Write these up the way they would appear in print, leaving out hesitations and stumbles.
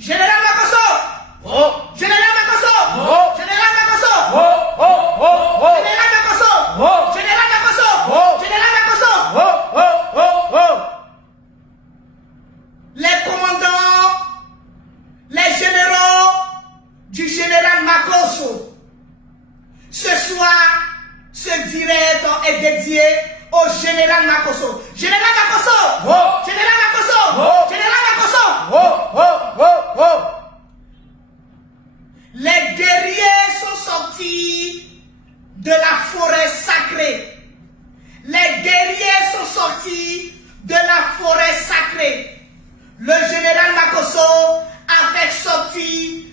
Général Makosso! Oh! Général Makosso! Oh! Général Makosso! Oh! Oh! Oh! Oh! Général Makosso! Oh! Général Makosso! Oh! Général Makosso! Oh! Oh! Oh! Oh! Les commandants, les généraux du général Makosso. Ce soir, ce direct est dédié au général Makosso. Général Makosso! Oh! Général Makosso! Oh! Général Makosso! Oh! Oh! Oh! Oh! Les guerriers sont sortis de la forêt sacrée. Les guerriers sont sortis de la forêt sacrée. Le général Makosso a fait sortir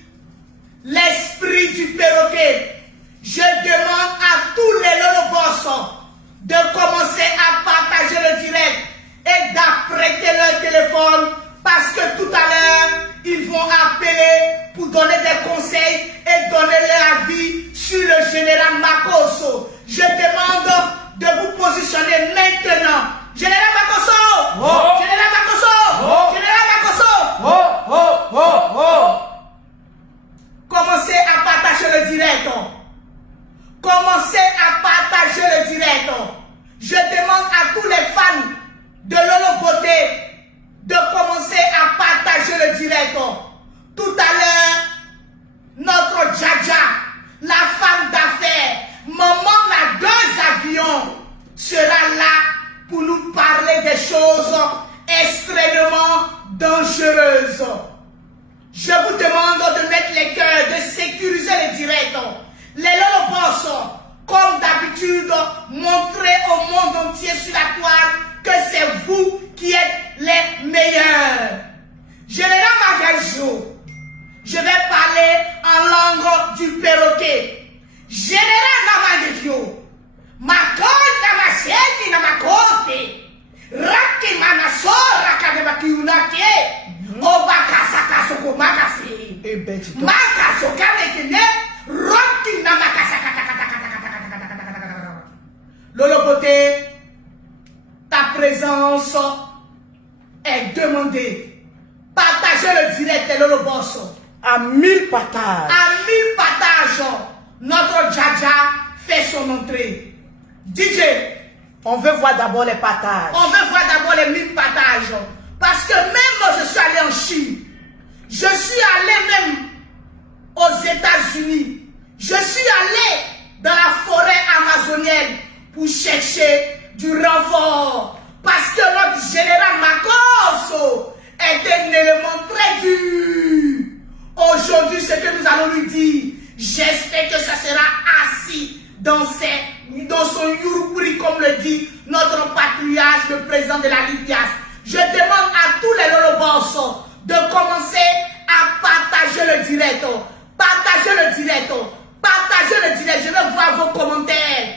l'esprit du perroquet. Je demande à tous les lolobos de commencer à partager le direct et d'apprêter leur téléphone parce que tout à l'heure, ils vont appeler pour donner des conseils et donner leur avis sur le général Makosso. Je demande de vous positionner maintenant. Général Makosso! Oh! Général Makosso! Oh! Général Makosso! Oh! Oh! Oh! Oh! Commencez à partager le direct. Commencez à partager le direct. Je demande à tous les fans de Lolo Beauté de commencer à partager le direct. Tout à l'heure, notre Djaja, la femme d'affaires, maman la 2 avions, sera là pour nous parler des choses extrêmement dangereuses. Je vous demande de mettre les cœurs, de sécuriser le direct. Les Lolobos, comme d'habitude, montrez au monde entier sur la toile que c'est vous qui êtes les meilleurs. Général Magajo, je vais parler en langue du perroquet. Général Magajo, ma conta ma sete na makote, raki manasora kadebakiunake, obakasa kasoko makasi, makaso kanekene, raki na makasa kata. Lolo Beauté, ta présence est demandée. Partagez le direct et Lolo Boss. À 1000 partages. À 1000 partages, notre Djaja fait son entrée. DJ, On veut voir d'abord les partages. on veut voir d'abord les 1000 partages. Parce que même moi, je suis allé en Chine. Je suis allé même aux États-Unis. Je suis allé dans la forêt amazonienne pour chercher du renfort. Parce que notre général Makosso est un élément très dur. Aujourd'hui, ce que nous allons lui dire, j'espère que ça sera assis dans son Yurupuri, comme le dit notre patriarche, le président de la Libias. Je demande à tous les Lolobos de commencer à partager le direct. Partagez le direct. Partagez le direct. Je veux voir vos commentaires.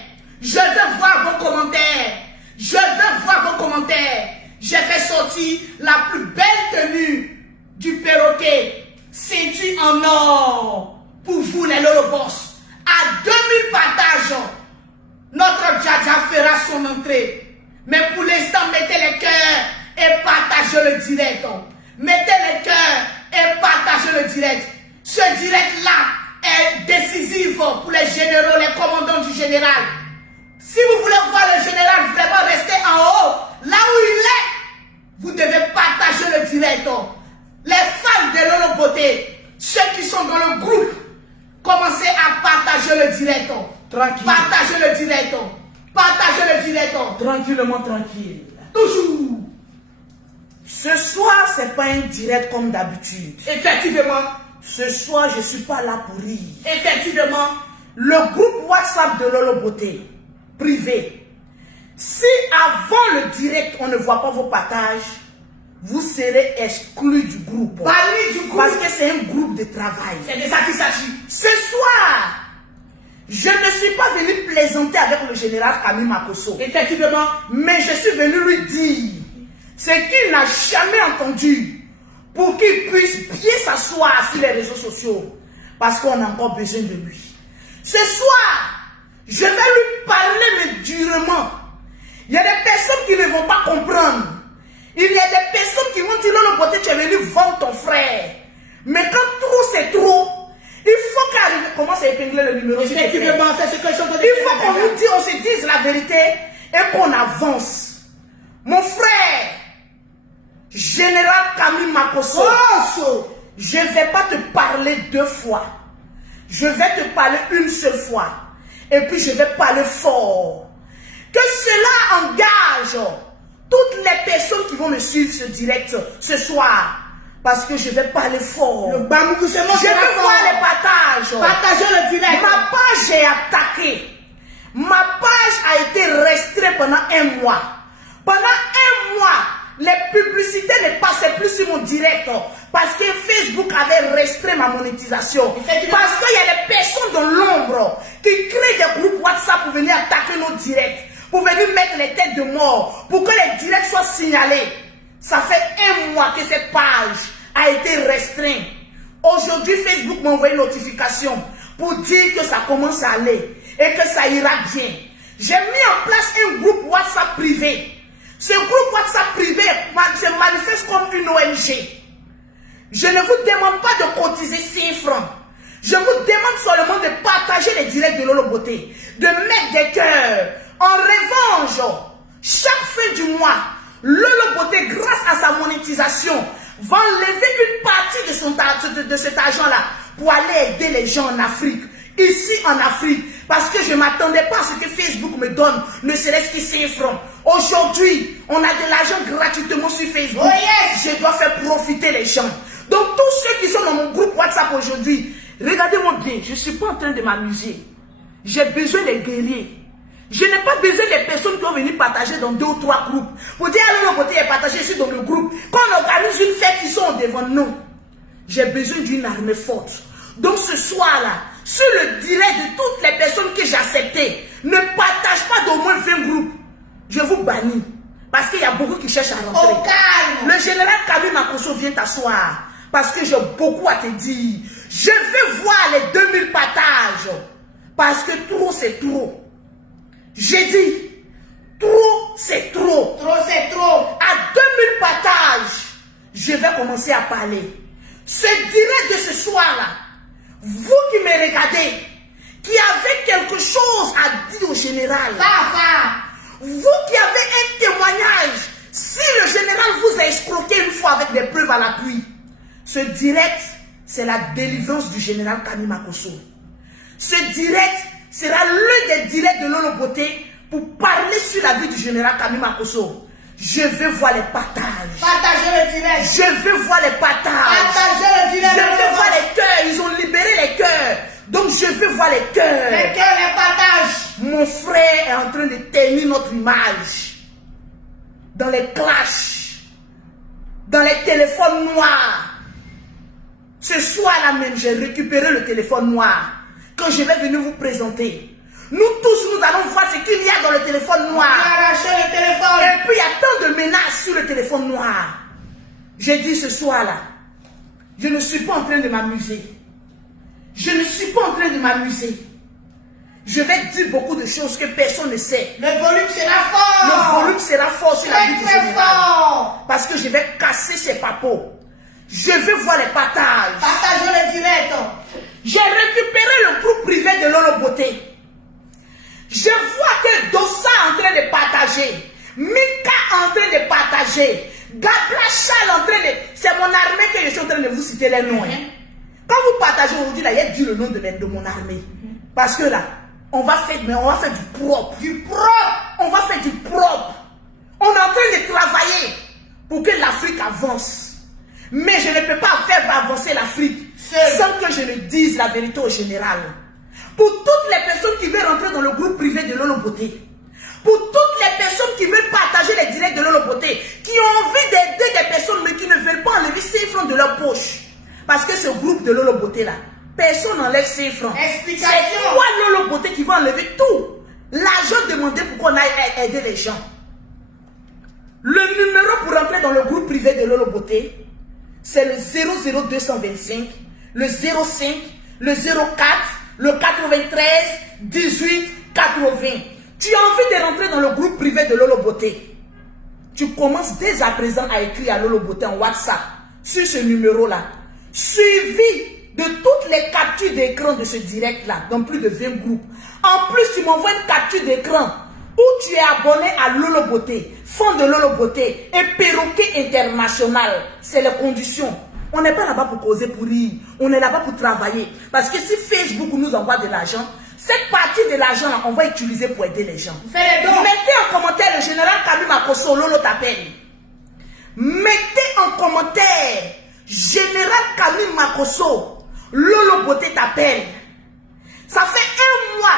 Je veux voir vos commentaires. Je veux voir vos commentaires. J'ai fait sortir la plus belle tenue du perroquet. Ceinture en or pour vous les Lolobos. À 2000 partages, notre Djaja fera son entrée. Mais pour l'instant, mettez les cœurs et partagez le direct. Mettez les cœurs et partagez le direct. Ce direct-là est décisif pour les généraux, les commandants du général. Si vous voulez voir le général vraiment rester en haut, là où il est, vous devez partager le direct. Les fans de Lolo Beauté, ceux qui sont dans le groupe, commencez à partager le direct. Tranquille. Partagez le direct. Partagez le direct. Tranquillement, tranquille. Toujours. Ce soir, c'est pas un direct comme d'habitude. Effectivement. Ce soir, je suis pas là pour rire. Effectivement. Le groupe WhatsApp de Lolo Beauté, privé, Si avant le direct, on ne voit pas vos partages, vous serez exclus du groupe. Banni du groupe. Parce que c'est un groupe de travail. C'est de ça qu'il s'agit. Ce soir, je ne suis pas venu plaisanter avec le général Camille Makosso. Effectivement. Mais je suis venu lui dire ce qu'il n'a jamais entendu pour qu'il puisse bien s'asseoir sur les réseaux sociaux. Parce qu'on a encore besoin de lui. Ce soir, je vais lui parler mais durement. Il y a des personnes qui ne vont pas comprendre. Il y a des personnes qui vont dire non, le côté tu es venu vendre ton frère. Mais quand trop c'est trop, il faut qu'arrive. Comment c'est épingler le numéro? Effectivement, c'est ce que je suis. Il faut qu'on nous dise, on se dise la vérité et qu'on avance. Mon frère, général Camille Makosso, je ne vais pas te parler 2 fois. Je vais te parler une seule fois. Et puis je vais parler fort. Que cela engage toutes les personnes qui vont me suivre ce direct ce soir. Parce que je vais parler fort. Le bambou, c'est mon Je veux voir les partages. Partagez le direct. Ma page est attaquée. Ma page a été restreinte pendant 1 mois. Pendant 1 mois, les publicités ne passaient plus sur mon direct. Parce que Facebook avait restreint ma monétisation. Parce qu'il y a des personnes dans l'ombre qui créent des groupes WhatsApp pour venir attaquer nos directs. Pour venir mettre les têtes de mort. Pour que les directs soient signalés. Ça fait 1 mois que cette page a été restreinte. Aujourd'hui, Facebook m'a envoyé une notification pour dire que ça commence à aller et que ça ira bien. J'ai mis en place un groupe WhatsApp privé. Ce groupe WhatsApp privé se manifeste comme une ONG. Je ne vous demande pas de cotiser 6 francs. Je vous demande seulement de partager les directs de Lolo Beauté, de mettre des cœurs. En revanche, chaque fin du mois, Lolo Beauté, grâce à sa monétisation, va enlever une partie de cet argent-là pour aller aider les gens en Afrique. Ici en Afrique, parce que je ne m'attendais pas à ce que Facebook me donne, ne serait-ce que 5 francs. Aujourd'hui, on a de l'argent gratuitement sur Facebook. Oh yes. Je dois faire profiter les gens. Donc tous ceux qui sont dans mon groupe WhatsApp aujourd'hui, regardez-moi bien, je ne suis pas en train de m'amuser. J'ai besoin des guerriers. Je n'ai pas besoin des personnes qui vont venir partager dans 2 ou 3 groupes. Pour dire alors le côté est partagé ici dans le groupe. Quand on organise une fête, ils sont devant nous. J'ai besoin d'une armée forte. Donc ce soir-là, sur le direct de toutes les personnes que j'ai acceptées, ne partage pas d'au moins 20 groupes. Je vous bannis. Parce qu'il y a beaucoup qui cherchent à rentrer. Au calme. Le général Camille Makosso vient t'asseoir. Parce que j'ai beaucoup à te dire. Je veux voir les 2000 partages. Parce que trop, c'est trop. J'ai dit, trop, c'est trop. Trop, c'est trop. À 2000 partages, je vais commencer à parler. Ce direct de ce soir-là, vous qui me regardez, qui avez quelque chose à dire au général, vous qui avez un témoignage, si le général vous a escroqué une fois avec des preuves à l'appui, ce direct, c'est la délivrance du général Camille Makosso. Ce direct sera l'un des directs de Lolo Beauté pour parler sur la vie du général Camille Makosso. Je veux voir les partages. Partagez le direct. Je veux voir les partages. Partagez le direct. Je veux voir les cœurs. Ils ont libéré les cœurs. Donc je veux voir les cœurs. Les cœurs, les partages. Mon frère est en train de tenir notre image. Dans les clashs. Dans les téléphones noirs. Ce soir-là même, j'ai récupéré le téléphone noir. Quand je vais venir vous présenter. Nous tous, nous allons voir ce qu'il y a dans le téléphone noir. Arrachez le téléphone. Et puis il y a tant de menaces sur le téléphone noir. J'ai dit ce soir-là, je ne suis pas en train de m'amuser. Je ne suis pas en train de m'amuser. Je vais dire beaucoup de choses que personne ne sait. Le volume sera fort. Le volume sera fort sur la vie du très général. fort. Parce que je vais casser ses papos. Je veux voir les partages. Partagez le direct. J'ai récupéré le groupe privé de Lolo Beauté. Je vois que Dossa est en train de partager. Mika est en train de partager. Gablachal en train de... C'est mon armée que je suis en train de vous citer les noms. Quand vous partagez aujourd'hui, là, il y a dit le nom de mon armée. Parce que là, on va faire du propre. Du propre. On va faire du propre. On est en train de travailler pour que l'Afrique avance. Mais je ne peux pas faire avancer l'Afrique sans que je ne dise la vérité au général. Pour toutes les personnes qui veulent rentrer dans le groupe privé de Lolo Beauté, pour toutes les personnes Beauté, qui ont envie d'aider des personnes, mais qui ne veulent pas enlever 5 francs de leur poche. Parce que ce groupe de Lolo Beauté là, personne n'enlève 5 francs. Explication. C'est quoi Lolo Beauté qui va enlever tout? L'argent demandé pour qu'on aille aider les gens. Le numéro pour entrer dans le groupe privé de Lolo Beauté, c'est le 00225, le 05, le 04, le 93, 18, 80. Tu as envie de rentrer dans le groupe privé de Lolo Beauté. Tu commences dès à présent à écrire à Lolo Beauté en WhatsApp sur ce numéro-là, suivi de toutes les captures d'écran de ce direct-là, dans plus de 20 groupes. En plus, tu m'envoies une capture d'écran où tu es abonné à Lolo Beauté, fond de Lolo Beauté et perroquet international. C'est les conditions. On n'est pas là-bas pour causer pour rire. On est là-bas pour travailler. Parce que si Facebook nous envoie de l'argent, cette partie de l'argent, on va utiliser pour aider les gens. Fais les dons. Mettez en commentaire le général Kami Makosso, Lolo t'appelle. Mettez en commentaire, général Kami Makosso, Lolo Beauté t'appelle. Ça fait 1 mois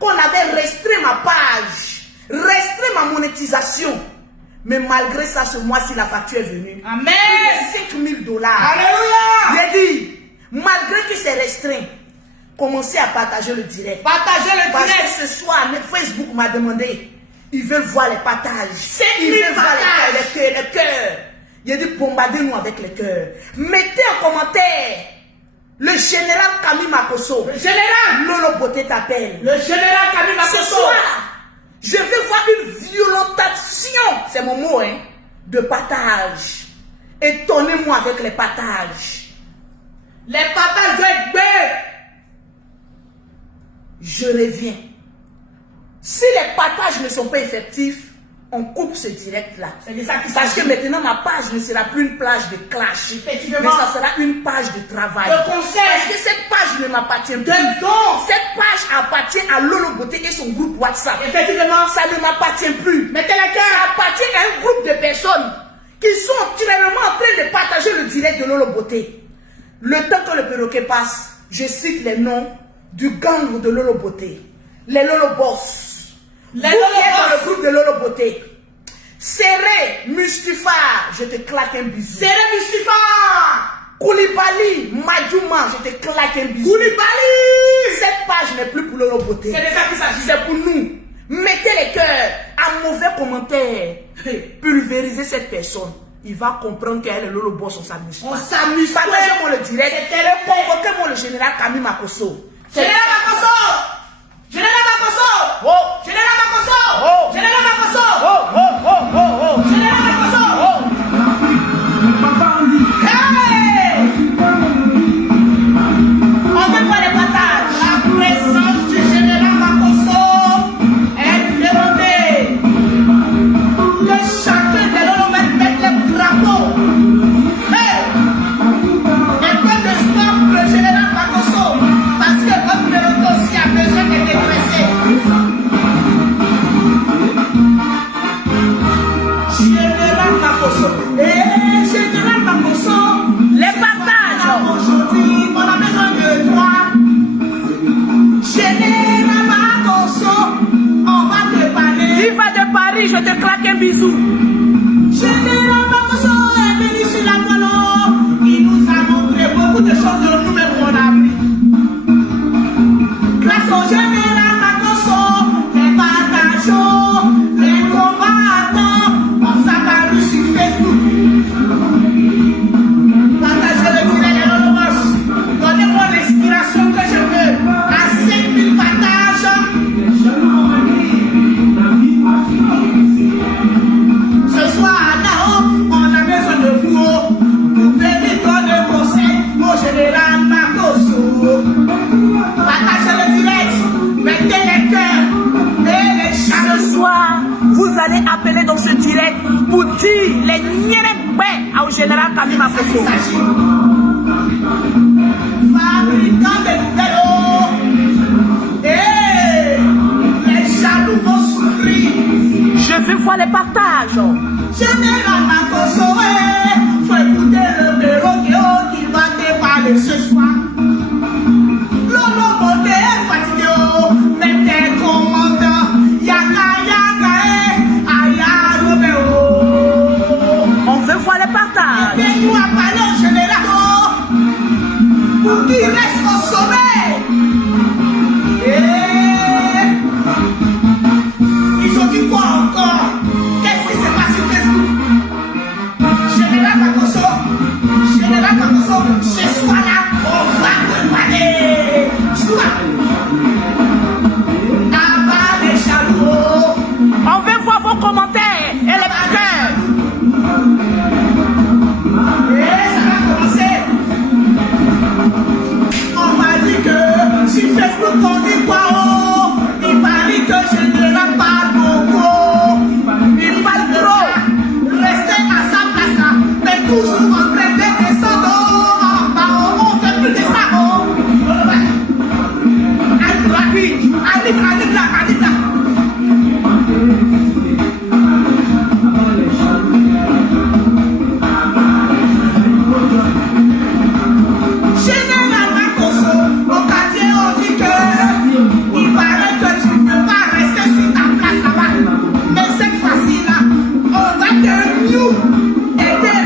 qu'on avait restreint ma page, restreint ma monétisation. Mais malgré ça, ce mois-ci, la facture est venue. Amen. Plus de $5 000. Alléluia. J'ai dit, malgré que c'est restreint, commencez à partager le direct. Partagez le Parce direct. que ce soir, Facebook m'a demandé, ils veulent voir les partages. 5 Ils 000 veulent voir partages. les cœurs. Il a dit, bombardez-nous avec les cœurs. Mettez en commentaire, le général Kami Makosso. Le général. Lolo Beauté t'appelle. Le général Kami Ce Makosso. soir, je vais voir une violentation, c'est mon mot, hein, de partage. Étonnez-moi avec les partages. Les partages doivent être belles. Je reviens. Si les partages ne sont pas effectifs, on coupe ce direct-là. C'est de ça qu'il Parce que s'agit. maintenant, ma page ne sera plus une page de clash. Effectivement. Mais ça sera une page de travail. De conseil. Parce que cette page ne m'appartient plus. De dons. Cette page appartient à Lolo Beauté et son groupe WhatsApp. Effectivement. Ça ne m'appartient plus. Mettez les cœurs. Ça appartient à un groupe de personnes qui sont actuellement en train de partager le direct de Lolo Beauté. Le temps que le perroquet passe, je cite les noms du gang de Lolo Beauté. Les Lolo Boss. Les Vous Lolo qui êtes dans Boss. le groupe de Lolo Beauté. Serré, Mustifa, je te claque un bisou. C'est le Mustifa. Koulibaly, Madjouma, je te claque un bisou. Koulibaly. Cette page n'est plus pour Lolo Beauté. C'est de ça qu'il s'agit. C'est pour nous. Mettez les cœurs à mauvais commentaire. Pulvérisez cette personne. Il va comprendre qu'elle est Lolo Boss, on s'amuse pas. On s'amuse pas. Partagez-moi le direct. C'était le bon. Convoquez-moi le général Kami Makosso. Général Makosso. Général Makosso. Oh. Général Makosso. Oh. Général Makosso. Oh, oh, oh, oh, oh. Général Makosso. Oh. Hey. On veut voir les partages. La présence du général Makosso est demandée. Que chacun de nous mette le drapeau. Hey. Et peu de stop le général Makosso. Parce que votre perroquet aussi a besoin d'être dégraissé. Général Makosso. Général Makosso. Les partages. Aujourd'hui, on a besoin de toi. Général Makosso, on va te parler. Tu vas de Paris, je te claque un bisou. Général Makosso est venu sur la toile. Il nous a montré beaucoup de choses de nous-mêmes qu'on a appris. Grâce au général Makosso, les partageaux, les combattants, on s'est apparu sur Facebook. Partagez le direct de Lolo Boss. Donnez-moi l'inspiration que je veux. À 5000 partages. Ce soir, là, on a besoin de vous. Vous venez donner conseil au général Makosso. Partagez le direct. Mettez les cœurs et les chats. Ce soir, vous allez appeler dans ce direct pour dire les nyérébés au général Kami Makosso. Il s'agit fabricant de nouvelles eaux. Et les jaloux vont souffrir. Je veux voir les partages. Général Makosso, faut écouter le perroquet qui va te parler ce soir. Lolo Beauté est fatigué, mais tes commandants, yaka yaka, aya robeo. Quoi encore? Qu'est-ce qui se passe sur Facebook? Général Makosso, ce soir-là, on va te parler. Soit. Abat les chameaux. On veut voir vos commentaires et les cœurs. Et ça va commencer. On m'a dit que sur Facebook, on dit quoi? Oh, il m'a dit que je ne parle beaucoup. Il parle trop. Restez à sa place là. Mais toujours en train de descendre. On ne fait plus de ça. Arrive là. Général Makosso, au quartier, on dit que il paraît que tu ne peux pas rester sur ta place là-bas. Mais cette fois-ci là, on va te nous aider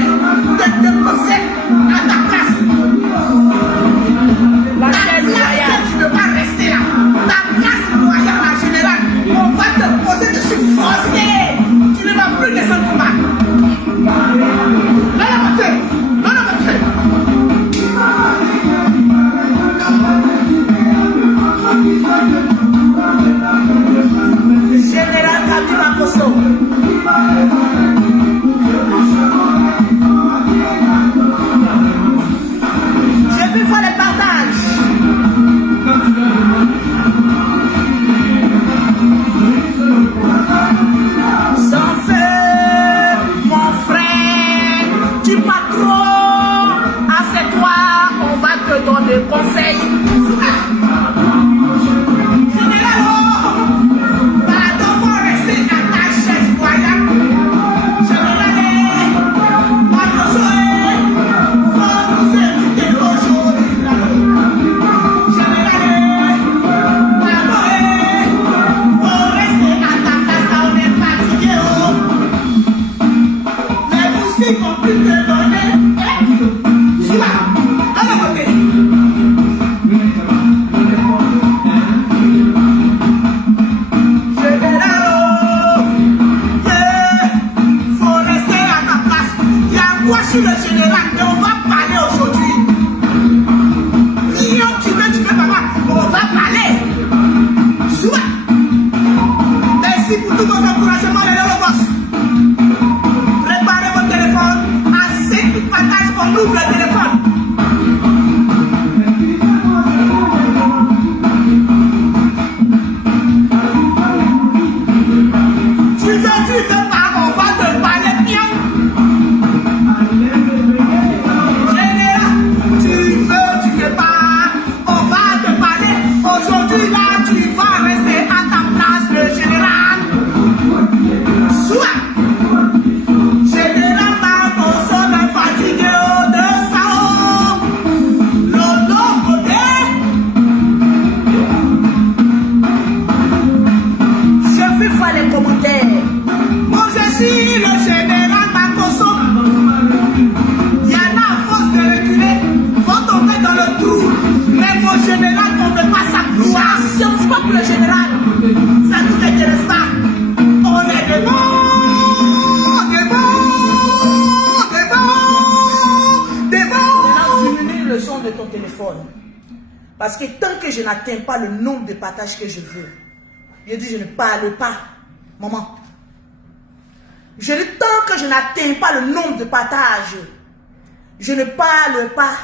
de te poser à ta place. La Ta chaise place royale. que tu ne peux pas rester là. Ta place royale en général, on va te poser dessus forcé. Tu ne vas plus descendre combat. Là la montée. Général Camille Makosso. Je vais voir les partages. Sans feu, mon frère, tu pas trop. Assieds-toi, on va te donner conseil. Le général, et on va parler aujourd'hui. Viens, tu veux, papa, on va parler. Soit. Merci pour tous vos encouragements, les boss. Préparez votre téléphone. À 5 partages, on ouvre le téléphone. Tu veux pas, on va te parler bien. Aujourd'hui là, tu vas rester à ta place, le général. Soit. Général Makosso est fatigué de ça. L'autre côté. Je vais voir les commentaires. Moi je suis le général Makosso. Il y en a à force de reculer, vont tomber dans le trou. Mais mon général, on ne veut pas sa gloire. Science pas pour le général. Ça ne nous intéresse pas. On est devant. Maintenant, diminue le son de ton téléphone. Parce que tant que je n'atteins pas le nombre de partages que je veux, je dis je ne parle pas. Maman. Je dis tant que je n'atteins pas le nombre de partages, je ne parle pas.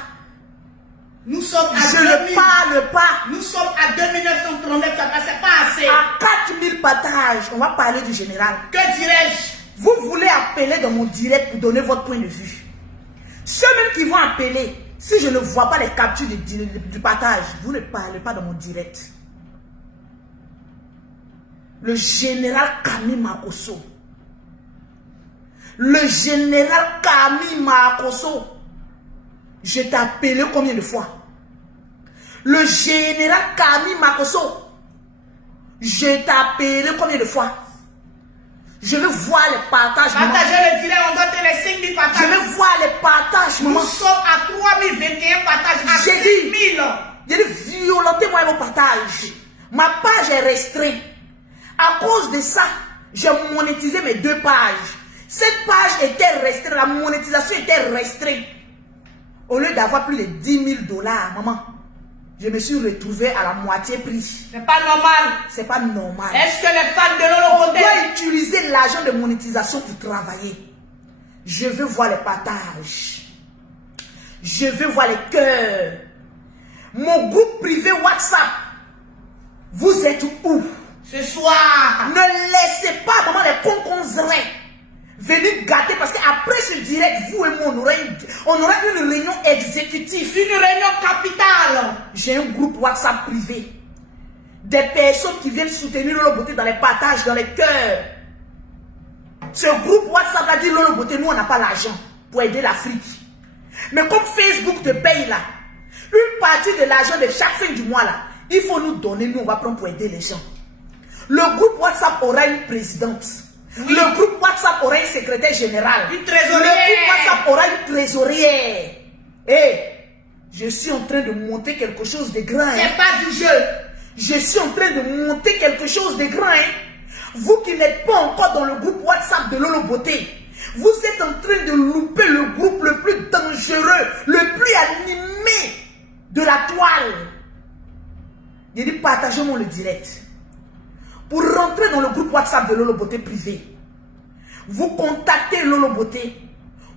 Nous sommes à Je ne parle pas. Nous sommes à 2939, ça passe pas assez. À 4000 partages, on va parler du général. Que dirais-je? Vous voulez appeler dans mon direct pour donner votre point de vue. Ceux-mêmes qui vont appeler, si je ne vois pas les captures du partage, vous ne parlez pas dans mon direct. Le général Camille Makosso. Le général Camille Makosso. Je t'ai appelé combien de fois? Le général Camille Makosso. Je t'ai appelé combien de fois? Je veux voir les partages. Partagez le direct, on doit te les 5000 partages. Je veux voir les partages, maman. Nous sommes à 3021 partages, à 5000. J'ai dit, violentez-moi vos partages. Ma page est restreinte. À cause de ça, j'ai monétisé mes 2 pages. Cette page était restreinte, la monétisation était restreinte. Au lieu d'avoir plus de 10 000 $, maman, je me suis retrouvé à la moitié prix. C'est pas normal. C'est pas normal. Est-ce que les fans de Lolo On Beauté doit utiliser l'argent de monétisation pour travailler. Je veux voir les partages. Je veux voir les cœurs. Mon groupe privé WhatsApp. Vous êtes où? ce soir? Ne laissez pas vraiment les conconzrins venir gâter parce qu'après ce direct, vous et moi, on aura une réunion exécutive. Une réunion capitale. J'ai un groupe WhatsApp privé. Des personnes qui viennent soutenir Lolo Beauté dans les partages, dans les cœurs. Ce groupe WhatsApp a dit Lolo Beauté, nous on n'a pas l'argent pour aider l'Afrique. Mais comme Facebook te paye là, une partie de l'argent de chaque fin du mois là, il faut nous donner, nous on va prendre pour aider les gens. Le groupe WhatsApp aura une présidente. Oui. Le groupe WhatsApp aura une secrétaire générale. Une trésorière. Le groupe WhatsApp aura une trésorière. Et je suis en train de monter quelque chose de grand. C'est pas du jeu. Je suis en train de monter quelque chose de grand. Vous qui n'êtes pas encore dans le groupe WhatsApp de Lolo Beauté, vous êtes en train de louper le groupe le plus dangereux, le plus animé de la toile. J'ai dit partagez-moi le direct. Pour rentrer dans le groupe WhatsApp de Lolo Beauté privé, vous contactez Lolo Beauté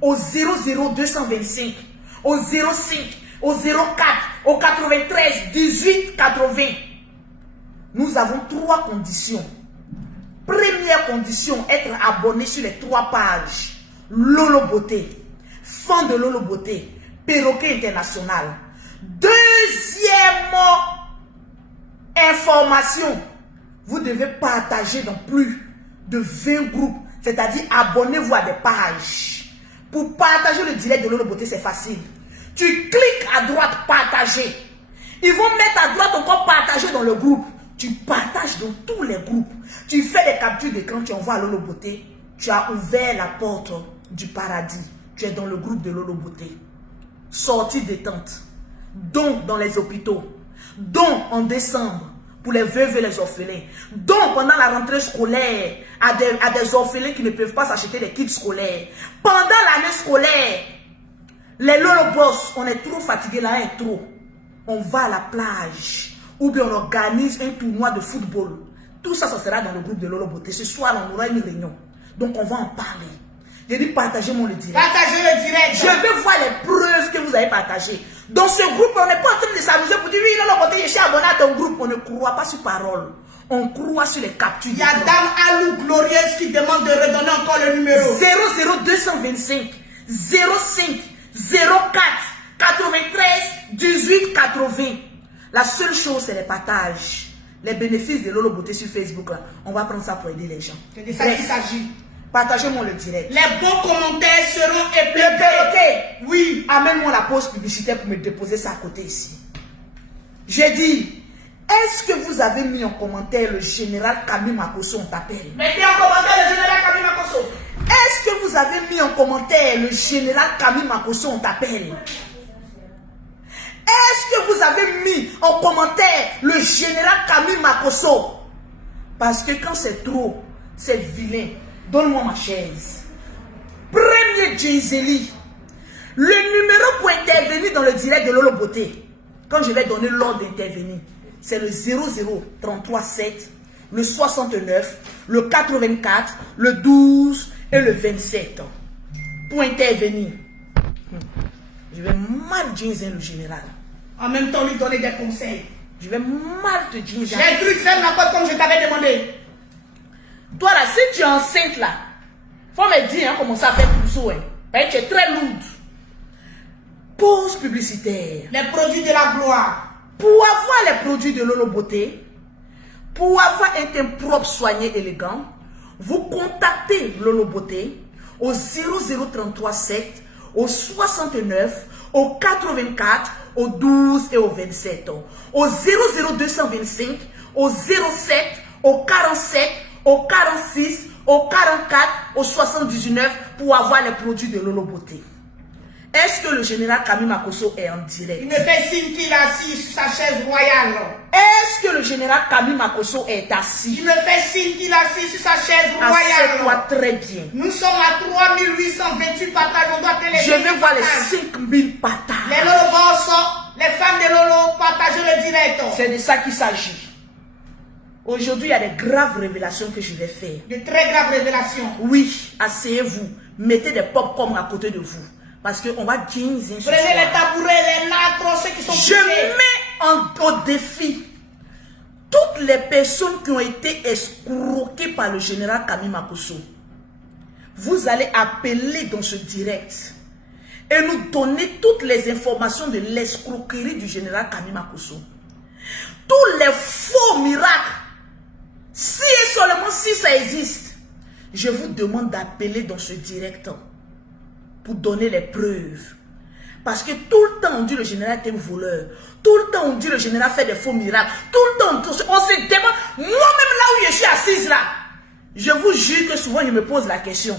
au 00225, au 05, au 04, au 93 18 80. Nous avons 3 conditions. Première condition, être abonné sur les 3 pages. Lolo Beauté, fan de Lolo Beauté, Perroquet International. Deuxième information, vous devez partager dans plus de 20 groupes, c'est-à-dire abonnez-vous à des pages. Pour partager le direct de Lolo Beauté, c'est facile. Tu cliques à droite, partager. Ils vont mettre à droite encore partager dans le groupe. Tu partages dans tous les groupes. Tu fais des captures d'écran, tu envoies à Lolo Beauté. Tu as ouvert la porte du paradis. Tu es dans le groupe de Lolo Beauté. Sortie détente. Donc dans les hôpitaux. Donc en décembre pour les veuves et les orphelins. Donc pendant la rentrée scolaire à des orphelins qui ne peuvent pas s'acheter des kits scolaires. Pendant l'année scolaire, les Lolo Boss, on est trop fatigué là, est trop. On va à la plage. Ou bien on organise un tournoi de football. Tout ça, ça sera dans le groupe de Lolo Beauté. Ce soir, on aura une réunion. Donc, on va en parler. J'ai dit, partagez-moi le direct. Partagez le direct. Je veux voir les preuves que vous avez partagées. Dans ce groupe, on n'est pas en train de s'amuser pour dire, oui, Lolo Beauté, je suis abonné à ton groupe. On ne croit pas sur parole. On croit sur les captures. Il y a Dame Alou Glorieuse qui demande de redonner encore le numéro. 00225 05 04 93 18 80. La seule chose, c'est les partages. Les bénéfices de Lolo Beauté sur Facebook, là, on va prendre ça pour aider les gens. C'est de ça qu'il s'agit. Partagez-moi le direct. Les bons commentaires seront épais. Ok. Oui. Amène-moi la pause publicitaire pour me déposer ça à côté ici. J'ai dit, est-ce que vous avez mis en commentaire le général Camille Makosso, on t'appelle? Mettez en commentaire le général Camille Makosso. Est-ce que vous avez mis en commentaire le général Camille Makosso, on t'appelle? Est-ce que vous avez mis en commentaire le général Camille Makosso? Parce que quand c'est trop, c'est vilain. Donne-moi ma chaise. Premier Jenzeli. Le numéro pour intervenir dans le direct de Lolo Beauté, quand je vais donner l'ordre d'intervenir, c'est le 00337, le 69, le 84, le 12 et le 27. Pour intervenir. Je vais mal dire le général. En même temps, lui donner des conseils. Je vais mal te dire. J'ai cru faire la porte comme je t'avais demandé. Toi là, si tu es enceinte là, faut me dire hein, comment ça fait pour ça. Hein. Tu es très lourde. Pause publicitaire. Les produits de la gloire. Pour avoir les produits de Lolo Beauté, pour avoir un teint propre, soigné, élégant, vous contactez Lolo Beauté au 00337, au 69, au 84, au 12 et au 27. Au 00225, au 07, au 47, au 46, au 44, au 79 pour avoir les produits de Lolo Beauté. Est-ce que le général Kami Makosso est en direct? Il me fait signe qu'il est assis sur sa chaise royale. Est-ce que le général Kami Makosso est assis? Il me fait signe qu'il est assis sur sa chaise royale. Assieds-toi très bien. Nous sommes à 3828 partages. On doit télécharger. Je vais voir les 5000 partages. Les Lolo sont les femmes de Lolo partagent le direct. C'est de ça qu'il s'agit. Aujourd'hui, il y a des graves révélations que je vais faire. De très graves révélations. Oui, asseyez-vous. Mettez des pop-corn à côté de vous. Parce qu'on va dire... Prenez les tabourets, les nacres, ceux qui sont Je mets au défi toutes les personnes qui ont été escroquées par le général Kami Makosso. Vous allez appeler dans ce direct et nous donner toutes les informations de l'escroquerie du général Kami Makosso. Tous les faux miracles, si et seulement si ça existe, je vous demande d'appeler dans ce direct pour donner les preuves. Parce que tout le temps on dit le général est un voleur. Tout le temps on dit le général fait des faux miracles. Tout le temps on se demande. Moi-même là où je suis assise là, je vous jure que souvent je me pose la question.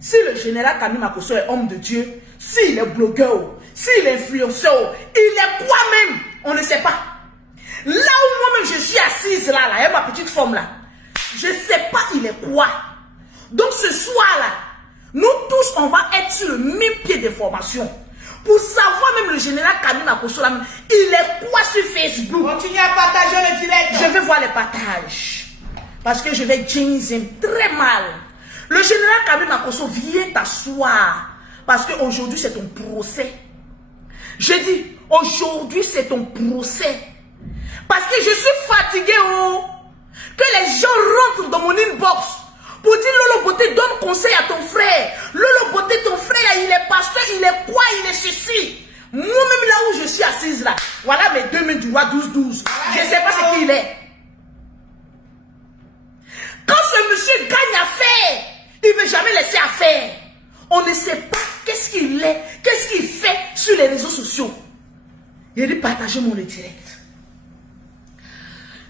Si le général Kami Makosso est homme de Dieu, s'il est blogueur, s'il est influenceur, il est quoi même? On ne sait pas. Là où moi-même je suis assise là, et ma petite forme là, je ne sais pas il est quoi. Donc ce soir là, nous tous on va être sur le même pied d'information. Pour savoir même le général Kami Makosso là, il est quoi sur Facebook? Continuez à partager le direct. Je vais voir les partages. Parce que je vais jinxer très mal. Le général Kami Makosso vient t'asseoir. Parce qu'aujourd'hui c'est ton procès. Je dis, aujourd'hui c'est ton procès. Parce que je suis fatigué, que les gens rentrent dans mon inbox pour dire Lolo Beauté, donne conseil à ton frère. Lolo Beauté, ton frère, il est pasteur, il est quoi, il est ceci. Moi-même là où je suis assise là, voilà mes 2 mains du roi 12-12. Je ne sais pas ce qu'il est. Quand ce monsieur gagne à faire, il ne veut jamais laisser à faire. On ne sait pas qu'est-ce qu'il est, qu'est-ce qu'il fait sur les réseaux sociaux. Il dit partagez-moi le direct.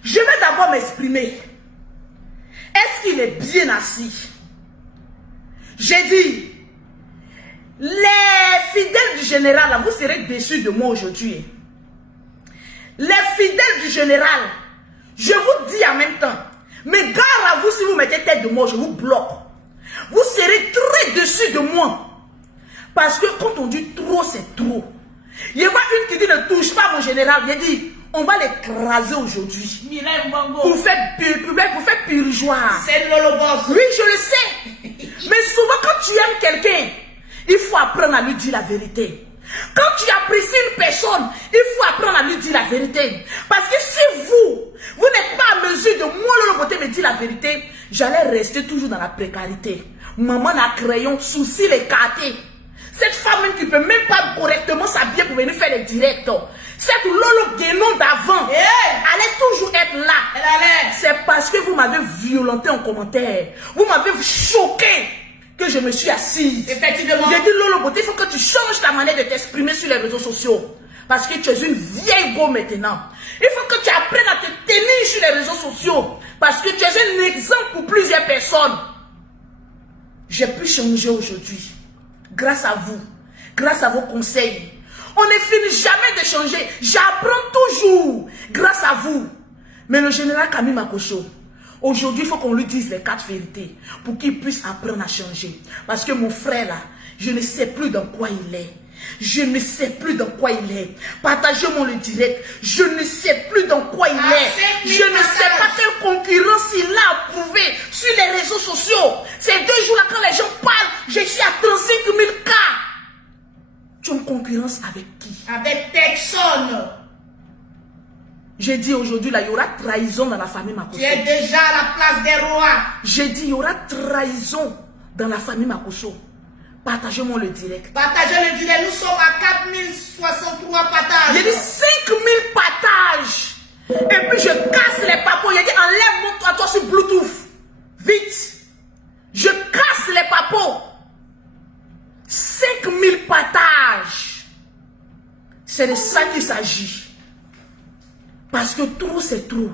Je vais d'abord m'exprimer. Est-ce qu'il est bien assis? J'ai dit, les fidèles du général, là, vous serez déçus de moi aujourd'hui. Les fidèles du général, je vous dis en même temps, mais gare à vous si vous mettez tête de moi, je vous bloque. Vous serez très déçus de moi. Parce que quand on dit trop, c'est trop. Il y a une qui dit ne touche pas mon général. Il dit, on va l'écraser aujourd'hui. Pour faire purgeoire. C'est Lolo Boss. Oui, je le sais. Mais souvent, quand tu aimes quelqu'un, il faut apprendre à lui dire la vérité. Quand tu apprécies une personne, il faut apprendre à lui dire la vérité. Parce que si vous n'êtes pas à mesure de moi, Lolo Beauté, me dire la vérité, j'allais rester toujours dans la précarité. Maman n'a crayon, souci les écarté. Cette femme même qui ne peut même pas correctement s'habiller pour venir faire les directs. Cette Lolo Guénon d'avant, elle allait toujours être là. C'est parce que vous m'avez violenté en commentaire. Vous m'avez choqué que je me suis assise. Effectivement. J'ai dit Lolo Beauté, il faut que tu changes ta manière de t'exprimer sur les réseaux sociaux. Parce que tu es une vieille go maintenant. Il faut que tu apprennes à te tenir sur les réseaux sociaux. Parce que tu es un exemple pour plusieurs personnes. J'ai pu changer aujourd'hui. Grâce à vous. Grâce à vos conseils. On ne finit jamais de changer. J'apprends toujours. Grâce à vous. Mais le général Kami Makosso, aujourd'hui, il faut qu'on lui dise les 4 vérités. Pour qu'il puisse apprendre à changer. Parce que mon frère là, je ne sais plus dans quoi il est. Je ne sais plus dans quoi il est. Partagez-moi le direct. Je ne sais plus dans quoi il est. Je ne sais pas quelle concurrence il a approuvé sur les réseaux sociaux. Ces 2 jours-là, quand les gens parlent, je suis à 35 000 cas. Tu es en concurrence avec qui? Avec personne. J'ai dit aujourd'hui, là, il y aura trahison dans la famille Makosso. Tu es déjà à la place des rois. J'ai dit, il y aura trahison dans la famille Makosso. Partagez-moi le direct. Partagez le direct. Nous sommes à 4063 partages. J'ai dit 5000 partages. Et puis je casse les papos. J'ai dit enlève-moi toi sur Bluetooth. Vite. Je casse les papos. 5000 partages. C'est de ça qu'il s'agit. Parce que trop c'est trop.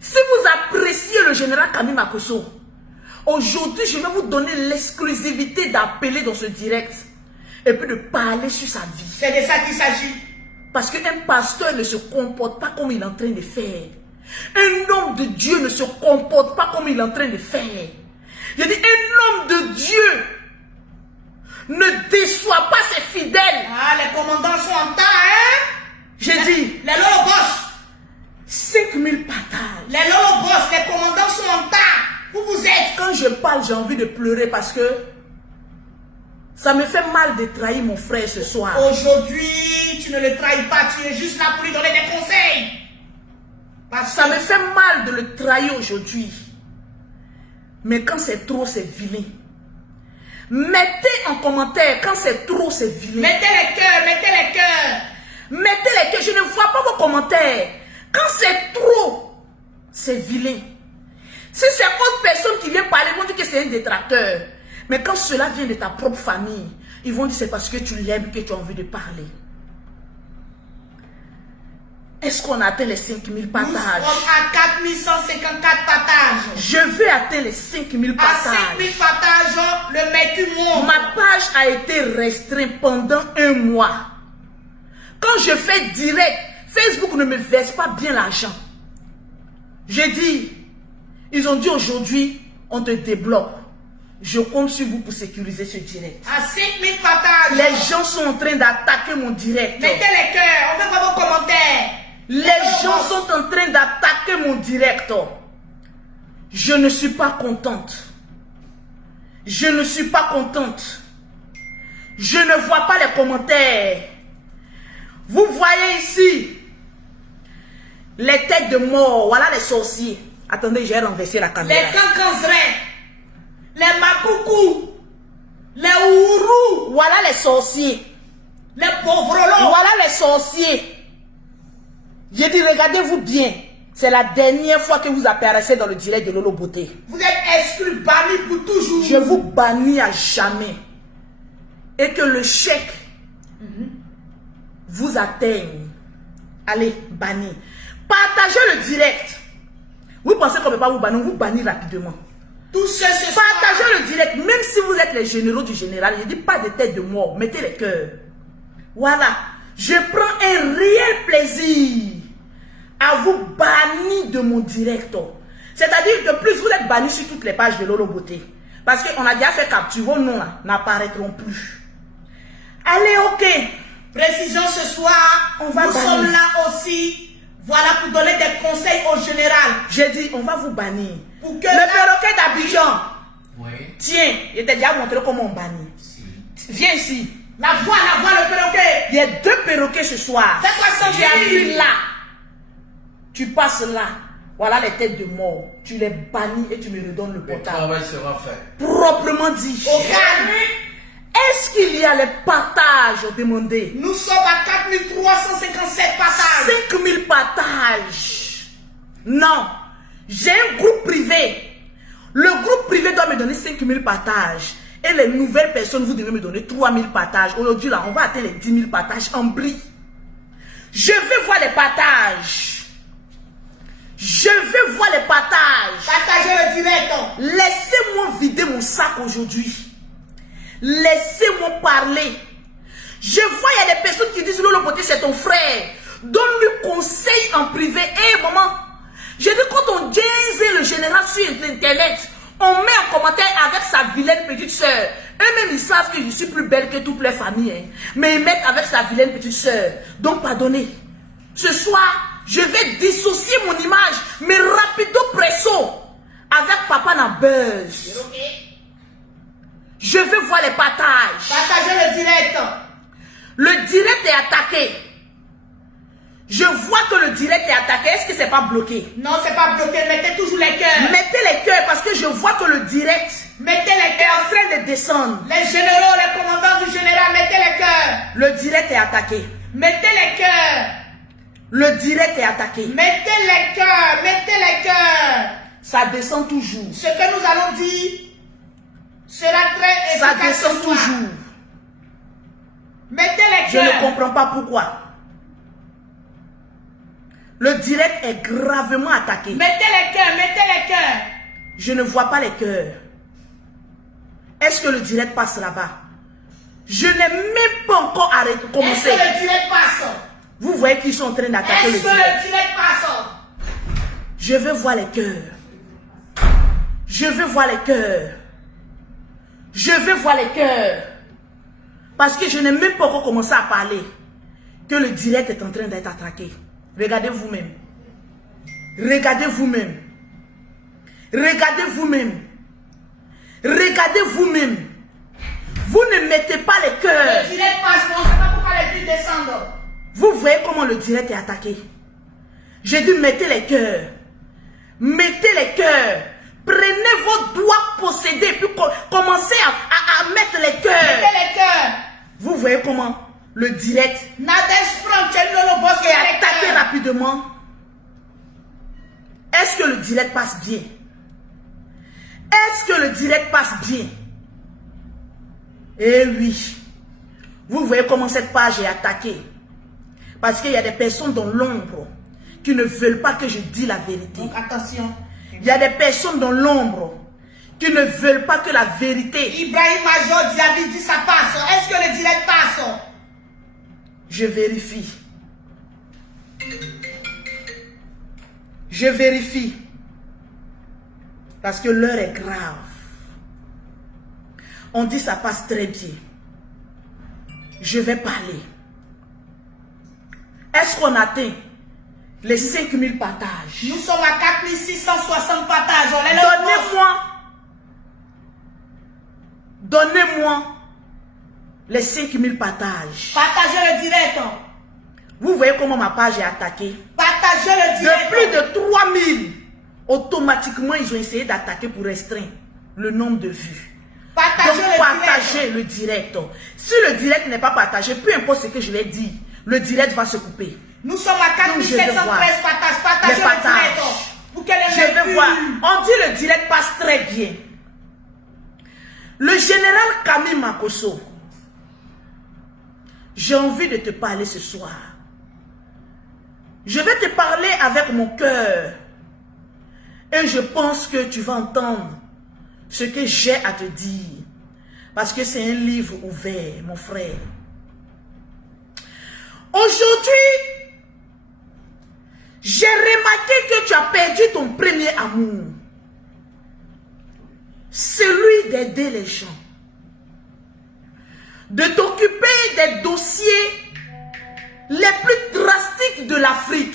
Si vous appréciez le général Kami Makosso, aujourd'hui, je vais vous donner l'exclusivité d'appeler dans ce direct. et puis de parler sur sa vie. C'est de ça qu'il s'agit. Parce qu'un pasteur ne se comporte pas comme il est en train de faire. Un homme de Dieu ne se comporte pas comme il est en train de faire. Je dis, un homme de Dieu ne déçoit pas ses fidèles. Ah, les commandants sont en temps, hein? J'ai dit, les lolobos. 5000 partages. Les lolobos, les commandants sont en temps. Où vous êtes? Quand je parle, j'ai envie de pleurer parce que ça me fait mal de trahir mon frère ce soir. Aujourd'hui, tu ne le trahis pas, tu es juste là pour lui donner des conseils. Parce ça me fait mal de le trahir aujourd'hui. Mais quand c'est trop, c'est vilain. Mettez en commentaire, quand c'est trop, c'est vilain. Mettez les cœurs, mettez les cœurs. Mettez les cœurs, je ne vois pas vos commentaires. Quand c'est trop, c'est vilain. Si c'est autre personne qui vient parler, ils vont dire que c'est un détracteur. Mais quand cela vient de ta propre famille, ils vont dire c'est parce que tu l'aimes que tu as envie de parler. Est-ce qu'on a atteint les 5000 partages? Nous sommes à 4154 partages. Je veux atteindre les 5000 partages. À 5000 partages, le mec monte. Ma page a été restreinte pendant un mois. Quand je fais direct, Facebook ne me verse pas bien l'argent. J'ai dit, ils ont dit aujourd'hui, on te débloque. Je compte sur vous pour sécuriser ce direct. À 5000 partages. Les gens sont en train d'attaquer mon direct. Mettez les cœurs, on veut voir vos commentaires. Les gens sont en train d'attaquer mon direct. Je ne suis pas contente. Je ne suis pas contente. Je ne vois pas les commentaires. Vous voyez ici les têtes de mort. Voilà les sorciers. Attendez, j'ai renversé la caméra. Les cancanzrins, les makoukou, les ourous. Voilà les sorciers. Les pauvrelons. Voilà les sorciers. J'ai dit, regardez-vous bien. C'est la dernière fois que vous apparaissez dans le direct de Lolo Beauté. Vous êtes exclus, bannis pour toujours. Je vous bannis à jamais. Et que le chèque vous atteigne. Allez, bannis. Partagez le direct. Vous pensez qu'on ne peut pas vous bannir? On vous bannit rapidement. Tous ceux qui partagez le direct. Même si vous êtes les généraux du général, je dis pas de tête de mort. Mettez les cœurs. Voilà. Je prends un réel plaisir à vous bannir de mon direct. C'est-à-dire que plus vous êtes bannis sur toutes les pages de Lolo Beauté. Parce qu'on a déjà fait capture, vos noms n'apparaîtront plus. Allez, ok. Précision ce soir, nous sommes là aussi. Voilà pour donner des conseils au général. J'ai dit, on va vous bannir. Pour que le perroquet d'Abidjan. Oui. Tiens, je t'ai déjà montré comment on bannit. Si. Viens ici. La voix, le perroquet. Il y a 2 perroquets ce soir. C'est quoi ça? Tu appuies là. Tu passes là. Voilà les têtes de mort. Tu les bannis et tu me redonnes le portable. Le travail sera fait. Proprement dit. Au calme. Est-ce qu'il y a les partages demandés? Nous sommes à 4357 partages. 5000 partages. Non. J'ai un groupe privé. Le groupe privé doit me donner 5000 partages. Et les nouvelles personnes, vous devez me donner 3000 partages. Aujourd'hui, là, on va atteindre les 10 000 partages en bris. Je veux voir les partages. Je veux voir les partages. Partagez le direct. Laissez-moi vider mon sac aujourd'hui. Laissez-moi parler. Je vois, il y a des personnes qui disent, Lolo Beauté, c'est ton frère. Donne-lui conseil en privé. Hé, maman, je dis, quand on dit le général sur Internet, on met en commentaire avec sa vilaine petite soeur. Eux-mêmes, ils savent que je suis plus belle que toutes les familles. Hein. Mais ils mettent avec sa vilaine petite soeur. Donc, pardonnez. Ce soir, je vais dissocier mon image, mais rapido presso, avec Papa Nabuzz. Je veux voir les partages. Partagez le direct. Le direct est attaqué. Je vois que le direct est attaqué. Est-ce que c'est pas bloqué? Non, c'est pas bloqué. Mettez toujours les cœurs. Mettez les cœurs parce que je vois que le direct mettez les est cœurs. en train de descendre. Les généraux, les commandants du général, mettez les cœurs. Le direct est attaqué. Mettez les cœurs. Le direct est attaqué. Mettez les cœurs. Mettez les cœurs. Ça descend toujours. Ce que nous allons dire sera très efficace. Ça descend ce soir. toujours. Mettez les Je cœurs. ne comprends pas pourquoi. Le direct est gravement attaqué. Mettez les cœurs, mettez les cœurs. Je ne vois pas les cœurs. Est-ce que le direct passe là-bas? Je n'ai même pas encore arrêté de commencer. Est-ce que le direct passe? Vous voyez qu'ils sont en train d'attaquer le Est-ce que direct. le direct passe? Je veux voir les cœurs. Je veux voir les cœurs. Je veux voir les cœurs. Parce que je n'ai même pas encore commencé à parler que le direct est en train d'être attaqué. Regardez vous-même. Regardez vous-même. Regardez vous-même. Regardez vous-même. Vous ne mettez pas les cœurs. Le direct passe, mais on ne sait pas pourquoi les filles descendent. Vous voyez comment le direct est attaqué. J'ai dit mettez les cœurs. Mettez les cœurs. Prenez vos doigts possédés puis commencez à mettre les cœurs. Mettez les cœurs. Vous voyez comment le direct Nadège Franck, le boss est attaqué rapidement. Est-ce que le direct passe bien? Est-ce que le direct passe bien? Eh oui. Vous voyez comment cette page est attaquée. Parce qu'il y a des personnes dans l'ombre qui ne veulent pas que je dise la vérité. Donc attention. Il y a des personnes dans l'ombre qui ne veulent pas que la vérité. Ibrahim Major Diaby dit ça passe. Est-ce que le direct passe? Je vérifie. Je vérifie. Parce que l'heure est grave. On dit ça passe très bien. Je vais parler. Est-ce qu'on atteint les 5000 partages? Nous sommes à 4660 partages. Donnez-moi les 5000 partages. Partagez le direct. Vous voyez comment ma page est attaquée? Partagez le direct. De plus de 3000, automatiquement, ils ont essayé d'attaquer pour restreindre le nombre de vues. Partagez le direct. Si le direct n'est pas partagé, peu importe ce que je vais dire, le direct va se couper. Nous sommes à 4713 partages. Partagez le direct. Pour que les je vais voir. On dit le direct passe très bien. Le général Camille Makosso, j'ai envie de te parler ce soir. Je vais te parler avec mon cœur. Et je pense que tu vas entendre ce que j'ai à te dire. Parce que c'est un livre ouvert, mon frère. Aujourd'hui, j'ai remarqué que tu as perdu ton premier amour. Celui d'aider les gens. De t'occuper des dossiers les plus drastiques de l'Afrique.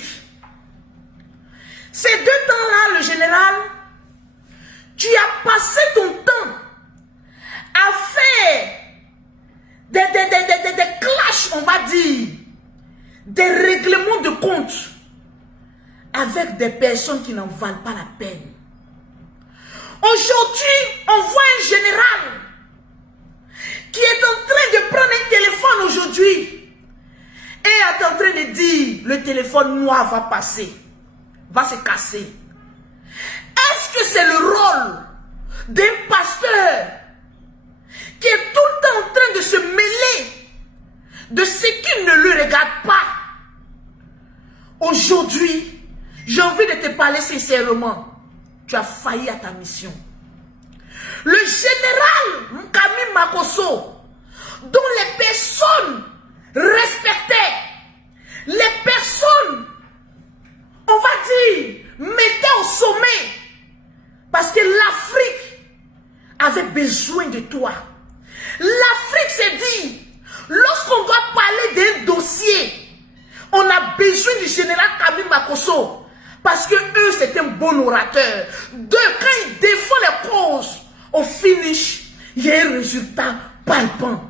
Ces 2 temps-là, le général, tu as passé ton temps à faire des clashs, on va dire, des règlements de compte avec des personnes qui n'en valent pas la peine. Aujourd'hui, on voit un général qui est en train de prendre un téléphone aujourd'hui et est en train de dire le téléphone noir va passer, va se casser. Est-ce que c'est le rôle d'un pasteur qui est tout le temps en train de se mêler de ce qui ne lui regarde pas? Aujourd'hui, j'ai envie de te parler sincèrement. Tu as failli à ta mission. Le général Camille Makosso, dont les personnes respectaient, les personnes, on va dire, mettaient au sommet, parce que l'Afrique avait besoin de toi. L'Afrique s'est dit, lorsqu'on doit parler d'un dossier, on a besoin du général Camille Makosso. Parce que eux, c'est un bon orateur. 2, quand ils défendent les causes, au finish, il y a un résultat palpant.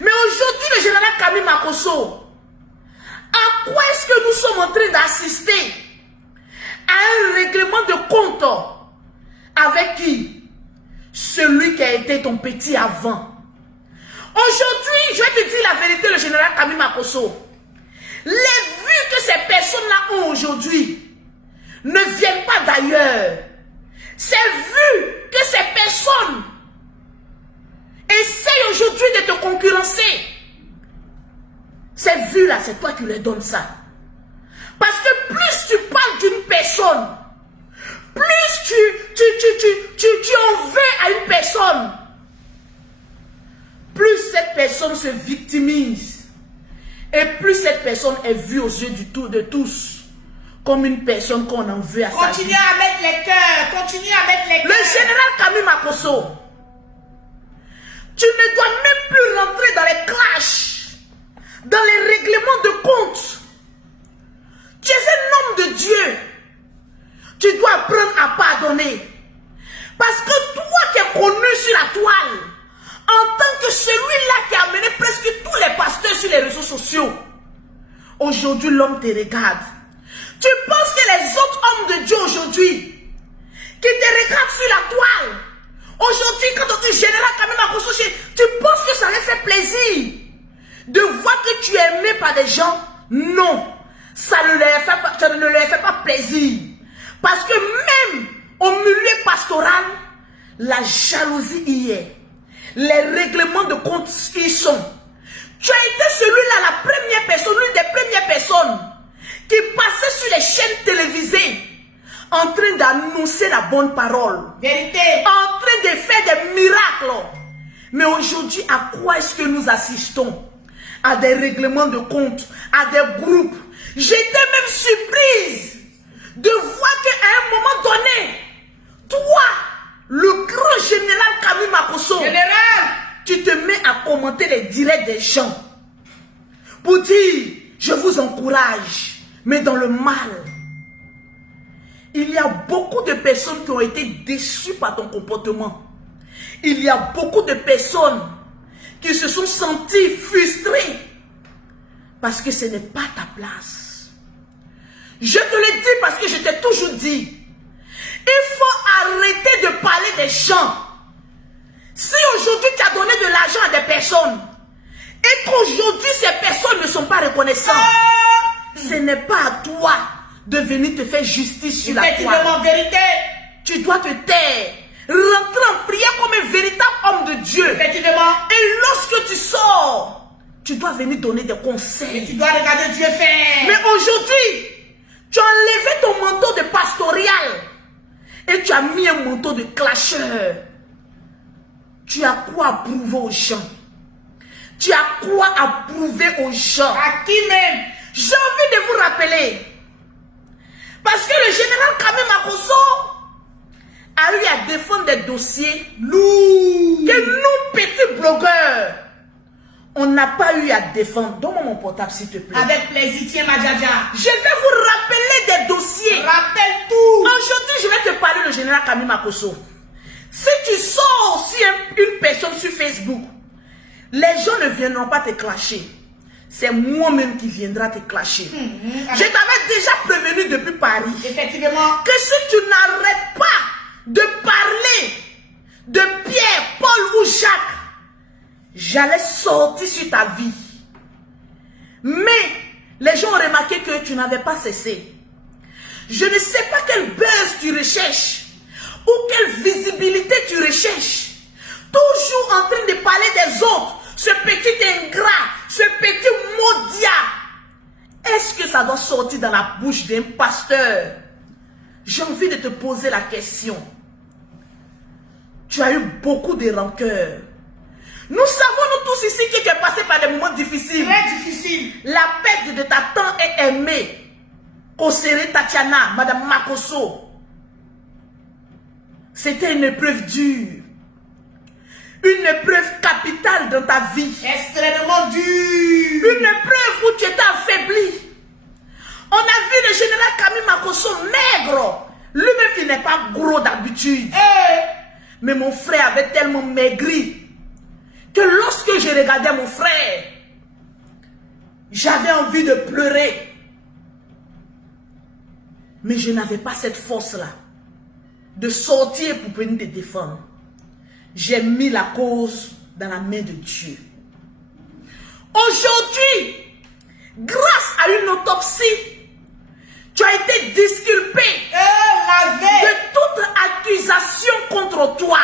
Mais aujourd'hui, le général Camille Makosso, à quoi est-ce que nous sommes en train d'assister? À un règlement de compte. Avec qui? Celui qui a été ton petit avant. Aujourd'hui, je vais te dire la vérité, le général Camille Makosso. Les vues que ces personnes-là ont aujourd'hui ne viennent pas d'ailleurs. Ces vues que ces personnes essayent aujourd'hui de te concurrencer. Ces vues-là, c'est toi qui leur donnes ça. Parce que plus tu parles d'une personne, plus tu en veux à une personne, plus cette cette personne se victimise, et plus cette personne est vue aux yeux de tous comme une personne qu'on en veut à sa vie. Continuez à mettre les cœurs. Continuez à mettre les cœurs. Le général Camille Makosso, tu ne dois même plus rentrer dans les clashs, dans les règlements de compte. Tu es un homme de Dieu. Tu dois apprendre à pardonner. Parce que toi qui es connu sur la toile, en tant que celui-là qui a amené presque tous les pasteurs sur les réseaux sociaux, aujourd'hui l'homme te regarde. Tu penses que les autres hommes de Dieu aujourd'hui, qui te regardent sur la toile, aujourd'hui quand on dit général Camille Makosso, tu penses que ça leur fait plaisir de voir que tu es aimé par des gens? Non, ça ne leur fait pas plaisir. Parce que même au milieu pastoral, la jalousie y est. Les règlements de compte y sont. Tu as été celui-là, la première personne, l'une des premières personnes qui passait sur les chaînes télévisées en train d'annoncer la bonne parole. Vérité. En train de faire des miracles. Mais aujourd'hui, à quoi est-ce que nous assistons? À des règlements de compte, à des groupes. J'étais même surprise de voir qu'à un moment donné, toi, le grand général Camille Makosso, tu te mets à commenter les directs des gens pour dire, je vous encourage, mais dans le mal. Il y a beaucoup de personnes qui ont été déçues par ton comportement. Il y a beaucoup de personnes qui se sont senties frustrées parce que ce n'est pas ta place. Je te le dis parce que je t'ai toujours dit, il faut arrêter de parler des gens. Si aujourd'hui tu as donné de l'argent à des personnes et qu'aujourd'hui ces personnes ne sont pas reconnaissantes, ce n'est pas à toi de venir te faire justice sur la toile. En vérité, tu dois te taire, rentrer en prière comme un véritable homme de Dieu. Effectivement. Et lorsque tu sors, tu dois venir donner des conseils. Et tu dois regarder Dieu faire. Mais aujourd'hui, tu as enlevé ton manteau de pastoral et tu as mis un manteau de clasheur. Tu as quoi à prouver aux gens? Tu as quoi à prouver aux gens? À qui même? J'ai envie de vous rappeler. Parce que le général Camille Makosso a eu à défendre des dossiers lourds que nous, petits blogueurs, on n'a pas eu à défendre. Donne-moi mon portable, s'il te plaît. Avec plaisir, tiens ma djadja. Je vais vous rappeler des dossiers. Rappelle tout. Aujourd'hui, je vais te parler du général Camille Makosso. Si tu sors aussi une personne sur Facebook, les gens ne viendront pas te clasher. C'est moi-même qui viendra te clasher. Je t'avais déjà prévenu depuis Paris. Effectivement. Que si tu n'arrêtes pas de parler de Pierre, Paul ou Jacques, j'allais sortir sur ta vie. Mais les gens ont remarqué que tu n'avais pas cessé. Je ne sais pas quel buzz tu recherches ou quelle visibilité tu recherches. Toujours en train de parler des autres. Ce petit ingrat, ce petit maudit. Est-ce que ça doit sortir dans la bouche d'un pasteur? J'ai envie de te poser la question. Tu as eu beaucoup de rancœur. Nous savons, nous tous ici, qui est passé par des moments difficiles. Très difficiles. La perte de ta tante est aimée. Kosere Tatiana, Madame Makosso. C'était une épreuve dure. Une épreuve capitale dans ta vie. Extrêmement dure. Une épreuve où tu étais affaibli. On a vu le général Camille Makosso maigre. Lui-même, il n'est pas gros d'habitude. Mais mon frère avait tellement maigri que lorsque je regardais mon frère, j'avais envie de pleurer. Mais je n'avais pas cette force-là de sortir pour venir te défendre. J'ai mis la cause dans la main de Dieu. Aujourd'hui, grâce à une autopsie, tu as été disculpé de toute accusation contre toi.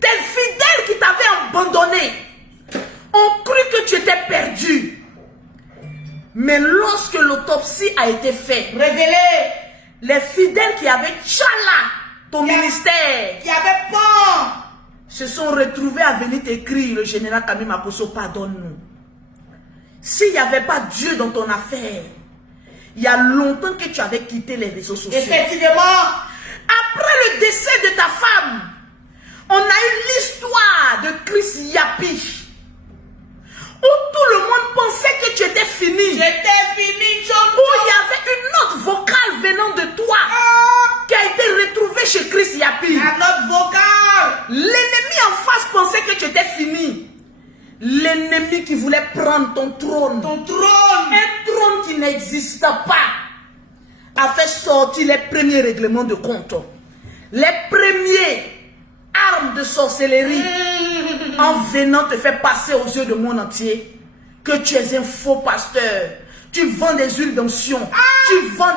Tes fidèles qui t'avaient abandonné ont cru que tu étais perdu. Mais lorsque l'autopsie a été faite, révélé, les fidèles qui avaient tchala ton ministère, qui avaient peur, se sont retrouvés à venir t'écrire, le général Camille Makosso, pardonne-nous. S'il n'y avait pas Dieu dans ton affaire, il y a longtemps que tu avais quitté les réseaux sociaux. Effectivement. Après le décès de ta femme, on a eu l'histoire de Chris Yapi, où tout le monde pensait que tu étais fini. J'étais fini, John. Où il y avait une note vocale venant de toi qui a été retrouvée chez Chris Yapi. La note vocale. L'ennemi en face pensait que tu étais fini. L'ennemi qui voulait prendre ton trône. Ton trône. Un trône qui n'existe pas. A fait sortir les premiers règlements de compte. Les premiers armes de sorcellerie. En venant te faire passer aux yeux du monde entier que tu es un faux pasteur. Tu vends des huiles d'onction. Tu vends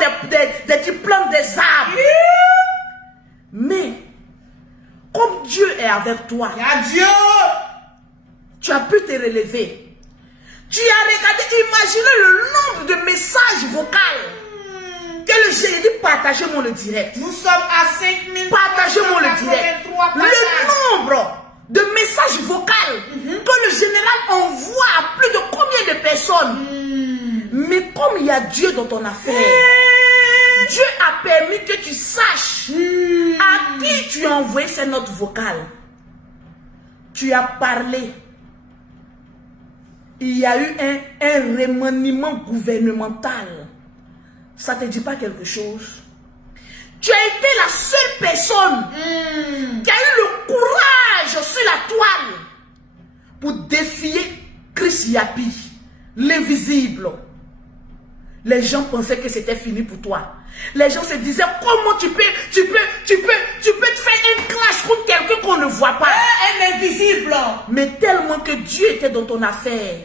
tu plantes des arbres. Mais, comme Dieu est avec toi, Il y a Dieu. tu as pu te relever. Tu as regardé, imaginez le nombre de messages vocaux que le j'ai dit, partagez-moi le direct. Nous sommes à 5000. Partagez-moi le direct. Le nombre de messages vocaux que le général envoie à plus de combien de personnes. Mais comme il y a Dieu dans ton affaire, Dieu a permis que tu saches à qui tu as envoyé ces notes vocales. Tu as parlé. Il y a eu un remaniement gouvernemental. Ça ne te dit pas quelque chose? Tu as été la seule personne qui a eu le courage sur la toile pour défier Chris Yapi, l'invisible. Les gens pensaient que c'était fini pour toi. Les gens se disaient, comment tu peux te faire un clash contre quelqu'un qu'on ne voit pas. Un invisible. Mais tellement que Dieu était dans ton affaire.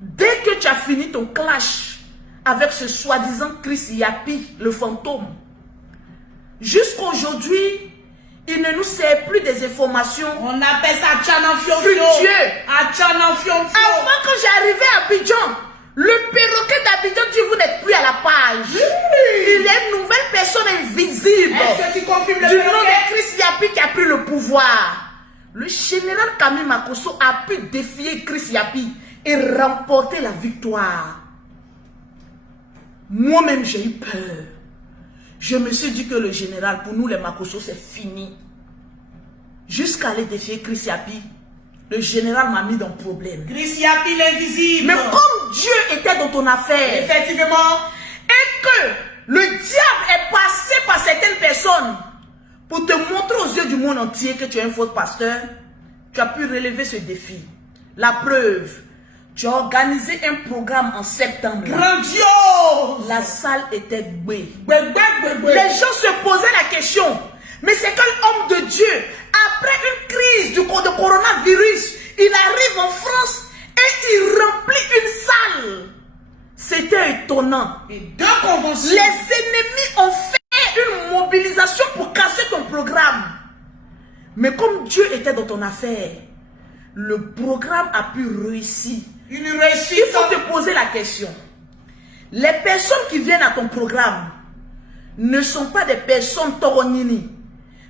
Dès que tu as fini ton clash avec ce soi-disant Chris Yapi, le fantôme, jusqu'aujourd'hui, il ne nous sert plus des informations. On appelle ça Tchananfion. Avant, quand j'arrivais à Abidjan, le perroquet d'Abidjan dit, vous n'êtes plus à la page. Il y a une nouvelle personne invisible. Est-ce que tu confirmes le du nom perroquet? de Chris Yapi qui a pris le pouvoir. Le général Camille Makosso a pu défier Chris Yapi et remporter la victoire. Moi-même, j'ai eu peur. Je me suis dit que le général, pour nous les Makosso, c'est fini. Jusqu'à aller défier Chris Yapi, le général m'a mis dans le problème. Chris Yapi l'invisible. Mais comme Dieu était dans ton affaire, Effectivement. et que le diable est passé par certaines personnes pour te montrer aux yeux du monde entier que tu es un faux pasteur, tu as pu relever ce défi. La preuve, tu as organisé un programme en septembre. Grandiose. La salle était bouée. Les Les gens se posaient la question, mais c'est quel homme de Dieu, après une crise de coronavirus, il arrive en France et il remplit une salle. C'était étonnant. Et deux conventions. Les ennemis ont fait une mobilisation pour casser ton programme. Mais comme Dieu était dans ton affaire, le programme a pu réussir. Une réussite. Il faut te poser la question. Les personnes qui viennent à ton programme ne sont pas des personnes toronini,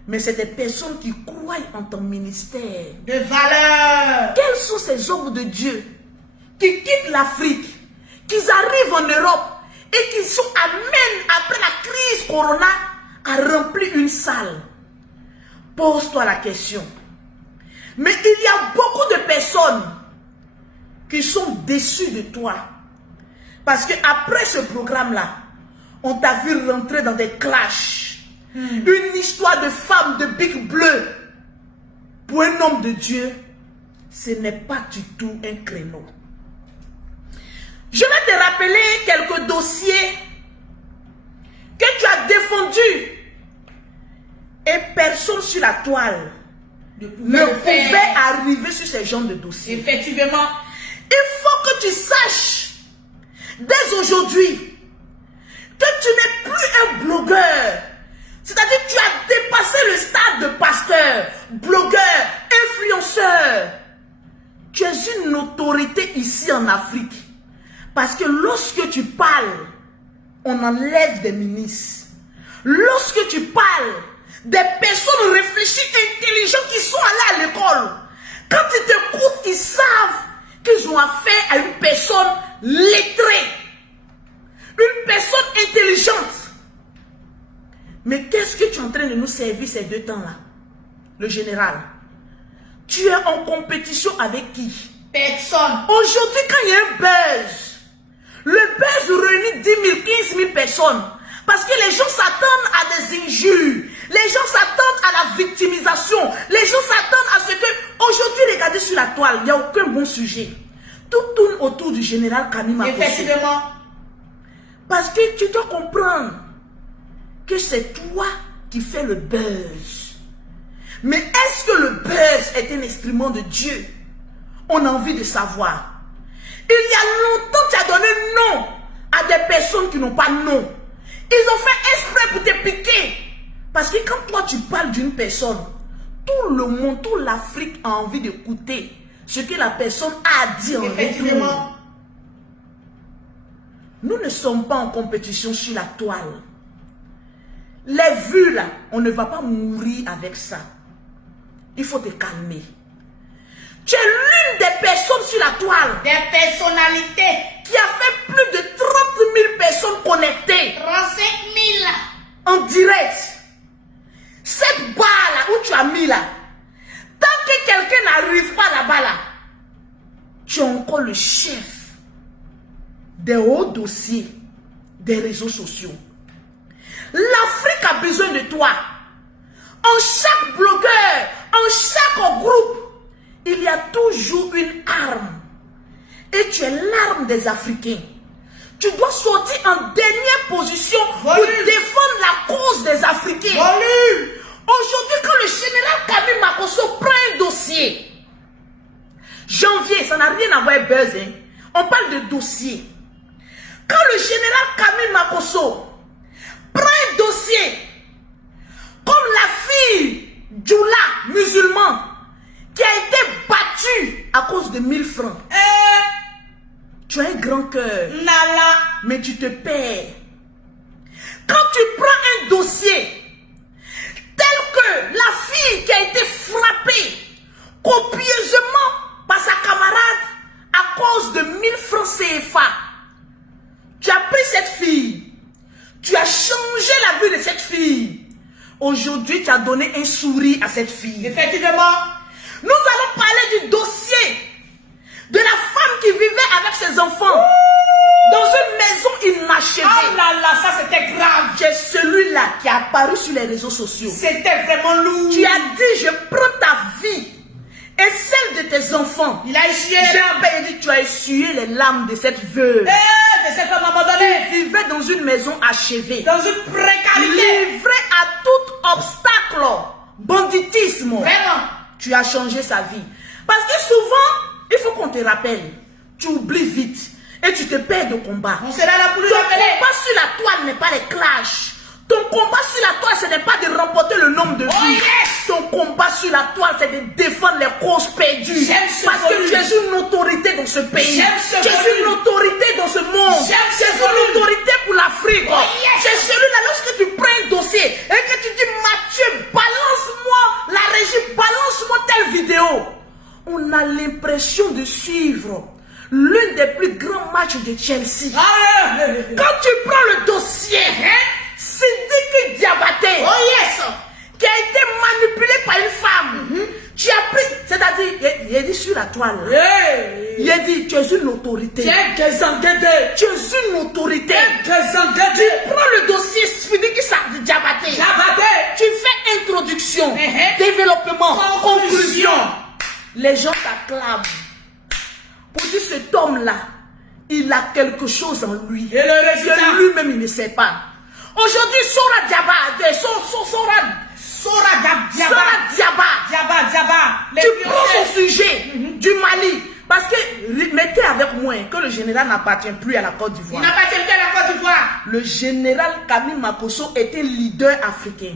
mais c'est des personnes qui croient en ton ministère. De valeur. Quels sont ces hommes de Dieu qui quittent l'Afrique, qui arrivent en Europe et qui sont amènent après la crise Corona à remplir une salle? Pose-toi la question. Mais il y a beaucoup de personnes qui sont déçues de toi. Parce qu'après ce programme-là, on t'a vu rentrer dans des clashs. Une histoire de femme de bic bleu. Pour un homme de Dieu, ce n'est pas du tout un créneau. Je vais te rappeler quelques dossiers que tu as défendus. Et personne sur la toile ne pouvait arriver sur ces genres de dossiers. Effectivement. Il faut que tu saches, dès aujourd'hui, que tu n'es plus un blogueur. C'est-à-dire que tu as dépassé le stade de pasteur, blogueur, influenceur. Tu es une autorité ici en Afrique. Parce que lorsque tu parles, on enlève des ministres. Lorsque tu parles, des personnes réfléchies, intelligentes qui ont affaire à une personne lettrée, une personne intelligente. Mais qu'est-ce que tu es en train de nous servir ces 2 temps-là? Le général, tu es en compétition avec qui? Personne. Aujourd'hui, quand il y a un buzz, le buzz réunit 10 000, 15 000 personnes. Parce que les gens s'attendent à des injures. Les gens s'attendent à la victimisation. Les gens s'attendent à ce que... Aujourd'hui, regardez sur la toile, il n'y a aucun bon sujet. Tout tourne autour du général Kami Makosso. Effectivement. Parce que tu dois comprendre que c'est toi qui fais le buzz. Mais est-ce que le buzz est un instrument de Dieu? On a envie de savoir. Il y a longtemps, tu as donné nom à des personnes qui n'ont pas nom. Ils ont fait exprès pour te piquer. Parce que quand toi tu parles d'une personne, tout le monde, toute l'Afrique a envie d'écouter ce que la personne a à dire en retour. Nous ne sommes pas en compétition sur la toile. Les vues là, on ne va pas mourir avec ça. Il faut te calmer. Tu es l'une des personnes sur la toile. Des personnalités. Qui a fait plus de 30 000 personnes connectées. 35 000. En direct. Cette barre là où tu as mis là. Tant que quelqu'un n'arrive pas là-bas là. Tu es encore le chef des hauts dossiers des réseaux sociaux. L'Afrique a besoin de toi. En chaque blogueur, en chaque groupe, il y a toujours une arme. Et tu es l'arme des Africains. Tu dois sortir en dernière position pour défendre la cause des Africains. Aujourd'hui, quand le général Kami Makosso prend un dossier, janvier, ça n'a rien à voir avec buzz, hein. On parle de dossier. Quand le général Kami Makosso prend un dossier, comme la fille Djoula, musulman, qui a été battue à cause de 1000 francs. Tu as un grand cœur, mais tu te perds. Quand tu prends un dossier tel que la fille qui a été frappée copieusement par sa camarade à cause de 1000 francs CFA, tu as pris cette fille, tu as changé la vie de cette fille. Aujourd'hui, tu as donné un sourire à cette fille. Effectivement. Nous allons parler du dossier de la femme qui vivait avec ses enfants dans une maison inachevée. Oh là là, ça c'était grave. C'est celui-là qui a apparu sur les réseaux sociaux. C'était vraiment lourd. Tu as dit, je prends ta vie et celle de tes enfants. Il a essuyé. J'ai dit, tu as essuyé les larmes de cette veuve. De cette femme abandonnée. Qui vivait dans une maison achevée. Dans une précarité. Livrée à tout obstacle. Banditisme. Vraiment. Tu as changé sa vie. Parce que souvent, il faut qu'on te rappelle. Tu oublies vite. Et tu te perds de combat. On sera là pour lui Ton rappeler. combat sur la toile n'est pas les clashs. Ton combat sur la toile, ce n'est pas de remporter le nombre de vies. Yes. Ton combat sur la toile, c'est de défendre les causes perdues. Parce que tu es une autorité dans ce pays. Tu es une autorité dans ce monde. Tu es une autorité pour l'Afrique. C'est celui-là, lorsque tu prends un dossier et que tu dis, Mathieu, balance-moi, la régie, balance-moi telle vidéo. On a l'impression de suivre l'un des plus grands matchs de Chelsea. Quand tu prends le dossier, Sidiki Diabaté, qui a été manipulé par une femme, tu as pris, c'est-à-dire, il a dit sur la toile, il a dit, tu es une autorité. Tu es une autorité. Tu prends le dossier Sidiki Diabaté, tu fais introduction, développement, conclusion. Les gens t'acclament. Pour dire cet homme-là, il a quelque chose en lui. Et le résultat, lui-même, il ne sait pas. Aujourd'hui, Sora Diaba, tu prends son sujet du Mali. Parce que, mettez avec moi que le général n'appartient plus à la Côte d'Ivoire. Il n'appartient plus à la Côte d'Ivoire. Le général Kami Makosso était leader africain.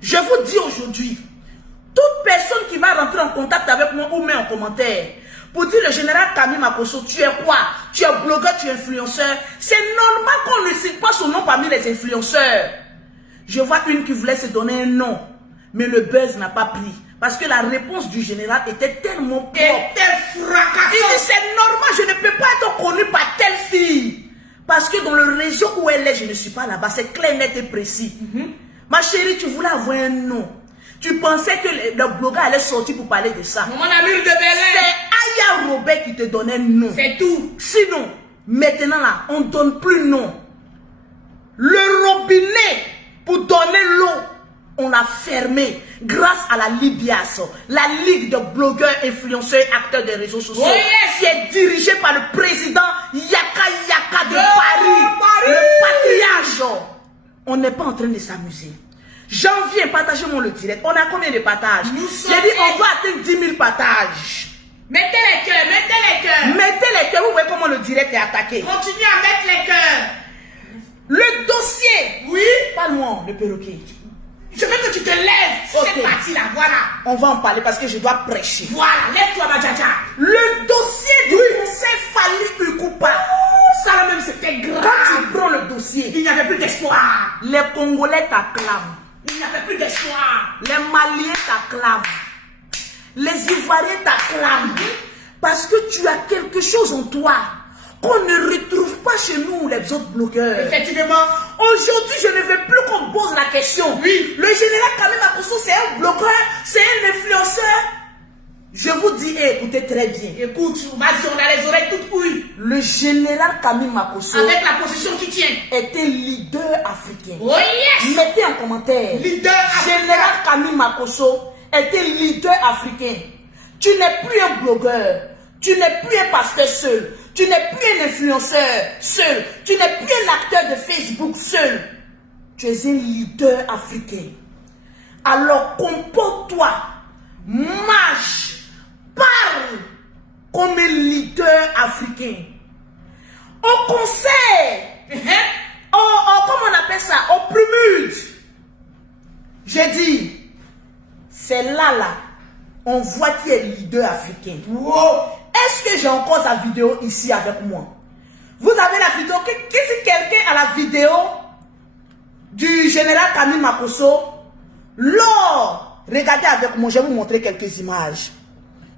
Je vous dis aujourd'hui, toute personne qui va rentrer en contact avec moi ou met en commentaire pour dire le général Kami Makosso, tu es quoi? Tu es blogueur, tu es influenceur. C'est normal qu'on ne cite pas son nom parmi les influenceurs. Je vois une qui voulait se donner un nom. Mais le buzz n'a pas pris. Parce que la réponse du général était tellement propre. Était fracassante. Il dit, c'est normal, je ne peux pas être connu par telle fille. Parce que dans le réseau où elle est, je ne suis pas là-bas. C'est clair, net et précis. Ma chérie, tu voulais avoir un nom. Tu pensais que le blogueur allait sortir pour parler de ça. Mon ami de Belém. C'est Aya Robert qui te donnait un nom. C'est tout. Sinon, maintenant là, on ne donne plus nom. Le robinet pour donner l'eau, on l'a fermé grâce à la Libias, la Ligue de blogueurs, influenceurs, acteurs des réseaux sociaux, qui est dirigée par le président Yaka Yaka de Paris, le patriarche. On n'est pas en train de s'amuser. Janvier, partagez-moi le direct. On a combien de partages? J'ai dit, on doit atteindre 10 000 partages. Mettez les cœurs, mettez les cœurs. Mettez les cœurs, vous voyez comment le direct est attaqué. Continuez à mettre les cœurs. Le dossier. Oui. Parle-moi, le perroquet. Je veux que tu te lèves sur cette partie-là, voilà. On va en parler parce que je dois prêcher. Voilà, lève-toi, Madjaja. Le dossier du conseil Fali Ukupa. Ça là même, c'était grave. Quand tu prends le dossier, Il n'y avait plus d'espoir. les Congolais t'acclament. Il n'y avait plus d'espoir. Les Maliens t'acclament. Les Ivoiriens t'acclament. Parce que tu as quelque chose en toi qu'on ne retrouve pas chez nous, les autres blogueurs. Effectivement. Aujourd'hui, je ne veux plus qu'on pose la question. Oui. Le général Kamil Makosso, c'est un blogueur, c'est un influenceur. Je vous dis, écoutez très bien. Écoute, vas-y, on a les oreilles toutes ouilles. Le général Kamil Makosso Avec la position qui tient. était leader africain. Oh yes. Mettez en commentaire. Leader africain. Général Kamil Makosso était leader africain. Tu n'es plus un blogueur. Tu n'es plus un pasteur seul. Tu n'es plus un influenceur seul. Tu n'es plus un acteur de Facebook seul. Tu es un leader africain. Alors comporte-toi, marche, parle comme un leader africain. Au conseil, comment on appelle ça? Au plumut. J'ai dit, c'est là, on voit qui est leader africain. Wow. Est-ce que j'ai encore sa vidéo ici avec moi? Vous avez la vidéo? Si quelqu'un a la vidéo du général Kamil Makosso, regardez avec moi, je vais vous montrer quelques images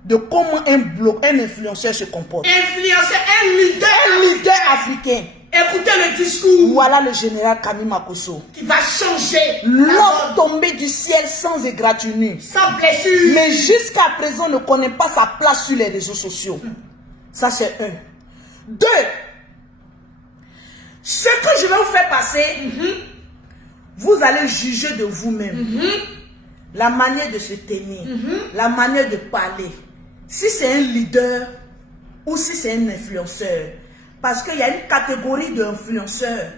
de comment un influenceur se comporte. Influenceur, un leader africain. Écoutez le discours. Voilà le général Kamil Makosso. Qui va changer. L'homme tombé du ciel sans égratignure. Sans blessure. Mais jusqu'à présent, ne connaît pas sa place sur les réseaux sociaux. Ça, c'est un. Deux. Ce que je vais vous faire passer, vous allez juger de vous-même. La manière de se tenir, la manière de parler. Si c'est un leader ou si c'est un influenceur. Parce qu'il y a une catégorie d'influenceurs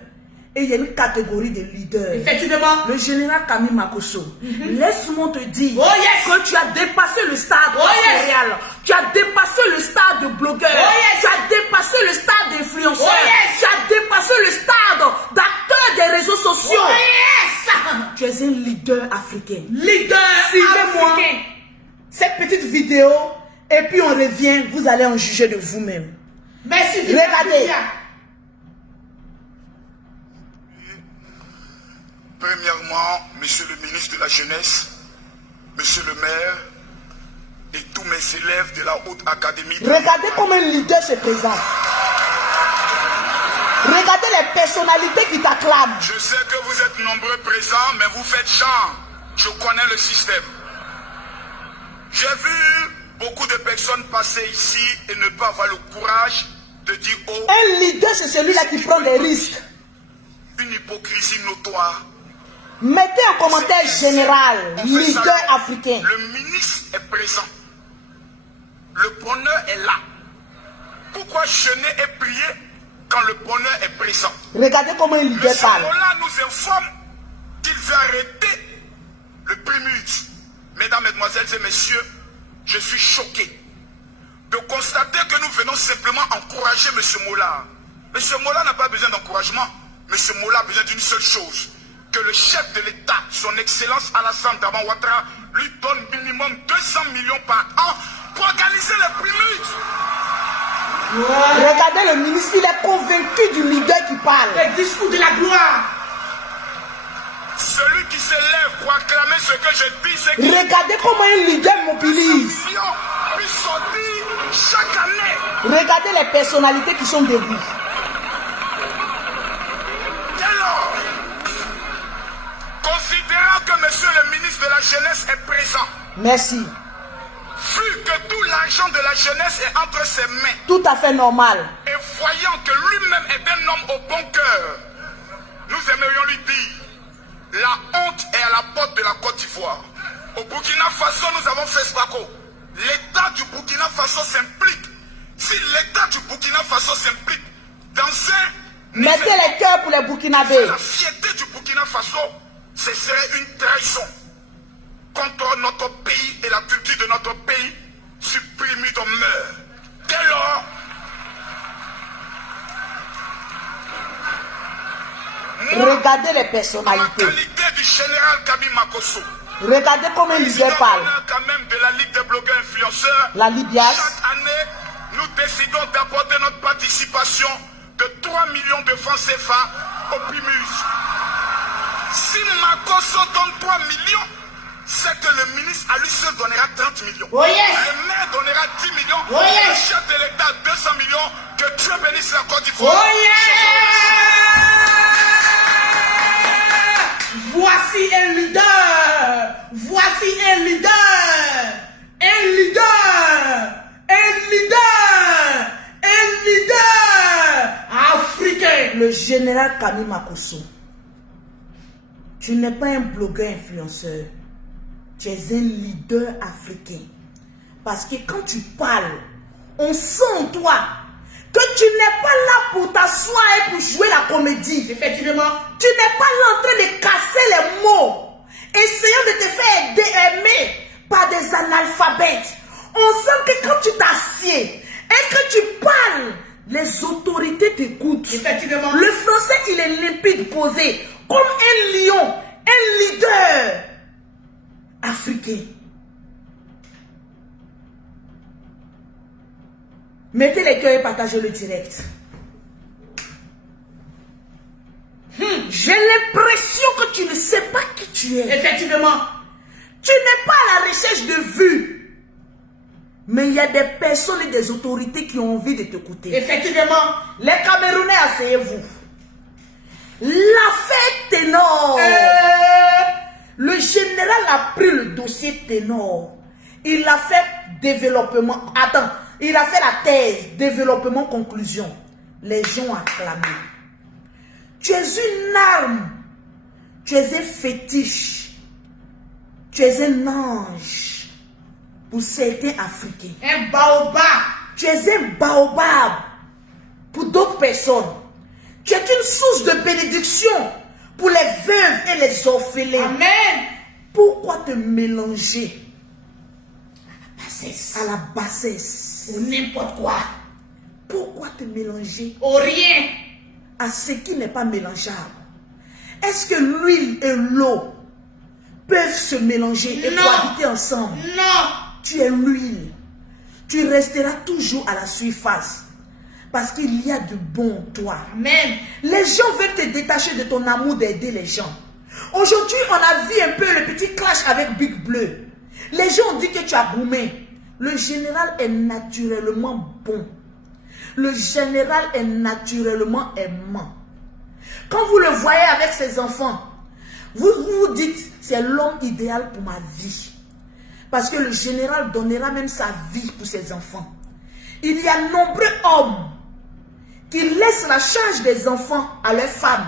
et il y a une catégorie de leaders. Effectivement. Le général Kamil Makosso, laisse-moi te dire yes. que tu as dépassé le stade yes. Tu as dépassé le stade de blogueur. Yes. Tu as dépassé le stade d'influenceur. Yes. Tu as dépassé le stade d'acteur des réseaux sociaux. Yes. Tu es un leader africain. Leader Suivez-moi africain. cette petite vidéo et puis on revient. Vous allez en juger de vous-même. Merci. Regardez. Premièrement, monsieur le ministre de la Jeunesse, monsieur le maire et tous mes élèves de la Haute Académie. Regardez comment un leader se présente. Regardez les personnalités qui t'acclament. Je sais que vous êtes nombreux présents, mais vous faites genre. Je connais le système. J'ai vu beaucoup de personnes passer ici et ne pas avoir le courage de dire oh. Un leader, c'est celui-là qui prend des risques. Une hypocrisie notoire. Mettez en commentaire général, leader africain. Le ministre est présent. Le bonheur est là. Pourquoi jeûner et prier quand le bonheur est présent? Regardez comment un leader parle. Mola nous informe qu'il veut arrêter le prémute. Mesdames, mesdemoiselles et messieurs, je suis choqué de constater que nous venons simplement encourager M. Mola. M. Mola n'a pas besoin d'encouragement. M. Mola a besoin d'une seule chose. Que le chef de l'État, son Excellence Alassane Dramane Ouattara, lui donne minimum 200 millions par an pour organiser les prémutes. Regardez le ministre, il est convaincu du leader qui parle. Le discours de la gloire. Celui qui s'élève proclamer ce que je dis, c'est que Regardez comment un leader mobilise. puisse sortir chaque année. Regardez les personnalités qui sont debout. Dès lors, considérant que monsieur le ministre de la Jeunesse est présent, Merci. vu que tout l'argent de la jeunesse est entre ses mains, Tout à fait normal. et voyant que lui-même est un homme au bon cœur, nous aimerions lui dire, la honte est à la porte de la Côte d'Ivoire. Au Burkina Faso, nous avons fait Spako. L'État du Burkina Faso s'implique. Si l'État du Burkina Faso s'implique dans un... Mettez les cœurs pour les Burkinabés. La fierté du Burkina Faso, ce serait une trahison contre notre pays et la culture de notre pays. Supprime ton meurt. Dès lors, Regardez les en la personnalités. qualité du général Kabi Makosso, Regardez comment un leader parle. quand même de la Ligue des blogueurs influenceurs, La Libias. chaque année, nous décidons d'apporter notre participation de 3 millions de francs CFA au PIMUS. Si Makosso donne 3 millions, c'est que le ministre à lui seul donnera 30 millions. Oh yes. Le maire donnera 10 millions. Oh yes. Le chef de l'État 200 millions. Que Dieu bénisse la Côte d'Ivoire. Oh yeah! Voici un leader. Voici un leader. Un leader. Un leader. Un leader africain. Le général Kami Makosso, tu n'es pas un blogueur influenceur. Tu es un leader africain. Parce que quand tu parles, on sent en toi que tu n'es pas là pour t'asseoir et pour jouer la comédie. Effectivement. Tu n'es pas là en train de casser les mots, essayant de te faire aimer par des analphabètes. On sent que quand tu t'assieds et que tu parles, les autorités t'écoutent. Effectivement. Le français, il est limpide, posé, comme un lion, un leader africain. Mettez les cœurs et partagez le direct. J'ai l'impression que tu ne sais pas qui tu es. Effectivement. Tu n'es pas à la recherche de vues. Mais il y a des personnes et des autorités qui ont envie de t'écouter. Effectivement. Les Camerounais, asseyez-vous. L'affaire Ténor. Le général a pris le dossier Ténor. Il a fait développement. Attends. Il a fait la thèse, développement, conclusion. Les gens ont acclamé. Tu es une arme. Tu es un fétiche. Tu es un ange pour certains Africains. Un baobab. Tu es un baobab pour d'autres personnes. Tu es une source de bénédiction pour les veuves et les orphelins. Amen. Pourquoi te mélanger Bassesse. à la bassesse? Ou n'importe quoi. Pourquoi te mélanger Au rien. à ce qui n'est pas mélangeable? Est-ce que l'huile et l'eau peuvent se mélanger et Non. cohabiter ensemble? Non. Tu es l'huile. Tu resteras toujours à la surface. Parce qu'il y a du bon en toi. Amen. Les gens veulent te détacher de ton amour d'aider les gens. Aujourd'hui, on a vu un peu le petit clash avec Big Bleu. Les gens ont dit que tu as gourmé. Le général est naturellement bon. Le général est naturellement aimant. Quand vous le voyez avec ses enfants, vous vous dites, c'est l'homme idéal pour ma vie. Parce que le général donnera même sa vie pour ses enfants. Il y a nombreux hommes qui laissent la charge des enfants à leurs femmes.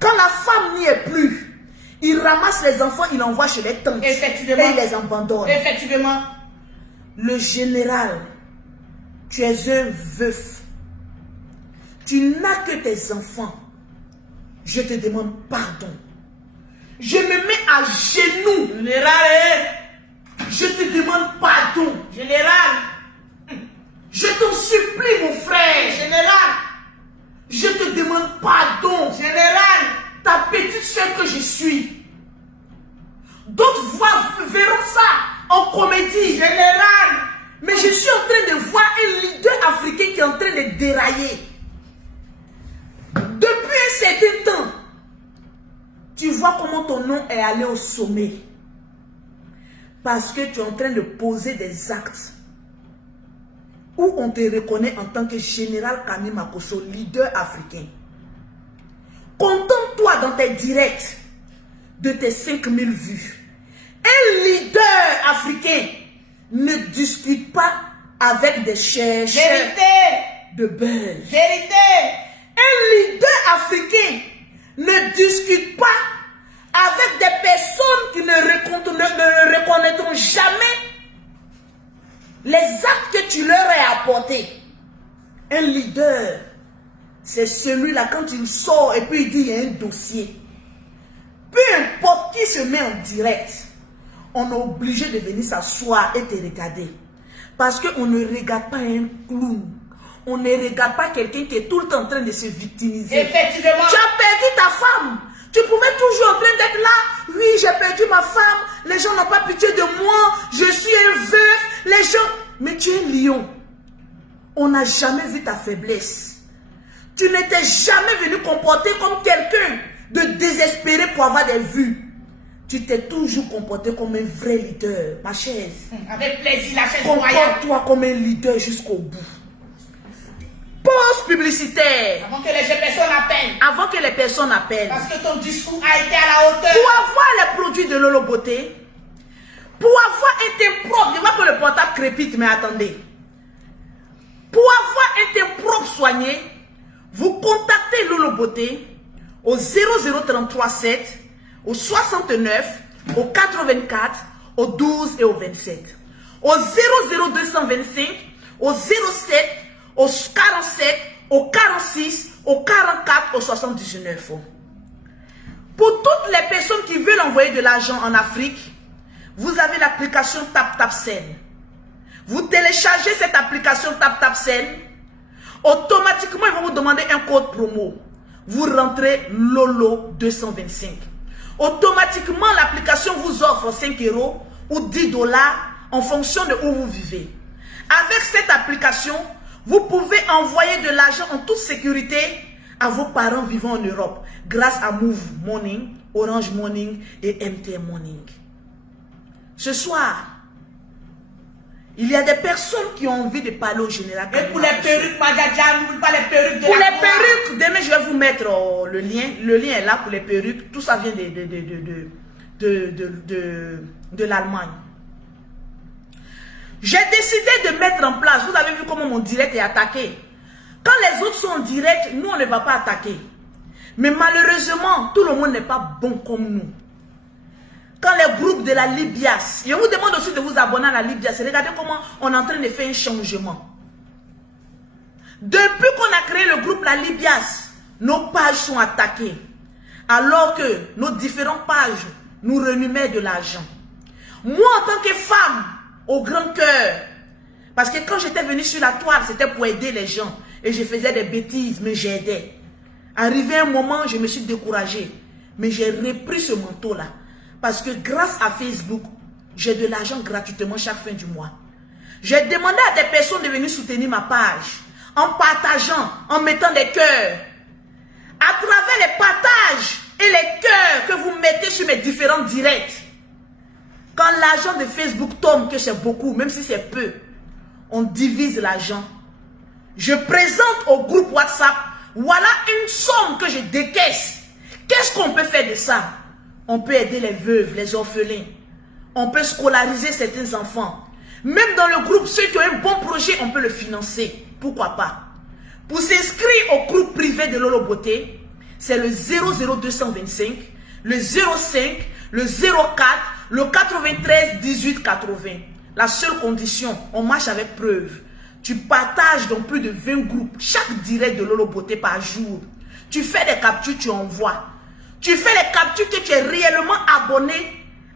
Quand la femme n'y est plus, il ramasse les enfants, il envoie chez les tantes. Effectivement. Et il les abandonne. Effectivement. Le général, tu es un veuf. Tu n'as que tes enfants. Je te demande pardon. Je me mets à genoux. Général. Je te demande pardon. Général. Je t'en supplie, mon frère. Général. Je te demande pardon. Général. Ta petite soeur que je suis. D'autres verront ça en comédie. Général. Mais je suis en train de voir un leader africain qui est en train de dérailler. Depuis un certain temps, tu vois comment ton nom est est allé au sommet. Parce que tu es en train de poser des actes où on te reconnaît en tant que général Kami Makosso, leader africain. Contente-toi dans tes directs de tes 5000 vues. Un leader africain ne discute pas avec des chercheurs de buzz. Vérité. Un leader africain ne discute pas avec des personnes qui ne reconnaîtront jamais les actes que tu leur as apportés. Un leader, c'est celui-là, quand il sort et puis il dit il y a un dossier. Peu importe qui se met en direct, on est obligé de venir s'asseoir et te regarder. Parce qu'on ne regarde pas un clown. On ne regarde pas quelqu'un qui est tout le temps en train de se victimiser. Effectivement. Tu as perdu ta femme. Tu pouvais toujours en train d'être là. Oui, j'ai perdu ma femme. Les gens n'ont pas pitié de moi. Je suis un veuf. Les gens... Mais tu es un lion. On n'a jamais vu ta faiblesse. Tu n'étais jamais venu comporter comme quelqu'un de désespéré pour avoir des vues. Tu t'es toujours comporté comme un vrai leader. Ma chaise. Avec plaisir, la chaise royale. Comporte-toi comme un leader jusqu'au bout. Pause publicitaire. Avant que les personnes appellent. Avant que les personnes appellent. Parce que ton discours a été à la hauteur. Pour avoir les produits de Lolo Beauté, pour avoir un teint propre, je vois que le portable crépite, mais attendez. Pour avoir un teint propre soigné, vous contactez Lolo Beauté au 00337, au 69, au 84, au 12 et au 27. Au 00225, au 07, au 47, au 46, au 44, au 79. Pour toutes les personnes qui veulent envoyer de l'argent en Afrique, vous avez l'application TapTapSend. Vous téléchargez cette application TapTapSend. Automatiquement, ils vont vous demander un code promo. Vous rentrez Lolo 225. Automatiquement, l'application vous offre 5 € ou 10 $ en fonction de où vous vivez. Avec cette application, vous pouvez envoyer de l'argent en toute sécurité à vos parents vivant en Europe grâce à Move Money, Orange Money et MTN Money. Ce soir, il y a des personnes qui ont envie de parler au général. Et pour les perruques, Madjadja, n'oublie pas les perruques de pour la les perruques, demain je vais vous mettre le lien. Le lien est là pour les perruques. Tout ça vient de l'Allemagne. J'ai décidé de mettre en place, vous avez vu comment mon direct est attaqué. Quand les autres sont en direct, nous on ne va pas attaquer. Mais malheureusement, tout le monde n'est pas bon comme nous. Quand les groupes de la Libias, je vous demande aussi de vous abonner à la Libias. Regardez comment on est en train de faire un changement. Depuis qu'on a créé le groupe la Libias, nos pages sont attaquées. Alors que nos différentes pages nous rémunèrent de l'argent. Moi, en tant que femme, au grand cœur, parce que quand j'étais venue sur la toile, c'était pour aider les gens. Et je faisais des bêtises, mais j'aidais. Arrivé un moment, je me suis découragée. Mais j'ai repris ce manteau-là. Parce que grâce à Facebook, j'ai de l'argent gratuitement chaque fin du mois. J'ai demandé à des personnes de venir soutenir ma page. En partageant, en mettant des cœurs. À travers les partages et les cœurs que vous mettez sur mes différents directs. Quand l'argent de Facebook tombe, que c'est beaucoup, même si c'est peu, on divise l'argent. Je présente au groupe WhatsApp, voilà une somme que je décaisse. Qu'est-ce qu'on peut faire de ça? On peut aider les veuves, les orphelins. On peut scolariser certains enfants. Même dans le groupe, ceux qui ont un bon projet, on peut le financer. Pourquoi pas? Pour s'inscrire au groupe privé de Lolo Beauté, c'est le 00225, le 05, le 04, le 93 18 80. La seule condition, on marche avec preuve. Tu partages dans plus de 20 groupes, chaque direct de Lolo Beauté par jour. Tu fais des captures, tu envoies. Tu fais les captures que tu es réellement abonné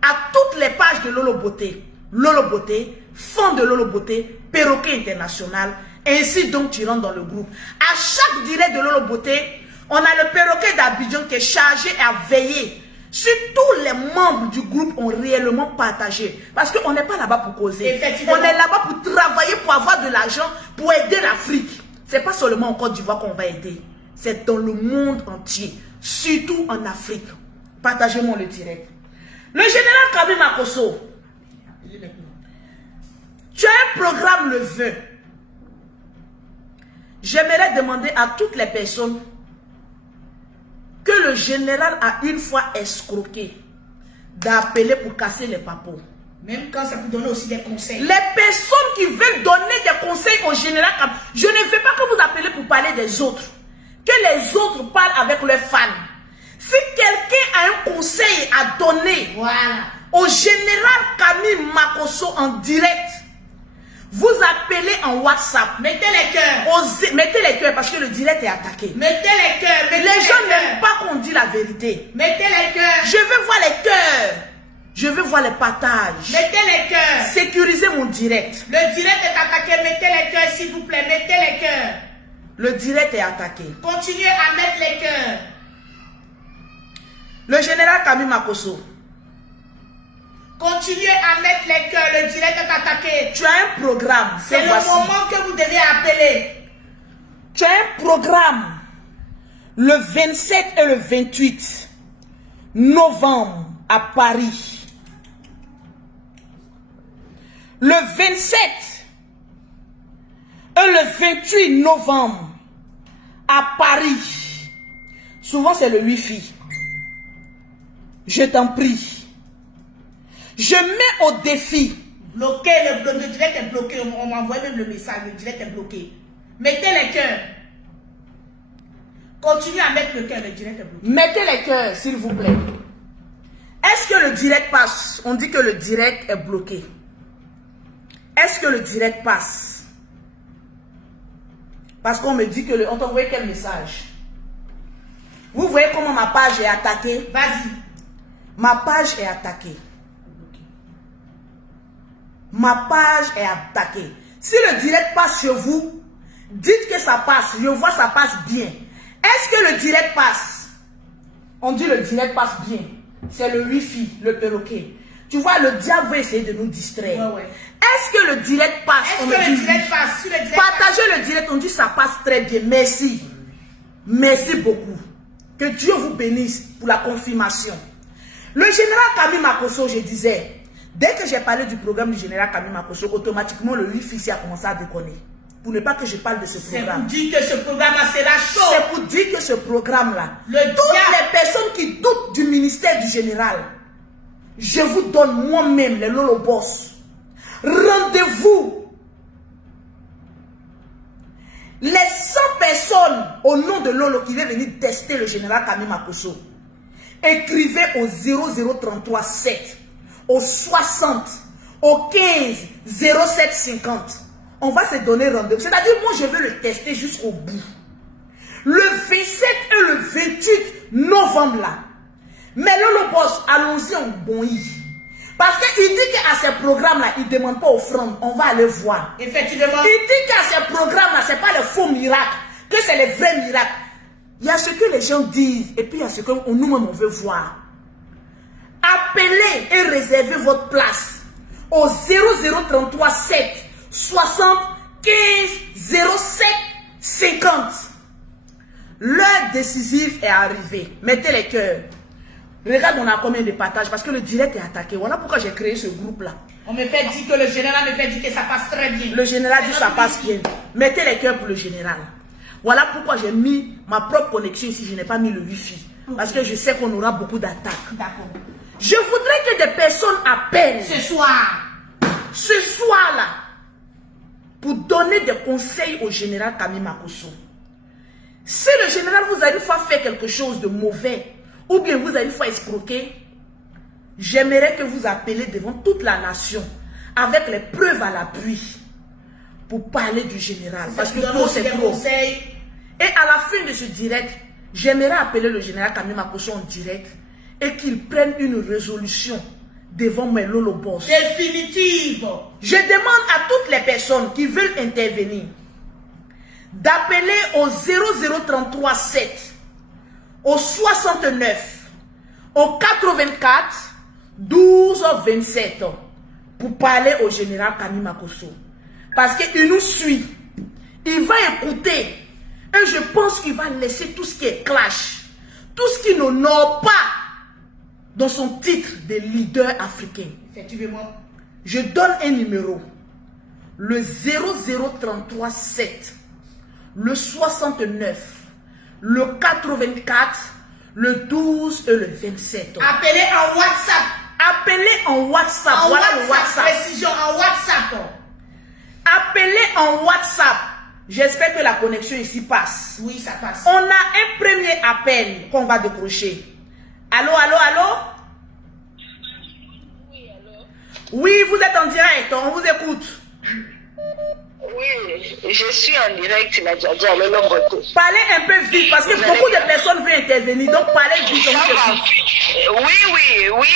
à toutes les pages de Lolo Beauté. Lolo Beauté, fond de Lolo Beauté, Perroquet International. Ainsi donc tu rentres dans le groupe. À chaque direct de Lolo Beauté, on a le Perroquet d'Abidjan qui est chargé à veiller sur tous les membres du groupe ont réellement partagé. Parce qu'on n'est pas là-bas pour causer. On est là-bas pour travailler, pour avoir de l'argent, pour aider l'Afrique. Ce n'est pas seulement en Côte d'Ivoire qu'on va aider. C'est dans le monde entier. Surtout en Afrique. Partagez-moi le direct. Le général Kami Makosso, tu as un programme le 20. J'aimerais demander à toutes les personnes que le général a une fois escroqué d'appeler pour casser les papos. Même quand ça vous donne aussi des conseils. Les personnes qui veulent donner des conseils au général, je ne veux pas que vous appelez pour parler des autres. Que les autres parlent avec leurs fans. Si quelqu'un a un conseil à donner au général Kami Makosso en direct, vous appelez en WhatsApp. Mettez les cœurs. Mettez les cœurs parce que le direct est attaqué. Mettez les cœurs. Les gens n'aiment pas qu'on dit la vérité. Mettez les cœurs. Je veux voir les cœurs. Je veux voir les partages. Mettez les cœurs. Sécurisez mon direct. Le direct est attaqué. Mettez les cœurs, s'il vous plaît. Mettez les cœurs. Le direct est attaqué. Continuez à mettre les cœurs. Le général Kami Makosso. Continuez à mettre les cœurs. Le direct est attaqué. Tu as un programme. C'est le moment que vous devez appeler. Tu as un programme. Le 27 et le 28 novembre à Paris. Le 27 et le 28 novembre à Paris. Souvent c'est le Wi-Fi. Je t'en prie. Je mets au défi. Bloqué, le direct est bloqué. On m'envoie même le message. Le direct est bloqué. Mettez les cœurs. Continuez à mettre le cœur. Le direct est bloqué. Mettez les cœurs, s'il vous plaît. Est-ce que le direct passe? On dit que le direct est bloqué. Est-ce que le direct passe? Parce qu'on me dit que on t'a envoyé quel message? Vous voyez comment ma page est attaquée? Vas-y. Ma page est attaquée. Ma page est attaquée. Si le direct passe chez vous, dites que ça passe. Je vois ça passe bien. Est-ce que le direct passe? On dit le direct passe bien. C'est le Wi-Fi, le perroquet. Tu vois, le diable veut essayer de nous distraire. Est-ce que le direct passe? Est-ce que le direct passe? Partagez le direct, on dit ça passe très bien. Merci. Merci beaucoup. Que Dieu vous bénisse pour la confirmation. Le général Kami Makosso, je disais, dès que j'ai parlé du programme du général Kami Makosso, automatiquement le Wi-Fi a commencé à déconner. Pour ne pas que je parle de ce programme. C'est pour dire que ce programme sera chaud. C'est pour dire que ce programme-là, toutes diable. les personnes qui doutent du ministère du général, je vous donne moi-même les Lolo Boss. Rendez-vous. Les 100 personnes au nom de Lolo qui veulent venir tester le général Kami Makosso, écrivez au 0033 7, au 60, au 15 07 50. On va se donner rendez-vous. C'est-à-dire, moi, je veux le tester jusqu'au bout. Le 27 et le 28 novembre, là. Mais Lolo Boss, allons-y en bonnie. Parce qu'il dit qu'à ces programmes-là, il ne demande pas offrande. On va aller voir. Effectivement. Il dit qu'à ces programmes-là, ce n'est pas les faux miracles, que c'est les vrais miracles. Il y a ce que les gens disent, et puis il y a ce que nous-mêmes, on veut voir. Appelez et réservez votre place au 0033 7 60 15 07 50. L'heure décisive est arrivée. Mettez les cœurs. Regarde, on a combien de partages parce que le direct est attaqué. Voilà pourquoi j'ai créé ce groupe-là. On me fait dire que le général me fait dire que ça passe très bien. Le général dit que ça passe bien. Mettez les cœurs pour le général. Voilà pourquoi j'ai mis ma propre connexion ici. Je n'ai pas mis le Wi-Fi. Parce que je sais qu'on aura beaucoup d'attaques. D'accord. Je voudrais que des personnes appellent Ce soir. Ce soir-là, pour donner des conseils au général Kami Makosso. Si le général vous a une fois fait quelque chose de mauvais, ou bien vous avez une fois escroqué, j'aimerais que vous appeliez devant toute la nation, avec les preuves à l'appui, pour parler du général. Parce que trop c'est trop. Et à la fin de ce direct, j'aimerais appeler le général Kami Makosso en direct, et qu'il prenne une résolution devant mes Lolo Boss. Définitive. Je demande à toutes les personnes qui veulent intervenir d'appeler au 0033 7, au 69, au 84 12 27 pour parler au général Kami Makosso. Parce qu'il nous suit. Il va écouter. Et je pense qu'il va laisser tout ce qui est clash, tout ce qui n'honore pas dans son titre de leader africain. Effectivement. Je donne un numéro. Le 00337, le 69, le 84, le 12 et le 27. Appelez en WhatsApp. Appelez en WhatsApp. En Voilà WhatsApp, le WhatsApp. précision, en WhatsApp. Appelez en WhatsApp. J'espère que la connexion ici passe. Oui, ça passe. On a un premier appel qu'on va décrocher. Allô, allô, allô? Oui, allô? Oui, vous êtes en direct, on vous écoute. Oui, je suis en direct, Nadia Diallo Lombote. Parlez un peu vite parce que beaucoup de personnes veulent intervenir, donc parlez vite. On vous écoute. Oui,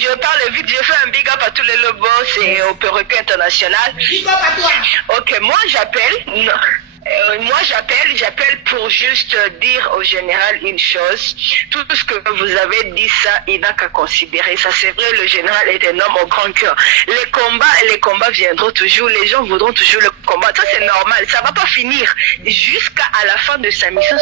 je parle vite, je fais un big up à tous les lobos et au perroquet international. Big up à toi. Ok, moi j'appelle pour juste dire au général une chose. Tout ce que vous avez dit, ça, il n'a qu'à considérer. Ça, c'est vrai, le général est un homme au grand cœur. Les combats viendront toujours. Les gens voudront toujours le combat. Ça, c'est normal. Ça va pas finir. Jusqu'à la fin de sa mission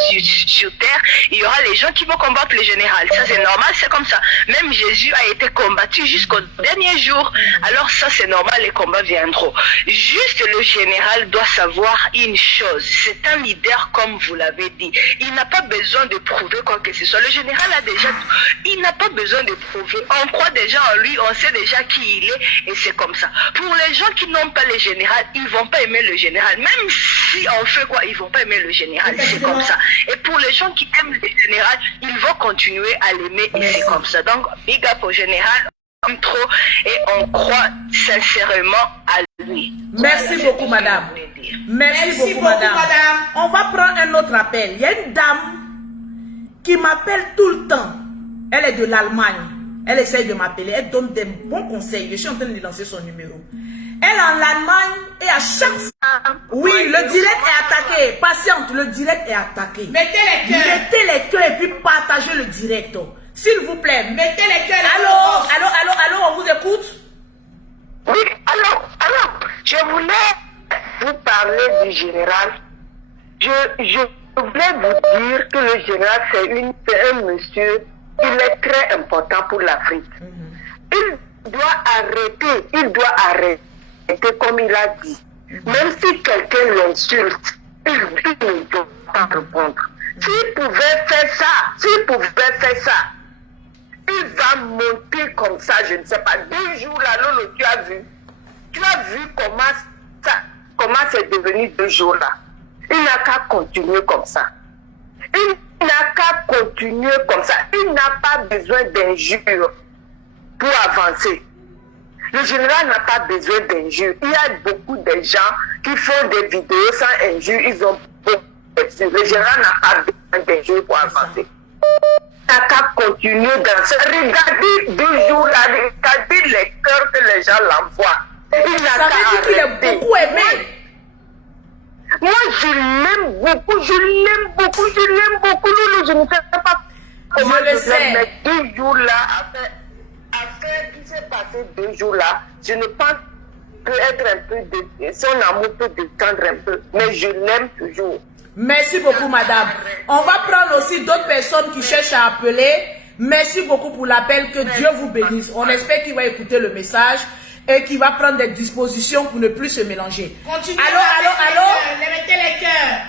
sur terre, il y aura les gens qui vont combattre le général. Ça, c'est normal. C'est comme ça. Même Jésus a été combattu jusqu'au dernier jour. Alors, ça, c'est normal. Les combats viendront. Juste, le général doit savoir une chose. C'est un leader comme vous l'avez dit. Il n'a pas besoin de prouver quoi que ce soit. Le général a déjà tout. Il n'a pas besoin de prouver. On croit déjà en lui, on sait déjà qui il est et c'est comme ça. Pour les gens qui n'ont pas le général, ils vont pas aimer le général. Même si on fait quoi, ils vont pas aimer le général. C'est comme ça. Et pour les gens qui aiment le général, ils vont continuer à l'aimer et c'est comme ça. Donc, big up au général. Trop et on croit sincèrement à lui. Merci beaucoup, madame. Merci beaucoup, madame. On va prendre un autre appel. Il y a une dame qui m'appelle tout le temps. Elle est de l'Allemagne. Elle essaye de m'appeler. Elle donne des bons conseils. Je suis en train de lancer son numéro. Elle est en Allemagne et à chaque fois... Oui, le direct est attaqué. Patiente, le direct est attaqué. Mettez les cœurs. Mettez les cœurs et puis partagez le direct. S'il vous plaît. Mettez les cœurs. Allô, on vous écoute? Oui, alors, je voulais vous parler du général. Je voulais vous dire que le général, c'est un monsieur, il est très important pour l'Afrique. Il doit arrêter comme il a dit. Même si quelqu'un l'insulte, il ne doit pas répondre. S'il pouvait faire ça, il va monter comme ça, je ne sais pas. 2 jours là, Lolo, tu as vu comment c'est devenu 2 jours là. Il n'a qu'à continuer comme ça. Il n'a pas besoin d'injures pour avancer. Le général n'a pas besoin d'injures. Il y a beaucoup de gens qui font des vidéos sans injures. Ils ont beaucoup d'injures. Le général n'a pas besoin d'injures pour avancer. Il n'a qu'à continuer dans ça. Regardez 2 jours là, regardez les cœurs que les gens l'envoient. Il n'a qu'à arrêter. qu'il est beaucoup aimé. Moi, je l'aime beaucoup. Loulou, je ne sais pas comment Je le sais. mais 2 jours là, après il s'est passé 2 jours là, je ne pense peut-être un peu son amour peut descendre un peu, mais je l'aime toujours. Merci beaucoup, madame. On va prendre aussi d'autres personnes qui cherchent à appeler. Merci beaucoup pour l'appel. Que Dieu vous bénisse. On espère qu'il va écouter le message et qu'il va prendre des dispositions pour ne plus se mélanger. Continuez. Allô? Mettez les cœurs.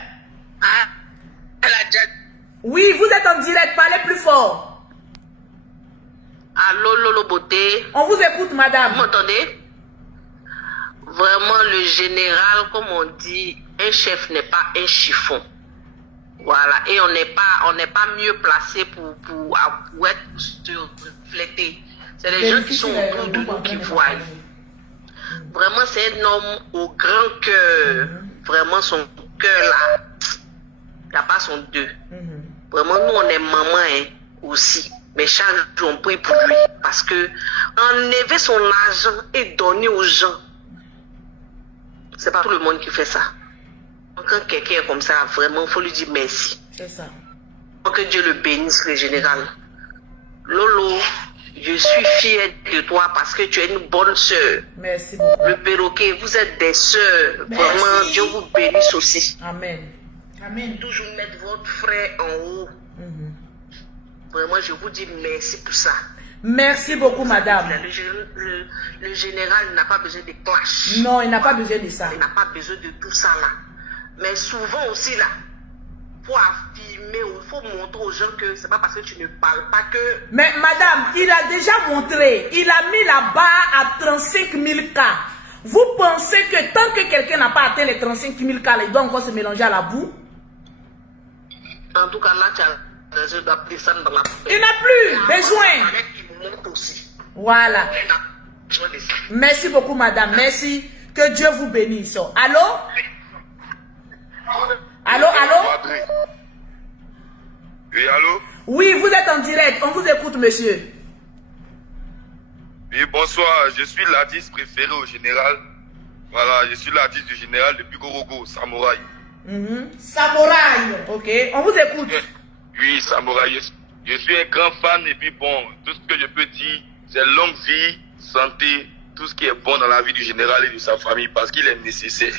Oui, vous êtes en direct. Parlez plus fort. Allô, Lolo Beauté. On vous écoute, madame. Vous m'entendez? Vraiment, le général, comme on dit, un chef n'est pas un chiffon. Voilà. Et on n'est pas mieux placé pour être reflété. C'est les gens qui sont autour de nous qui voient. Vraiment, c'est un homme au grand cœur. Vraiment, son cœur là, il n'y a pas son deux. Vraiment, nous, on est maman aussi. Mais chaque jour, on prie pour lui. Parce que enlever son argent et donner aux gens, c'est pas tout le monde qui fait ça. Quand quelqu'un est comme ça, vraiment, il faut lui dire merci. C'est ça. Que Dieu le bénisse, le général. Lolo, je suis fière de toi parce que tu es une bonne sœur. Merci beaucoup. Le perroquet, vous êtes des sœurs. Vraiment, Dieu vous bénisse aussi. Amen. Amen. Toujours mettre votre frère en haut. Vraiment, je vous dis merci pour ça. Merci beaucoup, madame. Le général n'a pas besoin de clash. Non, il n'a pas besoin de ça. Il n'a pas besoin de tout ça là. Mais souvent aussi là, il faut affirmer, il faut montrer aux gens que c'est pas parce que tu ne parles pas que... Mais madame, il a déjà montré, il a mis la barre à 35 000 cas. Vous pensez que tant que quelqu'un n'a pas atteint les 35 000 cas, il doit encore se mélanger à la boue? En tout cas là, tu as raison d'appeler ça dans la... Il n'a plus besoin. Voilà. Merci beaucoup, madame. Merci. Que Dieu vous bénisse. Allô? Allô, allô? Oui, allô? Oui, vous êtes en direct. On vous écoute, monsieur. Oui, bonsoir. Je suis l'artiste préféré au général. Voilà, je suis l'artiste du général depuis Gorogo, Samouraï. Samouraï. Ok, on vous écoute. Oui, Samouraï. Je suis un grand fan et puis bon, tout ce que je peux dire, c'est longue vie, santé, tout ce qui est bon dans la vie du général et de sa famille parce qu'il est nécessaire.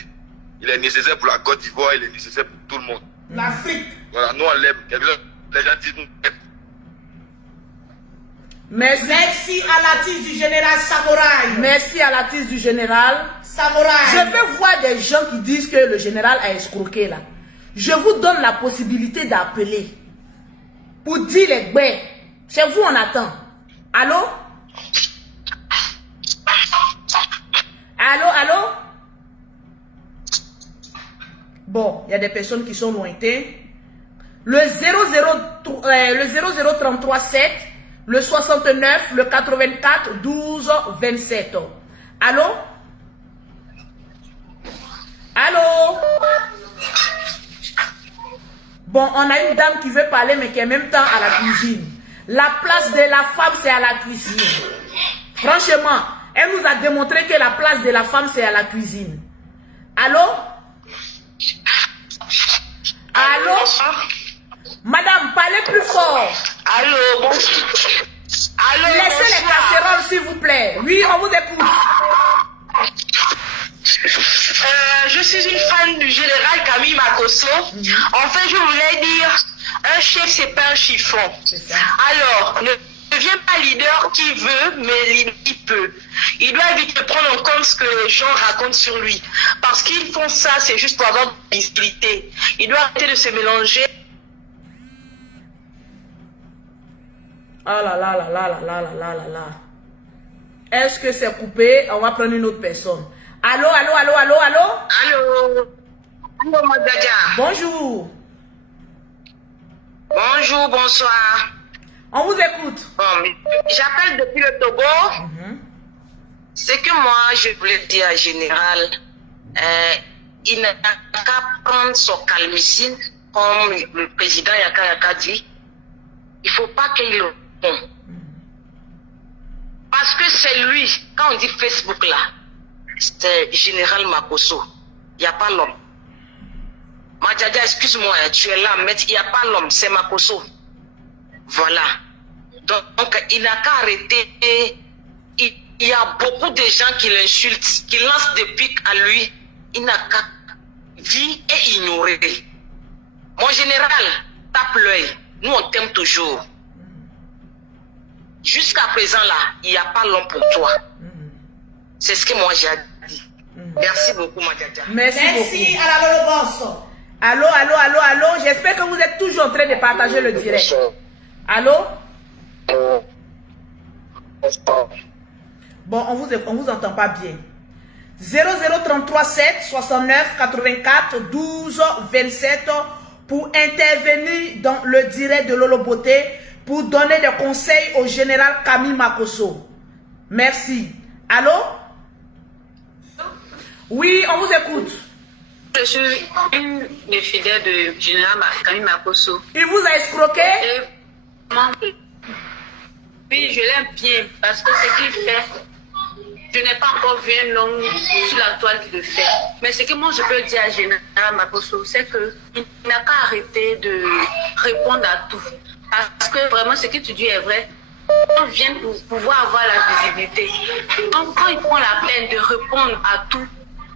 Il est nécessaire pour la Côte d'Ivoire, il est nécessaire pour tout le monde. L'Afrique. Voilà, nous on l'aime. Les gens disent nous. Merci. Merci à l'artiste du général Samouraï. Merci à l'artiste du général. Samouraï. Je veux voir des gens qui disent que le général a escroqué là. Je vous donne la possibilité d'appeler pour dire les baies. Chez vous, on attend. Allô? Allô, allô? Bon, il y a des personnes qui sont lointaines. Le 00337, le 69, le 84, 12, 27. Allô? Allô? Bon, on a une dame qui veut parler, mais qui est en même temps à la cuisine. La place de la femme, c'est à la cuisine. Franchement, elle nous a démontré que la place de la femme, c'est à la cuisine. Allô? Allô? Madame, parlez plus fort. Allô, bonsoir. Allô, Laissez les casseroles, s'il vous plaît. Oui, on vous écoute. Je suis une fan du général Camille Makosso. En fait, je voulais dire, un chef, c'est pas un chiffon. Alors, ne deviens pas leader qui veut, mais leader qui peut. Il doit éviter de prendre en compte ce que les gens racontent sur lui. Parce qu'ils font ça, c'est juste pour avoir de la visibilité. Il doit arrêter de se mélanger. Ah là là là là là là là là là là. Est-ce que c'est coupé? On va prendre une autre personne. Allô, allô, allô, allô, allô? Allô? Allô, Madjaja. Bonjour. Bonjour, bonsoir. On vous écoute. Bon, j'appelle depuis le Togo. C'est que moi, je voulais dire à Général, il n'a qu'à prendre son calmicine, comme le président Yaka Yaka dit. Il ne faut pas qu'il réponde. Parce que c'est lui, quand on dit Facebook là, c'est Général Makosso. Il n'y a pas l'homme. Madjaja, excuse-moi, tu es là, mais il n'y a pas l'homme, c'est Makosso. Voilà. Donc, il n'a qu'à arrêter. Il y a beaucoup de gens qui l'insultent, qui lancent des pics à lui. Il n'a qu'à vivre et ignorer. Mon général, tape l'œil. Nous, on t'aime toujours. Jusqu'à présent, là, il n'y a pas l'homme pour toi. C'est ce que moi j'ai dit. Merci beaucoup, Madjaja. Merci Merci beaucoup. à la Lolo Boss. Allô, allô, allô, allô. J'espère que vous êtes toujours en train de partager le direct. Allô? Bon, on vous entend pas bien. 00337 69 84 12 27 pour intervenir dans le direct de Lolo Beauté pour donner des conseils au général Camille Makosso. Merci. Allô? Oui, on vous écoute. Je suis une des fidèles de général Camille Makosso. Il vous a escroqué? Oui, je l'aime bien parce que ce qu'il fait, je n'ai pas encore vu un homme sur la toile qui le fait. Mais ce que moi je peux dire à général Makosso, c'est qu'il n'a qu'à arrêter de répondre à tout. Parce que vraiment ce que tu dis est vrai. On vient pour pouvoir avoir la visibilité. Donc quand il prend la peine de répondre à tout,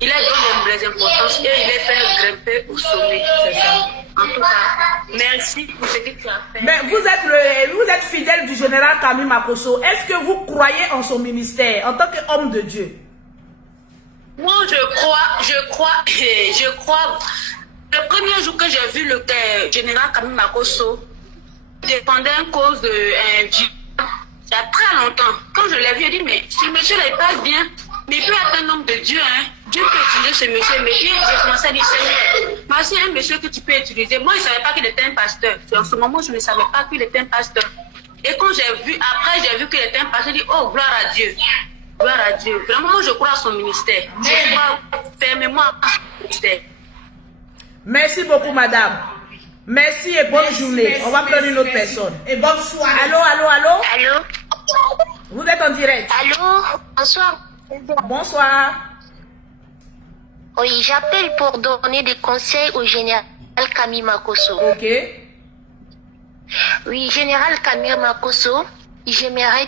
il a donné les importances et il est fait grimper au sommet. C'est ça. En tout cas, merci pour ce que tu as fait. Mais vous êtes fidèle du général Camille Makosso. Est-ce que vous croyez en son ministère en tant qu'homme de Dieu? Moi, je crois. Le premier jour que j'ai vu le général Camille Makosso défendait une cause de il y a très longtemps. Quand je l'ai vu, j'ai dit, mais ce monsieur n'est pas bien. Mais il peut être un homme de Dieu, hein. Dieu peut utiliser ce monsieur. Mais j'ai commencé à dire, Seigneur, voici un monsieur que tu peux utiliser. Moi, je ne savais pas qu'il était un pasteur. En ce moment, je ne savais pas qu'il était un pasteur. Et quand après j'ai vu qu'il était un pasteur, j'ai dit, oh, gloire à Dieu. Gloire à Dieu. Vraiment, moi, je crois à son ministère. Je crois fermement à son ministère. Merci beaucoup, madame. Merci et bonne journée. On va prendre une autre personne. Et bonne soirée. Allô, allô, allô? Allô? Vous êtes en direct. Allô? Bonsoir. Bonsoir. Oui, j'appelle pour donner des conseils au général Camille Makosso. Ok. Oui, général Camille Makosso, j'aimerais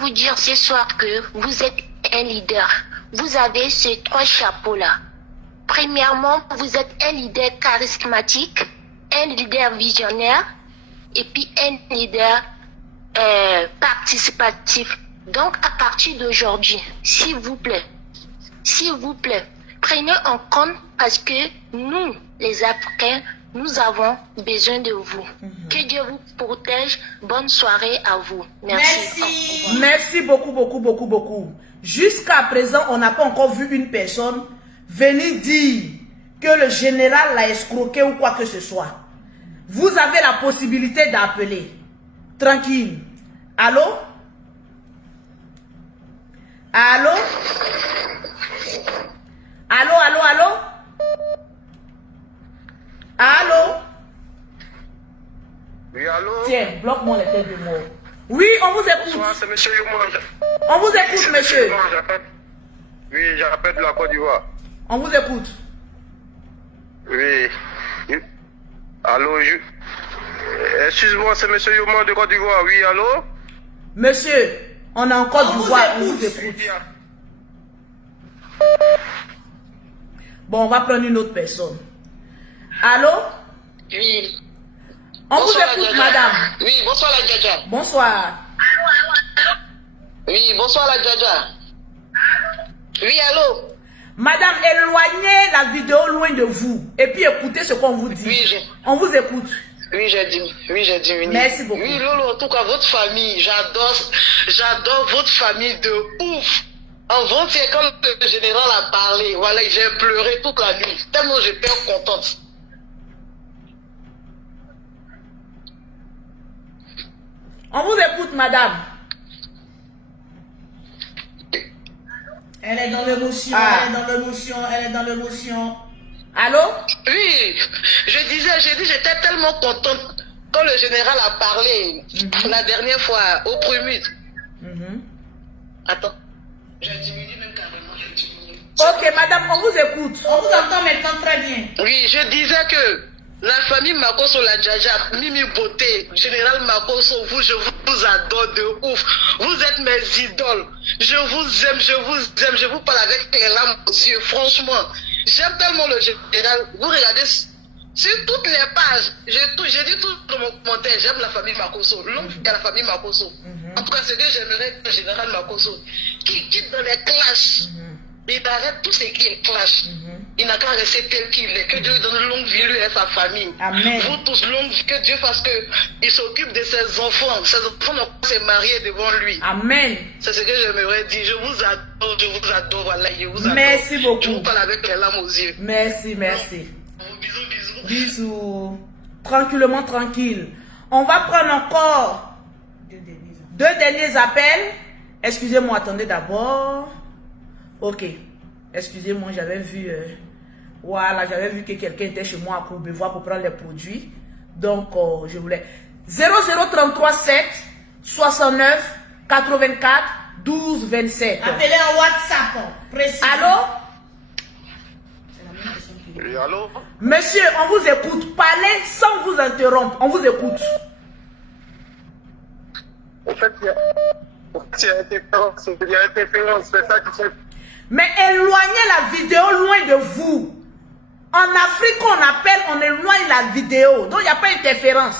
vous dire ce soir que vous êtes un leader. Vous avez ces 3 chapeaux-là. Premièrement, vous êtes un leader charismatique, un leader visionnaire et puis un leader participatif. Donc, à partir d'aujourd'hui, s'il vous plaît, prenez en compte parce que nous, les Africains, nous avons besoin de vous. Que Dieu vous protège. Bonne soirée à vous. Merci. Merci beaucoup, beaucoup, beaucoup, beaucoup. Jusqu'à présent, on n'a pas encore vu une personne venir dire que le général l'a escroqué ou quoi que ce soit. Vous avez la possibilité d'appeler. Tranquille. Allô? Allô? Allô, allô, allô? Allô? Oui, allô? Tiens, bloque-moi les têtes de mort. Oui, on vous écoute. Bonsoir, c'est monsieur Youmon. On vous écoute, monsieur. Oui, j'appelle de la Côte d'Ivoire. On vous écoute. Oui. Allô, excuse-moi, c'est monsieur Youmon de Côte d'Ivoire. Oui, allô? Monsieur, on a encore du voix, on vous écoute. Bon, on va prendre une autre personne. Allô? Oui. On Bonsoir, vous écoute, la Djadja. madame. Oui, bonsoir la Djadja. Bonsoir. Oui, bonsoir la Djadja. Oui, allô? Madame, éloignez la vidéo loin de vous. Et puis écoutez ce qu'on vous dit. Oui, on vous écoute. Oui, j'ai diminué. Merci beaucoup. Oui, Lolo, en tout cas, votre famille, j'adore votre famille de ouf. Avant-hier, quand le général a parlé, voilà, j'ai pleuré toute la nuit. Tellement j'étais contente. On vous écoute, madame. Elle est dans l'émotion, Ah. elle est dans l'émotion, elle est dans l'émotion. Allô? Oui, j'étais tellement contente quand le général a parlé la dernière fois au premier. Attends, j'ai diminué même carrément, j'ai diminué. Ok, madame, on vous écoute. On vous entend maintenant très bien. Oui, je disais que la famille Makosso, la Djadja, Mimi Beauté, Général Makosso, je vous adore de ouf. Vous êtes mes idoles. Je vous aime, je vous parle avec les larmes aux yeux, franchement. J'aime tellement le général. Vous regardez sur toutes les pages, j'ai dit tout dans mon commentaire, j'aime la famille Makosso, l'homme de la famille Makosso. En tout cas, c'est que j'aimerais que le général Makosso, qui quitte dans les clashs, il arrête tout ce qui est clash. Il n'a qu'à rester tel qu'il est. Que Dieu donne longue vie lui et sa famille. Amen. Vous tous, longue vie, que Dieu fasse qu'il s'occupe de ses enfants. Ses enfants n'ont pas se marier devant lui. Amen. C'est ce que j'aimerais dire. Je vous adore, voilà, je vous adore. Merci beaucoup. Je vous parle avec les larmes aux yeux. Merci, merci. Bisous. Bisous. Tranquillement, tranquille. On va prendre encore deux derniers appels. Excusez-moi, attendez d'abord. Ok. Excusez-moi, j'avais vu... voilà, j'avais vu que quelqu'un était chez moi pour me voir pour prendre les produits. Donc, je voulais... 0033 7 69 84 12 27. Appelez en WhatsApp. Précis. Allô? Oui, allô? Monsieur, on vous écoute. Parlez sans vous interrompre. On vous écoute. Au fait, Il y a interférence, c'est ça qui fait. Mais éloignez la vidéo loin de vous. En Afrique, on appelle, on éloigne la vidéo. Donc, il n'y a pas d'interférence.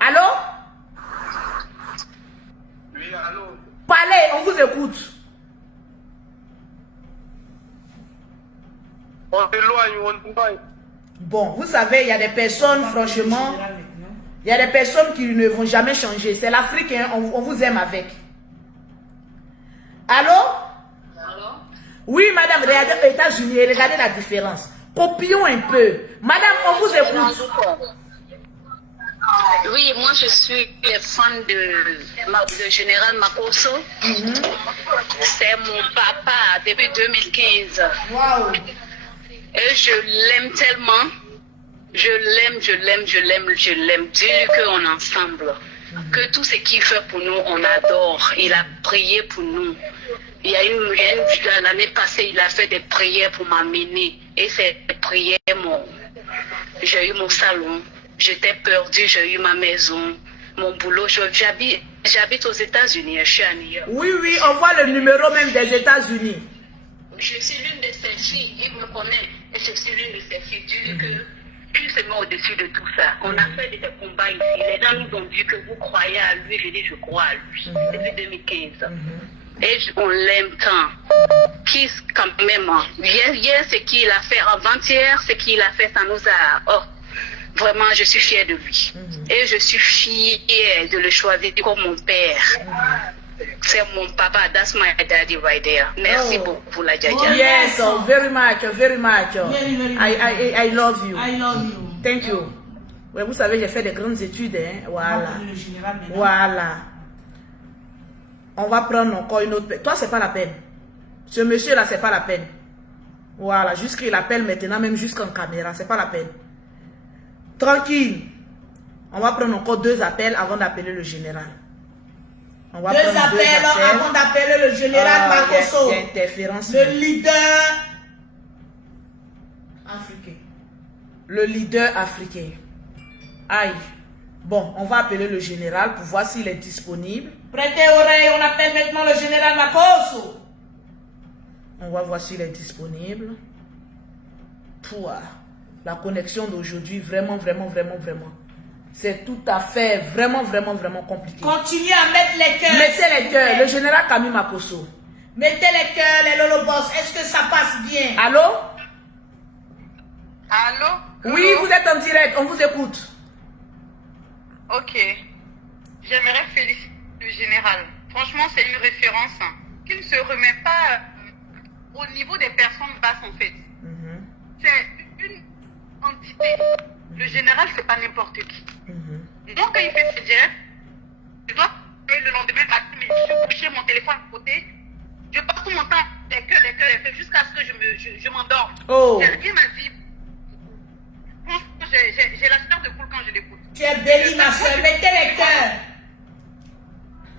Allô? Oui, allô? Parlez, on vous écoute. On éloigne. Bon, vous savez, il y a des personnes, franchement, il y a des personnes qui ne vont jamais changer. C'est l'Afrique, hein, on vous aime avec. Allô? Oui, madame, regardez aux États-Unis, regardez la différence. Copions un peu. Madame, on vous écoute. Oui, moi je suis fan de Général Makosso. C'est mon papa depuis 2015. Waouh. Et je l'aime tellement. Je l'aime. Dis-lui qu'on est ensemble. Que tout ce qu'il fait pour nous, on adore. Il a prié pour nous. L'année passée, il a fait des prières pour m'amener. Et ces prières, j'ai eu mon salon. J'étais perdue, j'ai eu ma maison, mon boulot. J'habite aux États-Unis, je suis à New York. Oui, oui, on voit le numéro même des États-Unis. Je suis l'une de ses filles, il me connaît. Et je suis l'une de ses filles. Dis-lui que tu se mets au-dessus de tout ça. On a fait des combats ici. Les gens nous ont dit que vous croyez à lui. Je dis, je crois à lui. Depuis 2015. Et on l'aime tant. Qui, quand même, hier, ce qu'il a fait, avant-hier, ce qu'il a fait, ça nous a... Oh, vraiment, je suis fière de lui. Et je suis fière de le choisir comme mon père. C'est mon papa. That's my daddy right there. Merci beaucoup, la Djadia. Yes, very much. Very, very I love you. I love you. Thank you. Ouais, vous savez, j'ai fait des grandes études. Hein? Voilà. Le général maintenant. Voilà. On va prendre encore une autre. Toi, c'est pas la peine. Ce monsieur-là, c'est pas la peine. Voilà. Jusqu'il appelle maintenant, même jusqu'en caméra. C'est pas la peine. Tranquille. On va prendre encore 2 appels avant d'appeler le général. On va Deux prendre appels avant d'appeler le général Makosso. Il y a interférence. Le leader africain. Le leader africain. Aïe. Bon, on va appeler le général pour voir s'il est disponible. Prêtez oreille, on appelle maintenant le général Makosso. On va voir s'il est disponible. Pouah. La connexion d'aujourd'hui, vraiment. C'est tout à fait, vraiment compliqué. Continuez à mettre les cœurs. Mettez les cœurs. Le général Camille Makosso. Mettez les cœurs, les lolobos. Est-ce que ça passe bien? Allô? Allô? Oui, vous êtes en direct. On vous écoute. Ok. J'aimerais féliciter le général. Franchement, c'est une référence qui ne se remet pas au niveau des personnes basses, en fait. C'est une entité. Le général, c'est pas n'importe qui. Donc, quand il fait ce geste, je dois le lendemain matin, mais je suis couché, mon téléphone à côté. Je passe tout mon temps des cœurs, jusqu'à ce que je m'endorme. Oh. J'ai rien à dire. Franchement, j'ai la chair de poule quand je l'écoute. Tu es béni, ma soeur. Mettez les cœurs.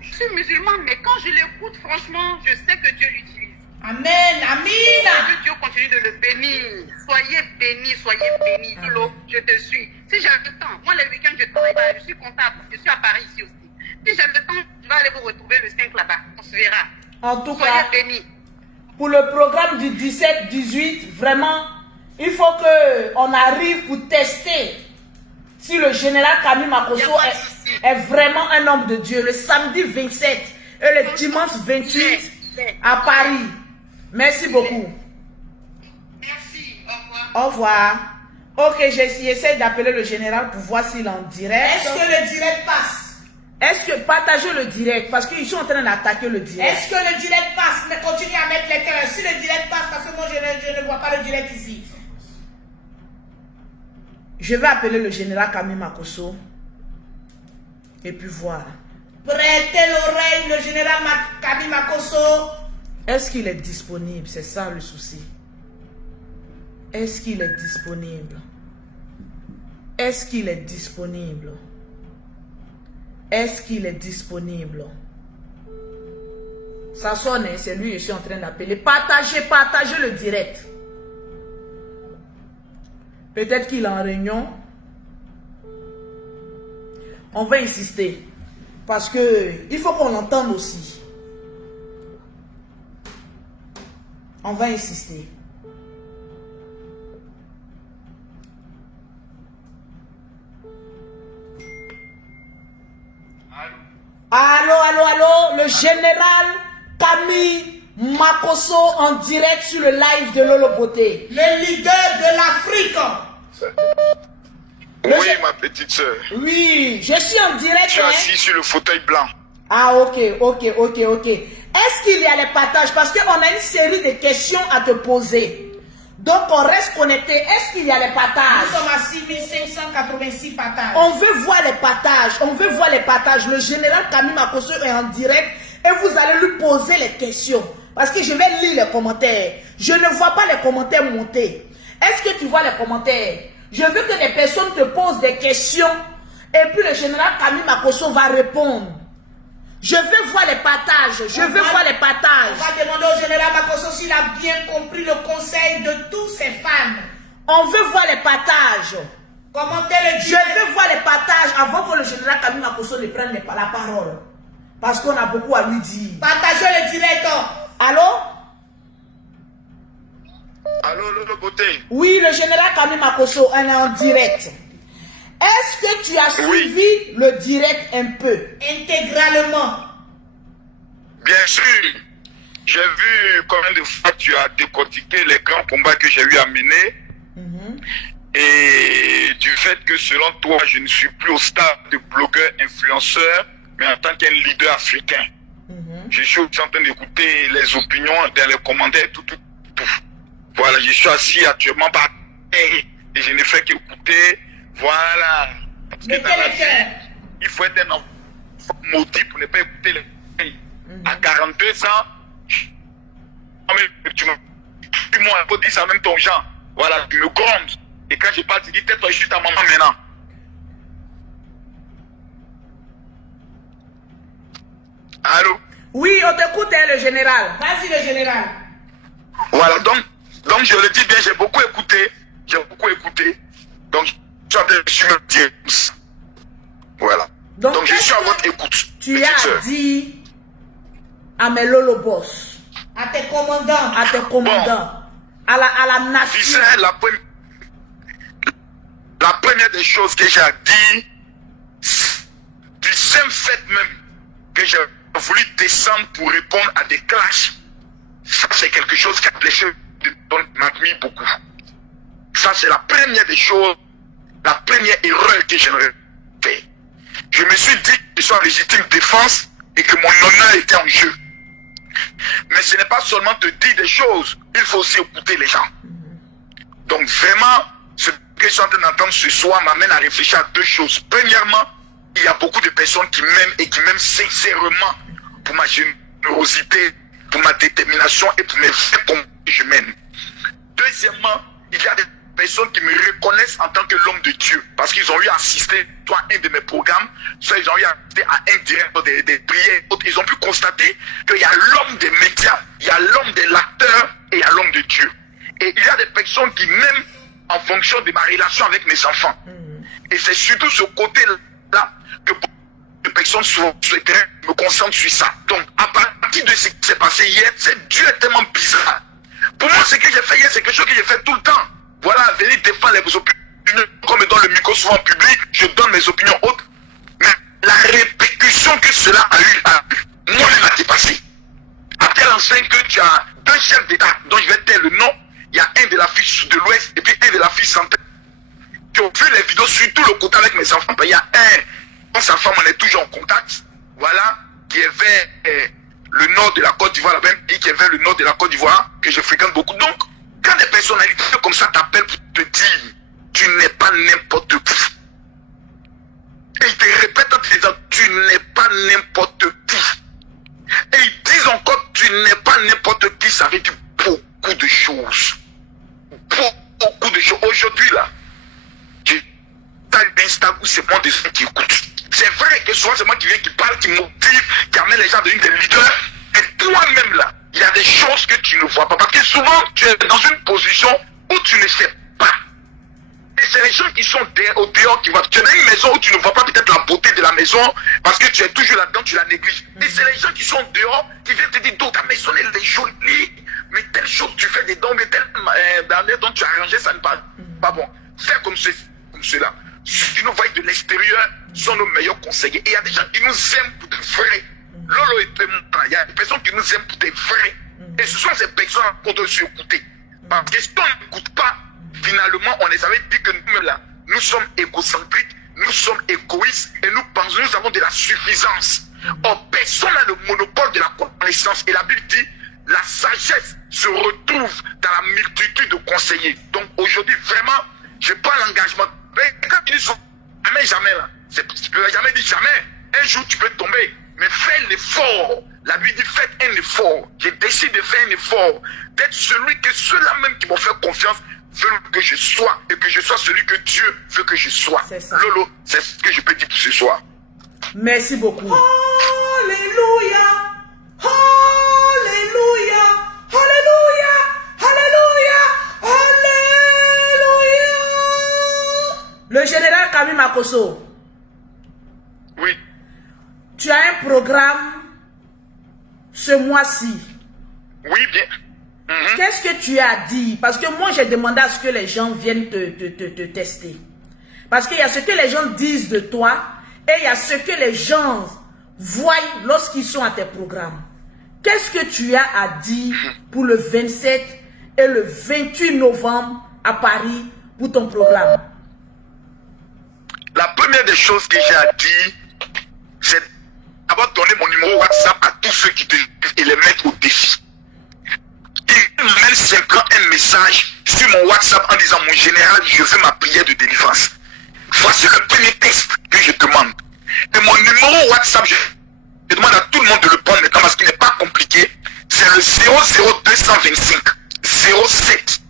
Je suis musulmane, mais quand je l'écoute, franchement, je sais que Dieu l'utilise. Amen, amina. Que Dieu continue de le bénir. Soyez bénis, Lolo, je te suis. Si j'ai le temps, moi les week-ends je travaille pas, je suis comptable, je suis à Paris ici aussi. Si j'ai le temps, je vais aller vous retrouver le 5 là-bas, on se verra. En tout Soyez cas, bénis. pour le programme du 17-18, vraiment, il faut qu'on arrive pour tester si le général Camille Makosso est vraiment un homme de Dieu. Le samedi 27 et le dimanche 28 à Paris. Merci beaucoup. Merci, au revoir. Au revoir. Ok, j'essaie d'appeler le général pour voir s'il est en direct. Est-ce que le direct passe? Est-ce que partagez le direct parce qu'ils sont en train d'attaquer le direct. Est-ce que le direct passe? Mais continuez à mettre les cœurs. Si le direct passe, parce que moi je ne vois pas le direct ici. Je vais appeler le général Camille Makosso et puis voir. Prêtez l'oreille, le général Camille Makosso. Est-ce qu'il est disponible? C'est ça le souci. Est-ce qu'il est disponible? Est-ce qu'il est disponible? Est-ce qu'il est disponible? Ça sonne, hein, c'est lui, je suis en train d'appeler. Partagez le direct. Peut-être qu'il est en réunion. On va insister. Parce que il faut qu'on entende aussi. On va insister. Allô, le général Camille Makosso en direct sur le live de Lolo Beauté. Le leader de l'Afrique. Oui, ma petite soeur. Oui, je suis en direct. Je suis assis sur le fauteuil blanc. Ah, ok. Est-ce qu'il y a les partages? Parce qu'on a une série de questions à te poser. Donc, on reste connecté. Est-ce qu'il y a les partages? Nous sommes à 6586 partages. On veut voir les partages. Le général Camille Makosso est en direct et vous allez lui poser les questions. Parce que je vais lire les commentaires. Je ne vois pas les commentaires monter. Est-ce que tu vois les commentaires? Je veux que les personnes te posent des questions et puis le général Camille Makosso va répondre. Je veux voir les partages. On va demander au général Makosso s'il a bien compris le conseil de tous ses fans. On veut voir les partages. Commentez le Je veux voir les partages avant que le général Camille Makosso ne prenne la parole. Parce qu'on a beaucoup à lui dire. Partagez le direct. Allô, Lolo Beauté. Oui, le général Camille Makosso, on est en direct. Est-ce que tu as suivi le direct un peu? Intégralement. Bien sûr. J'ai vu combien de fois tu as décortiqué les grands combats que j'ai eu à mener. Et du fait que selon toi, je ne suis plus au stade de blogueur influenceur, mais en tant qu'un leader africain. Je suis aussi en train d'écouter les opinions dans les commentaires, tout. Voilà, je suis assis actuellement par terre et je ne fais qu'écouter. Voilà. Parce que dans la vie, il faut être un enfant maudit pour ne pas écouter les pays. À 42 ans, tu moi, il faut dire ça même ton genre. Voilà, tu me grondes. Et quand je parle, tu dis, tais-toi, je suis ta maman maintenant. Allô? Oui, on t'écoute, le général. Vas-y, le général. Voilà, donc je le dis bien, j'ai beaucoup écouté. Donc, je suis en train de suivre James. Voilà. Donc je suis à votre écoute. Tu as dit à mes Lolo Boss, à tes commandants, à la nation. Tu sais, la première des choses que j'ai dit, du simple fait même que j'ai voulu descendre pour répondre à des clashs, ça c'est quelque chose qui a blessé m'admire beaucoup. Ça c'est la première des choses, la première erreur que j'aimerais faire. Je me suis dit que je suis en légitime défense et que mon honneur était en jeu. Mais ce n'est pas seulement te dire des choses, il faut aussi écouter les gens. Donc vraiment, ce que je suis en train d'entendre ce soir m'amène à réfléchir à deux choses. Premièrement, il y a beaucoup de personnes qui m'aiment et qui m'aiment sincèrement pour ma générosité, pour ma détermination et pour mes vrais combats que je mène. Deuxièmement, il y a des personnes qui me reconnaissent en tant que l'homme de Dieu parce qu'ils ont eu à assister à un de mes programmes, soit ils ont eu à assister à un direct des prières. Ils ont pu constater qu'il y a l'homme des médias, il y a l'homme de l'acteur et il y a l'homme de Dieu. Et il y a des personnes qui m'aiment en fonction de ma relation avec mes enfants. Et c'est surtout ce côté-là que les personnes souhaiteraient me concentrer sur ça. Donc, à partir de ce qui s'est passé hier, Dieu est tellement bizarre. Pour moi, ce que j'ai fait hier, c'est quelque chose que j'ai fait tout le temps. Voilà, venir défendre les opinions, comme je donne le micro souvent en public, je donne mes opinions hautes. Mais la répercussion que cela a eu, moi, je l'ai dépassé. À telle enseigne que tu as deux chefs d'État, dont je vais taire le nom, il y a un de l'Afrique de l'Ouest et puis un de l'Afrique centrale. Tu as vu les vidéos, surtout le contact avec mes enfants. Il y a un, sa femme, on est toujours en contact, voilà, qui est vers le nord de la Côte d'Ivoire, la même pays qui est vers le nord de la Côte d'Ivoire, que je fréquente beaucoup. Donc, quand des personnalités comme ça t'appellent pour te dire, tu n'es pas n'importe qui. Et ils te répètent en te disant, tu n'es pas n'importe qui. Et ils disent encore, tu n'es pas n'importe qui, ça veut dire beaucoup de choses. Beaucoup de choses. Aujourd'hui, là, tu as Instagram où c'est moi des gens qui écoutent. C'est vrai que souvent c'est moi qui viens, qui parle, qui motive, qui amène les gens à devenir des leaders. Et toi-même, là, il y a des choses que tu ne vois pas. Parce que souvent, tu es dans une position où tu ne sais pas. Et c'est les gens qui sont au dehors qui voient. Tu es dans une maison où tu ne vois pas peut-être la beauté de la maison parce que tu es toujours là-dedans, tu la négliges. Et c'est les gens qui sont dehors qui viennent te dire, donc ta maison elle est jolie, mais telle chose tu fais dedans, mais telle manière dont tu as arrangé, ça ne passe pas bon. Fais comme cela. Ceux qui nous voient de l'extérieur sont nos meilleurs conseillers. Et il y a des gens qui nous aiment pour de vrai. Lolo et témoin, il y a des personnes qui nous aiment pour de vrai. Et ce sont ces personnes qu'on doit aussi écouter. Parce que si on n'écoute pas, finalement, on les avait dit que nous-mêmes là, nous sommes égocentriques, nous sommes égoïstes et nous pensons que nous avons de la suffisance. Or, personne n'a le monopole de la connaissance. Et la Bible dit, la sagesse se retrouve dans la multitude de conseillers. Donc aujourd'hui, vraiment, je prends l'engagement. Mais quand ils disent jamais là, tu peux jamais dire jamais. Un jour tu peux tomber, mais fais l'effort. La Bible dit faites un effort. J'ai décidé de faire un effort, d'être celui que ceux-là même qui m'ont fait confiance veulent que je sois, et que je sois celui que Dieu veut que je sois. C'est ça. Lolo, c'est ce que je peux dire pour ce soir. Merci beaucoup. Alléluia. Alléluia. Alléluia. Alléluia. Alléluia. Le général Camille Makosso. Oui. Tu as un programme ce mois-ci. Oui, bien. Qu'est-ce que tu as dit? Parce que moi, j'ai demandé à ce que les gens viennent te tester. Parce qu'il y a ce que les gens disent de toi et il y a ce que les gens voient lorsqu'ils sont à tes programmes. Qu'est-ce que tu as à dire pour le 27 et le 28 novembre à Paris pour ton programme? La première des choses que j'ai à dire, c'est d'abord donner mon numéro WhatsApp à tous ceux qui te et les mettre au défi. Il m'amène simplement un message sur mon WhatsApp en disant mon général, je veux ma prière de délivrance. Voici le premier texte que je demande. Et mon numéro WhatsApp, je demande à tout le monde de le prendre maintenant parce qu'il n'est pas compliqué. C'est le 00225 07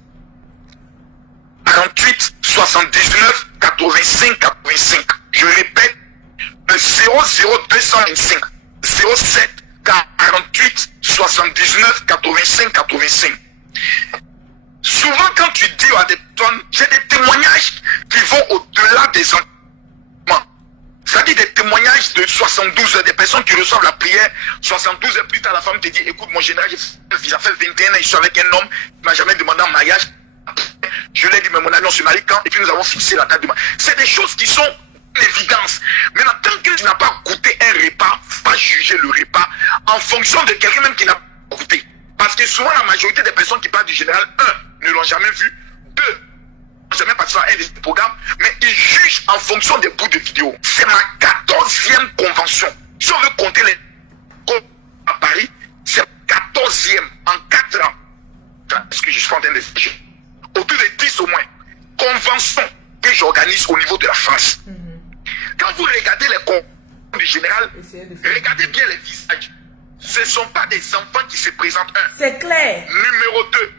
48 79 85 85. Je répète, le 00225 07 48 79 85 85. Souvent quand tu dis à des personnes, j'ai des témoignages qui vont au-delà des entraînements. C'est-à-dire des témoignages de 72 heures, des personnes qui reçoivent la prière, 72 heures plus tard, la femme te dit, écoute mon général, ça fait 21 ans, je suis avec un homme, il m'a jamais demandé en mariage. Je lui ai dit, mais mon ami, on se marie quand? Et puis nous avons fixé la date de mariage. C'est des choses qui sont une évidence. Maintenant, tant que tu n'as pas goûté un repas, pas juger le repas en fonction de quelqu'un même qui n'a pas goûté. Parce que souvent, la majorité des personnes qui parlent du général, ne l'ont jamais vu, n'ont jamais participé à un des programmes, mais ils jugent en fonction des bouts de vidéo. C'est ma 14e convention. Si on veut compter les à Paris, c'est la 14e en 4 ans. Est-ce que je suis en train de dire? Autour de 10 au moins. Conventions que j'organise au niveau de la France. Quand vous regardez les conventions du général, regardez bien les visages. Ce ne sont pas des enfants qui se présentent. C'est clair. Numéro 2.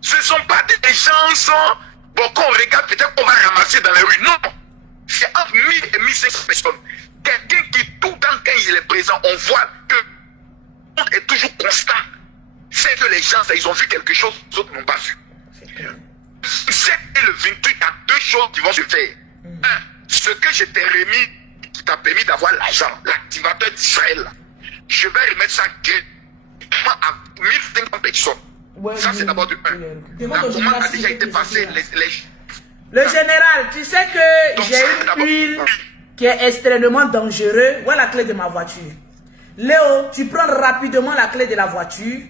Ce ne sont pas des gens sans... Bon, quand on regarde, peut-être qu'on va ramasser dans les rues. Non. C'est entre 1000 et 1500 personnes. Quelqu'un qui, tout le temps, quand il est présent, on voit que le monde est toujours constant. C'est que les gens, ils ont vu quelque chose, les autres n'ont pas vu. Le 7 et le 28, il y a deux choses qui vont se faire. Un, ce que je t'ai remis, qui t'a permis d'avoir l'argent, l'activateur d'Israël, je vais remettre ça à 1500 personnes. Ouais, ça, c'est d'abord de 1. La commande a déjà été passée. Le général, tu sais que j'ai une huile qui est extrêmement dangereuse. Voilà la clé de ma voiture. Léo, tu prends rapidement la clé de la voiture.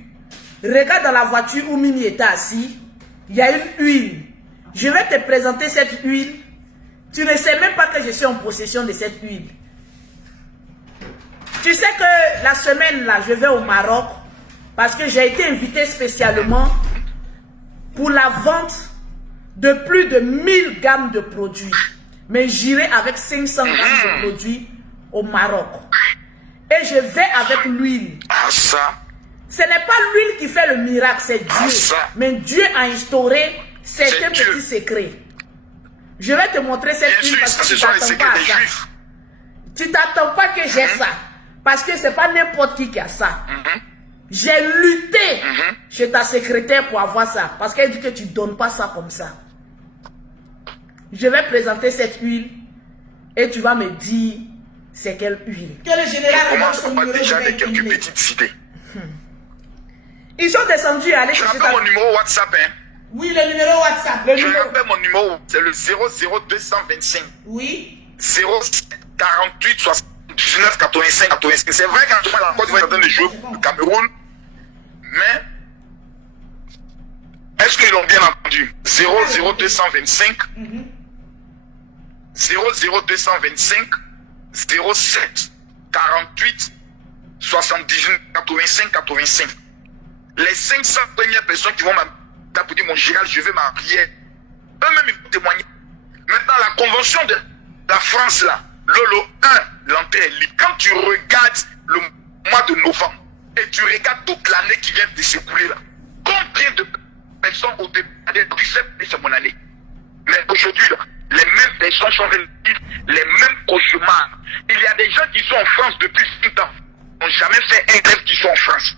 Regarde dans la voiture où Mimi était assis. Il y a une huile. Je vais te présenter cette huile. Tu ne sais même pas que je suis en possession de cette huile. Tu sais que la semaine là, je vais au Maroc parce que j'ai été invité spécialement pour la vente de plus de 1000 gammes de produits. Mais j'irai avec 500 gammes de produits au Maroc. Et je vais avec l'huile. Ce n'est pas l'huile qui fait le miracle, c'est Dieu. Mais Dieu a instauré certains petits secrets. Je vais te montrer cette huile parce que tu ne t'attends pas à ça. Tu ne t'attends pas que j'ai ça. Parce que ce n'est pas n'importe qui a ça. J'ai lutté chez ta secrétaire pour avoir ça. Parce qu'elle dit que tu ne donnes pas ça comme ça. Je vais présenter cette huile et tu vas me dire c'est quelle huile. Que le général Comment regarde son on va numéro. déjà je vais avec quelques imprimer. petites idées. Ils sont descendus à aller Je chercher rappelle ta... mon numéro WhatsApp. Hein. Oui, le numéro WhatsApp. Le Je numéro. rappelle mon numéro, c'est le 00225 Oui. 048 79 85 85. C'est vrai qu'actuellement la Côte d'Ivoire est en train de jouer le Cameroun, mais est-ce qu'ils l'ont bien entendu? 00225 00225 07 48 79 85 85. Les 500 premières personnes qui vont m'appeler pour dire mon général, je vais marier. Eux-mêmes, ils vont témoigner. Maintenant, la convention de la France, là, Lolo 1, l'entrée est libre. Quand tu regardes le mois de novembre et tu regardes toute l'année qui vient de s'écouler là, combien de personnes au début du c'est mon année. Mais aujourd'hui, là, les mêmes personnes sont venues vivre les mêmes cauchemars. Il y a des gens qui sont en France depuis 5 ans, n'ont jamais fait un rêve qui sont en France.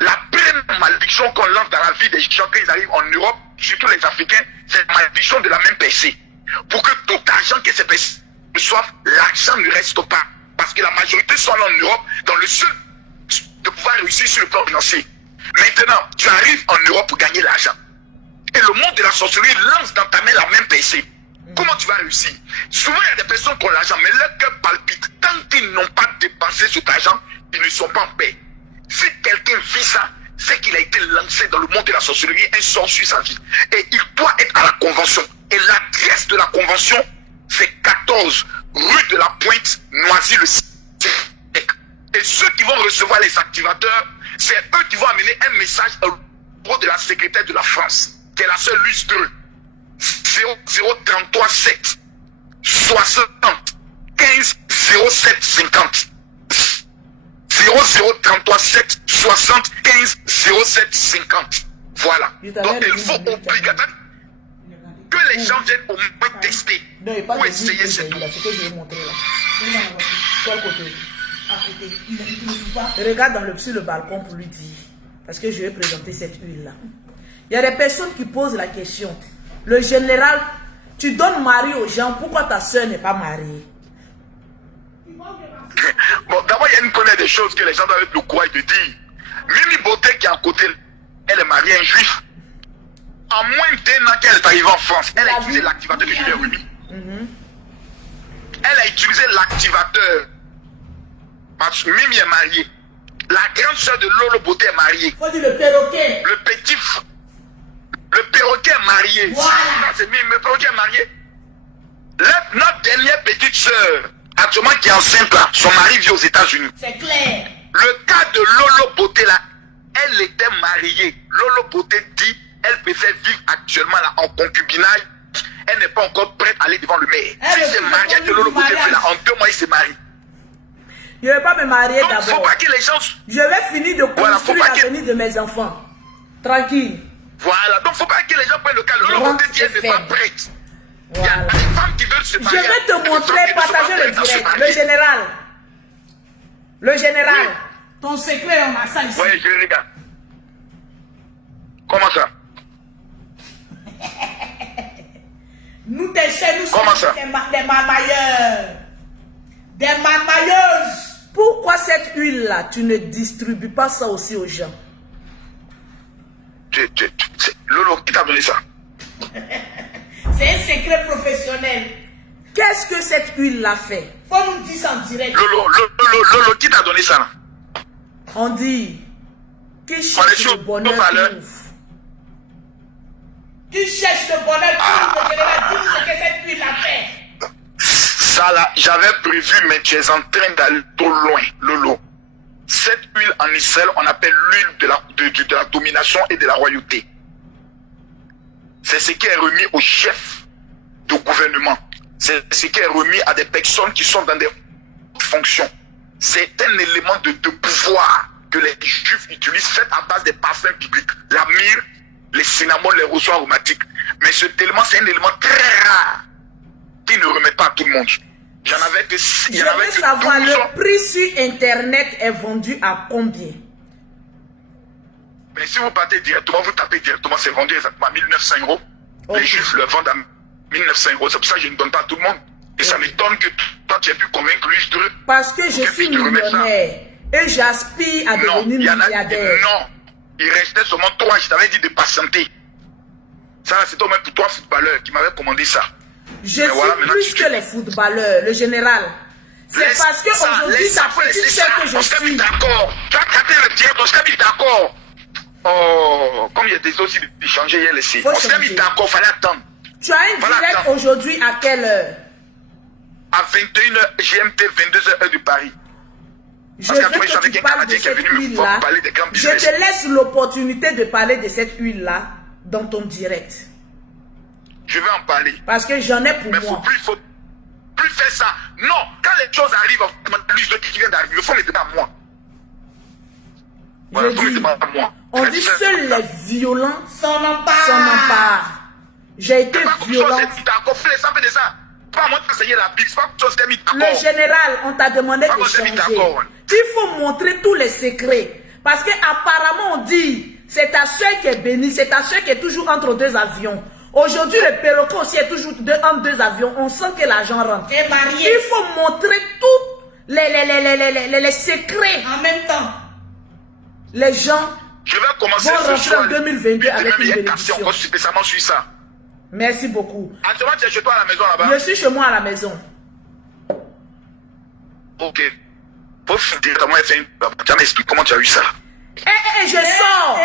La première malédiction qu'on lance dans la vie des gens quand ils arrivent en Europe, surtout les Africains, c'est la malédiction de la même PC. Pour que tout argent que ces personnes reçoivent, l'argent ne reste pas. Parce que la majorité sont là en Europe dans le seul de pouvoir réussir sur le plan financier. Maintenant, tu arrives en Europe pour gagner l'argent. Et le monde de la sorcellerie lance dans ta main la même PC. Comment tu vas réussir? Souvent, il y a des personnes qui ont l'argent, mais leur cœur palpite. Tant qu'ils n'ont pas dépensé cet argent, ils ne sont pas en paix. Si quelqu'un vit ça, c'est qu'il a été lancé dans le monde de la sorcellerie, un sort sur sa vie. Et il doit être à la convention. Et l'adresse de la convention, c'est 14 rue de la Pointe, Noisy-le-Sec. Et ceux qui vont recevoir les activateurs, c'est eux qui vont amener un message au bureau de la secrétaire de la France, qui est la seule Luce 2. 0033 7 60 15 07 50. 0033 7 60 15 07 50. Voilà. Donc il faut obligatoirement que les gens viennent au moins tester ou essayer cette eau. C'est que je vais montrer là. Quel côté? À côté. Il ne trouve pas. Regarde sur le balcon pour lui dire. Parce que je vais présenter cette huile là. Il y a des personnes qui posent la question. Le général, tu donnes mari aux gens, pourquoi ta soeur n'est pas mariée? Bon, d'abord, il y a une connaître des choses que les gens doivent être le courage de dire. Mimi Beauté qui est à côté, elle est mariée à un juif. En moins d'1 an qu'elle est arrivée en France, elle a utilisé l'activateur que je lui ai remis. Elle a utilisé l'activateur. Parce que Mimi est mariée. La grande soeur de Lolo Beauté est mariée. Faut dire le perroquet. Le perroquet est marié. Voilà. C'est Mimi, le perroquet est marié. Notre dernière petite soeur, actuellement qui est enceinte là, son mari vit aux États-Unis. C'est clair. Le cas de Lolo Beauté là, elle était mariée. Lolo Beauté dit, elle préfère vivre actuellement là en concubinage. Elle n'est pas encore prête à aller devant le maire. Elle Si c'est veut mariage que Lolo Beauté fait là, en 2 mois il se marie. Je ne vais pas me marier Donc faut d'abord. pas que les gens... Je vais finir de Voilà, construire faut pas que- l'avenir de mes enfants. Tranquille. Voilà, donc faut pas que les gens prennent le cas. Lolo Rentre Beauté dit elle n'est pas faible. prête. Il y a Voilà. des femmes qui veulent se Je marier. vais Il y a te des montrer, femmes qui ne sont pas partager le prêtes à se direct. marier. Le général. Le général. Ton secret, on a ça ici. Oui, je regarde. Comment ça? Nous, tes chers, nous Comment sommes ça? des marmailleurs. Des marmailleuses. Pourquoi cette huile-là, tu ne distribues pas ça aussi aux gens? Lolo, qui t'a donné ça? C'est un secret professionnel. Qu'est-ce que cette huile-là fait? Faut nous dire ça en direct. Lolo, qui t'a donné ça là? On dit qui On est cherche sur le bonheur valeur. trouve. Tu cherches le bonheur, tu le général, dis-nous ce que cette huile a fait. Ça là, j'avais prévu, mais tu es en train d'aller trop loin, Lolo. Cette huile en Israël, on appelle l'huile de la domination et de la royauté. C'est ce qui est remis au chef de gouvernement. C'est ce qui est remis à des personnes qui sont dans des fonctions. C'est un élément de pouvoir que les juifs utilisent, fait à base des parfums bibliques. La myrrhe, les cinnamons, les roseaux aromatiques. Mais cet élément, c'est un élément très rare qui ne remet pas à tout le monde. J'en avais que Je veux savoir, 12 ans. le prix sur Internet est vendu à combien? Mais si vous partez directement, vous tapez directement, c'est vendu exactement à 1900 €. Ok. Les juifs le vendent à 1900 €. C'est pour ça que je ne donne pas à tout le monde. Et ça m'étonne que toi, tu aies pu convaincre l'illustre. Parce que je suis millionnaire et j'aspire à devenir milliardaire. Non, il restait seulement 3. Je t'avais dit de patienter. Ça, c'était au moins pour toi, footballeur, qui m'avait commandé ça. Je suis plus que les footballeurs, le général. C'est parce qu'aujourd'hui, ta petite sœur que je suis. On s'est mis d'accord. Tu as traité le diable, on s'est mis d'accord. Oh, comme il y a des aussi de changer, il y a laissé. On s'est mis d'accord, il fallait attendre. Tu as un direct aujourd'hui à quelle heure? À 21h GMT, 22h de Paris. Je veux que tu parles de cette huile-là. Je te laisse l'opportunité de parler de cette huile-là dans ton direct. Je vais en parler. Parce que j'en ai pour moi. Mais il faut plus faire ça. Non, quand les choses arrivent, l'illustre qui vient d'arriver, il faut les demander à moi. Voilà, on dit seuls les violents s'en emparent. J'ai été violente. Le général, on t'a demandé de changer. Il faut montrer tous les secrets. Parce qu'apparemment, on dit, c'est ta soeur qui est bénie, c'est ta soeur qui est toujours entre deux avions. Aujourd'hui, le perroquet aussi est toujours entre deux avions. On sent que l'argent rentre. Il faut montrer tous les secrets. En même temps. Les gens je vais commencer vont rentrer en 2022 avec une bénédiction. Spécialement sur ça. Merci beaucoup. Actuellement, tu es chez toi à la maison là-bas? Je suis chez moi à la maison. Ok. Faut directement faire tu vas m'expliquer comment tu as eu ça. Je sors.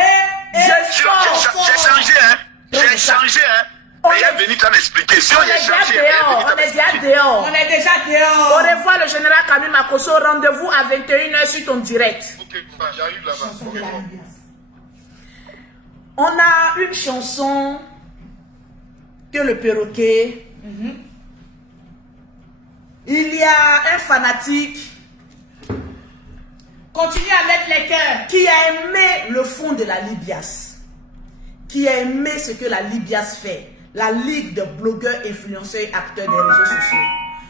Je sors. J'ai changé, hein. J'ai changé, hein. Mais il est venu, tu vas m'expliquer. Si on est changé, on est déjà dehors. On est déjà dehors. Au revoir, le général Camille Makosso. Rendez-vous à 21h sur ton direct. Ok, j'arrive là-bas. On a une chanson que le perroquet. Il y a un fanatique. Continue à mettre les cœurs. Qui a aimé le fond de la Libias. Qui a aimé ce que la Libias fait. La Ligue de blogueurs, influenceurs et acteurs des réseaux sociaux.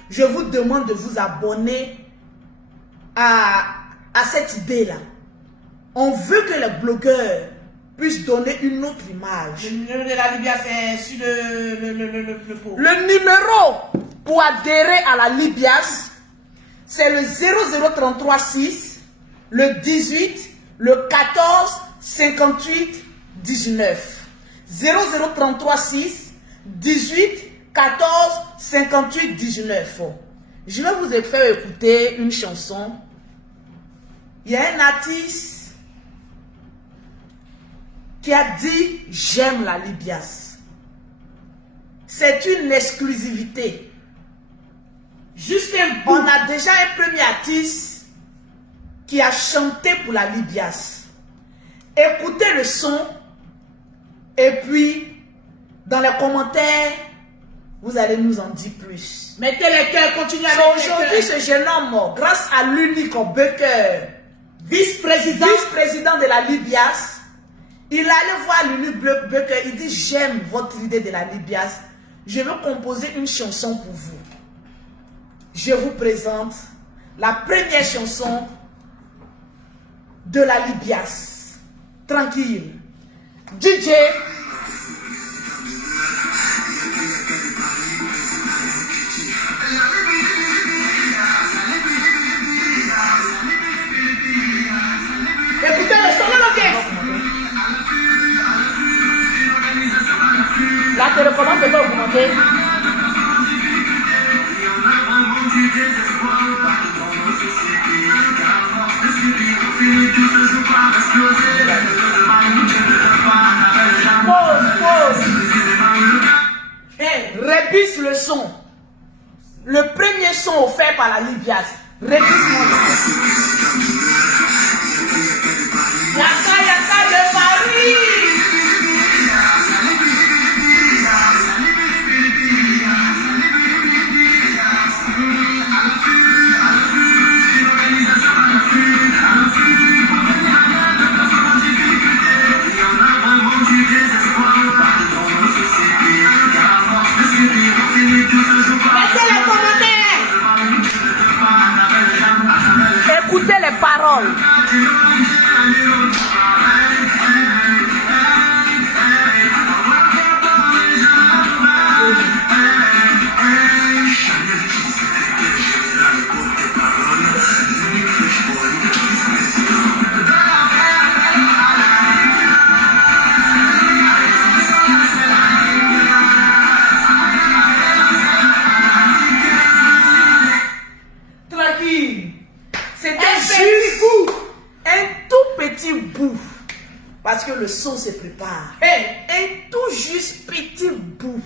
Je vous demande de vous abonner à cette idée-là. On veut que les blogueurs puissent donner une autre image. Le numéro de la Libya, c'est sur le pot. Le numéro pour adhérer à la Libias, c'est le 00336, le 18, le 14, 58, 19. 00336, 18, 14, 58, 19. Je vais vous faire écouter une chanson. Il y a un artiste qui a dit « J'aime la Libias ». C'est une exclusivité. Juste un bout. On a déjà un premier artiste qui a chanté pour la Libias. Écoutez le son et puis dans les commentaires, vous allez nous en dire plus. Mettez les cœurs, continuez à mettre les cœurs. Aujourd'hui, ce jeune homme, grâce à l'unique Bucker, vice-président de la Libias, il allait voir l'unique Bucker, il dit « J'aime votre idée de la Libias, je veux composer une chanson pour vous. » Je vous présente la première chanson de la Libias. Tranquille. DJ. Écoutez le son, ok. La télécommande peut pas augmenter. Pause. Hey, répisse le son. Le premier son offert par la Libias. Répisse-moi le son. Yaka de Paris. Mettez les commentaires. petit bout. Un tout petit bout. Parce que le son se prépare. Un tout juste petit bout.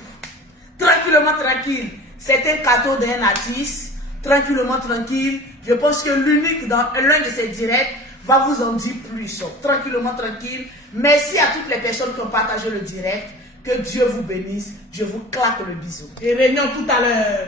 Tranquillement, tranquille. C'est un cadeau d'un artiste. Tranquillement, tranquille. Je pense que l'unique dans l'un de ces directs va vous en dire plus. Tranquillement, tranquille. Merci à toutes les personnes qui ont partagé le direct. Que Dieu vous bénisse. Je vous claque le bisou. Et réunion tout à l'heure.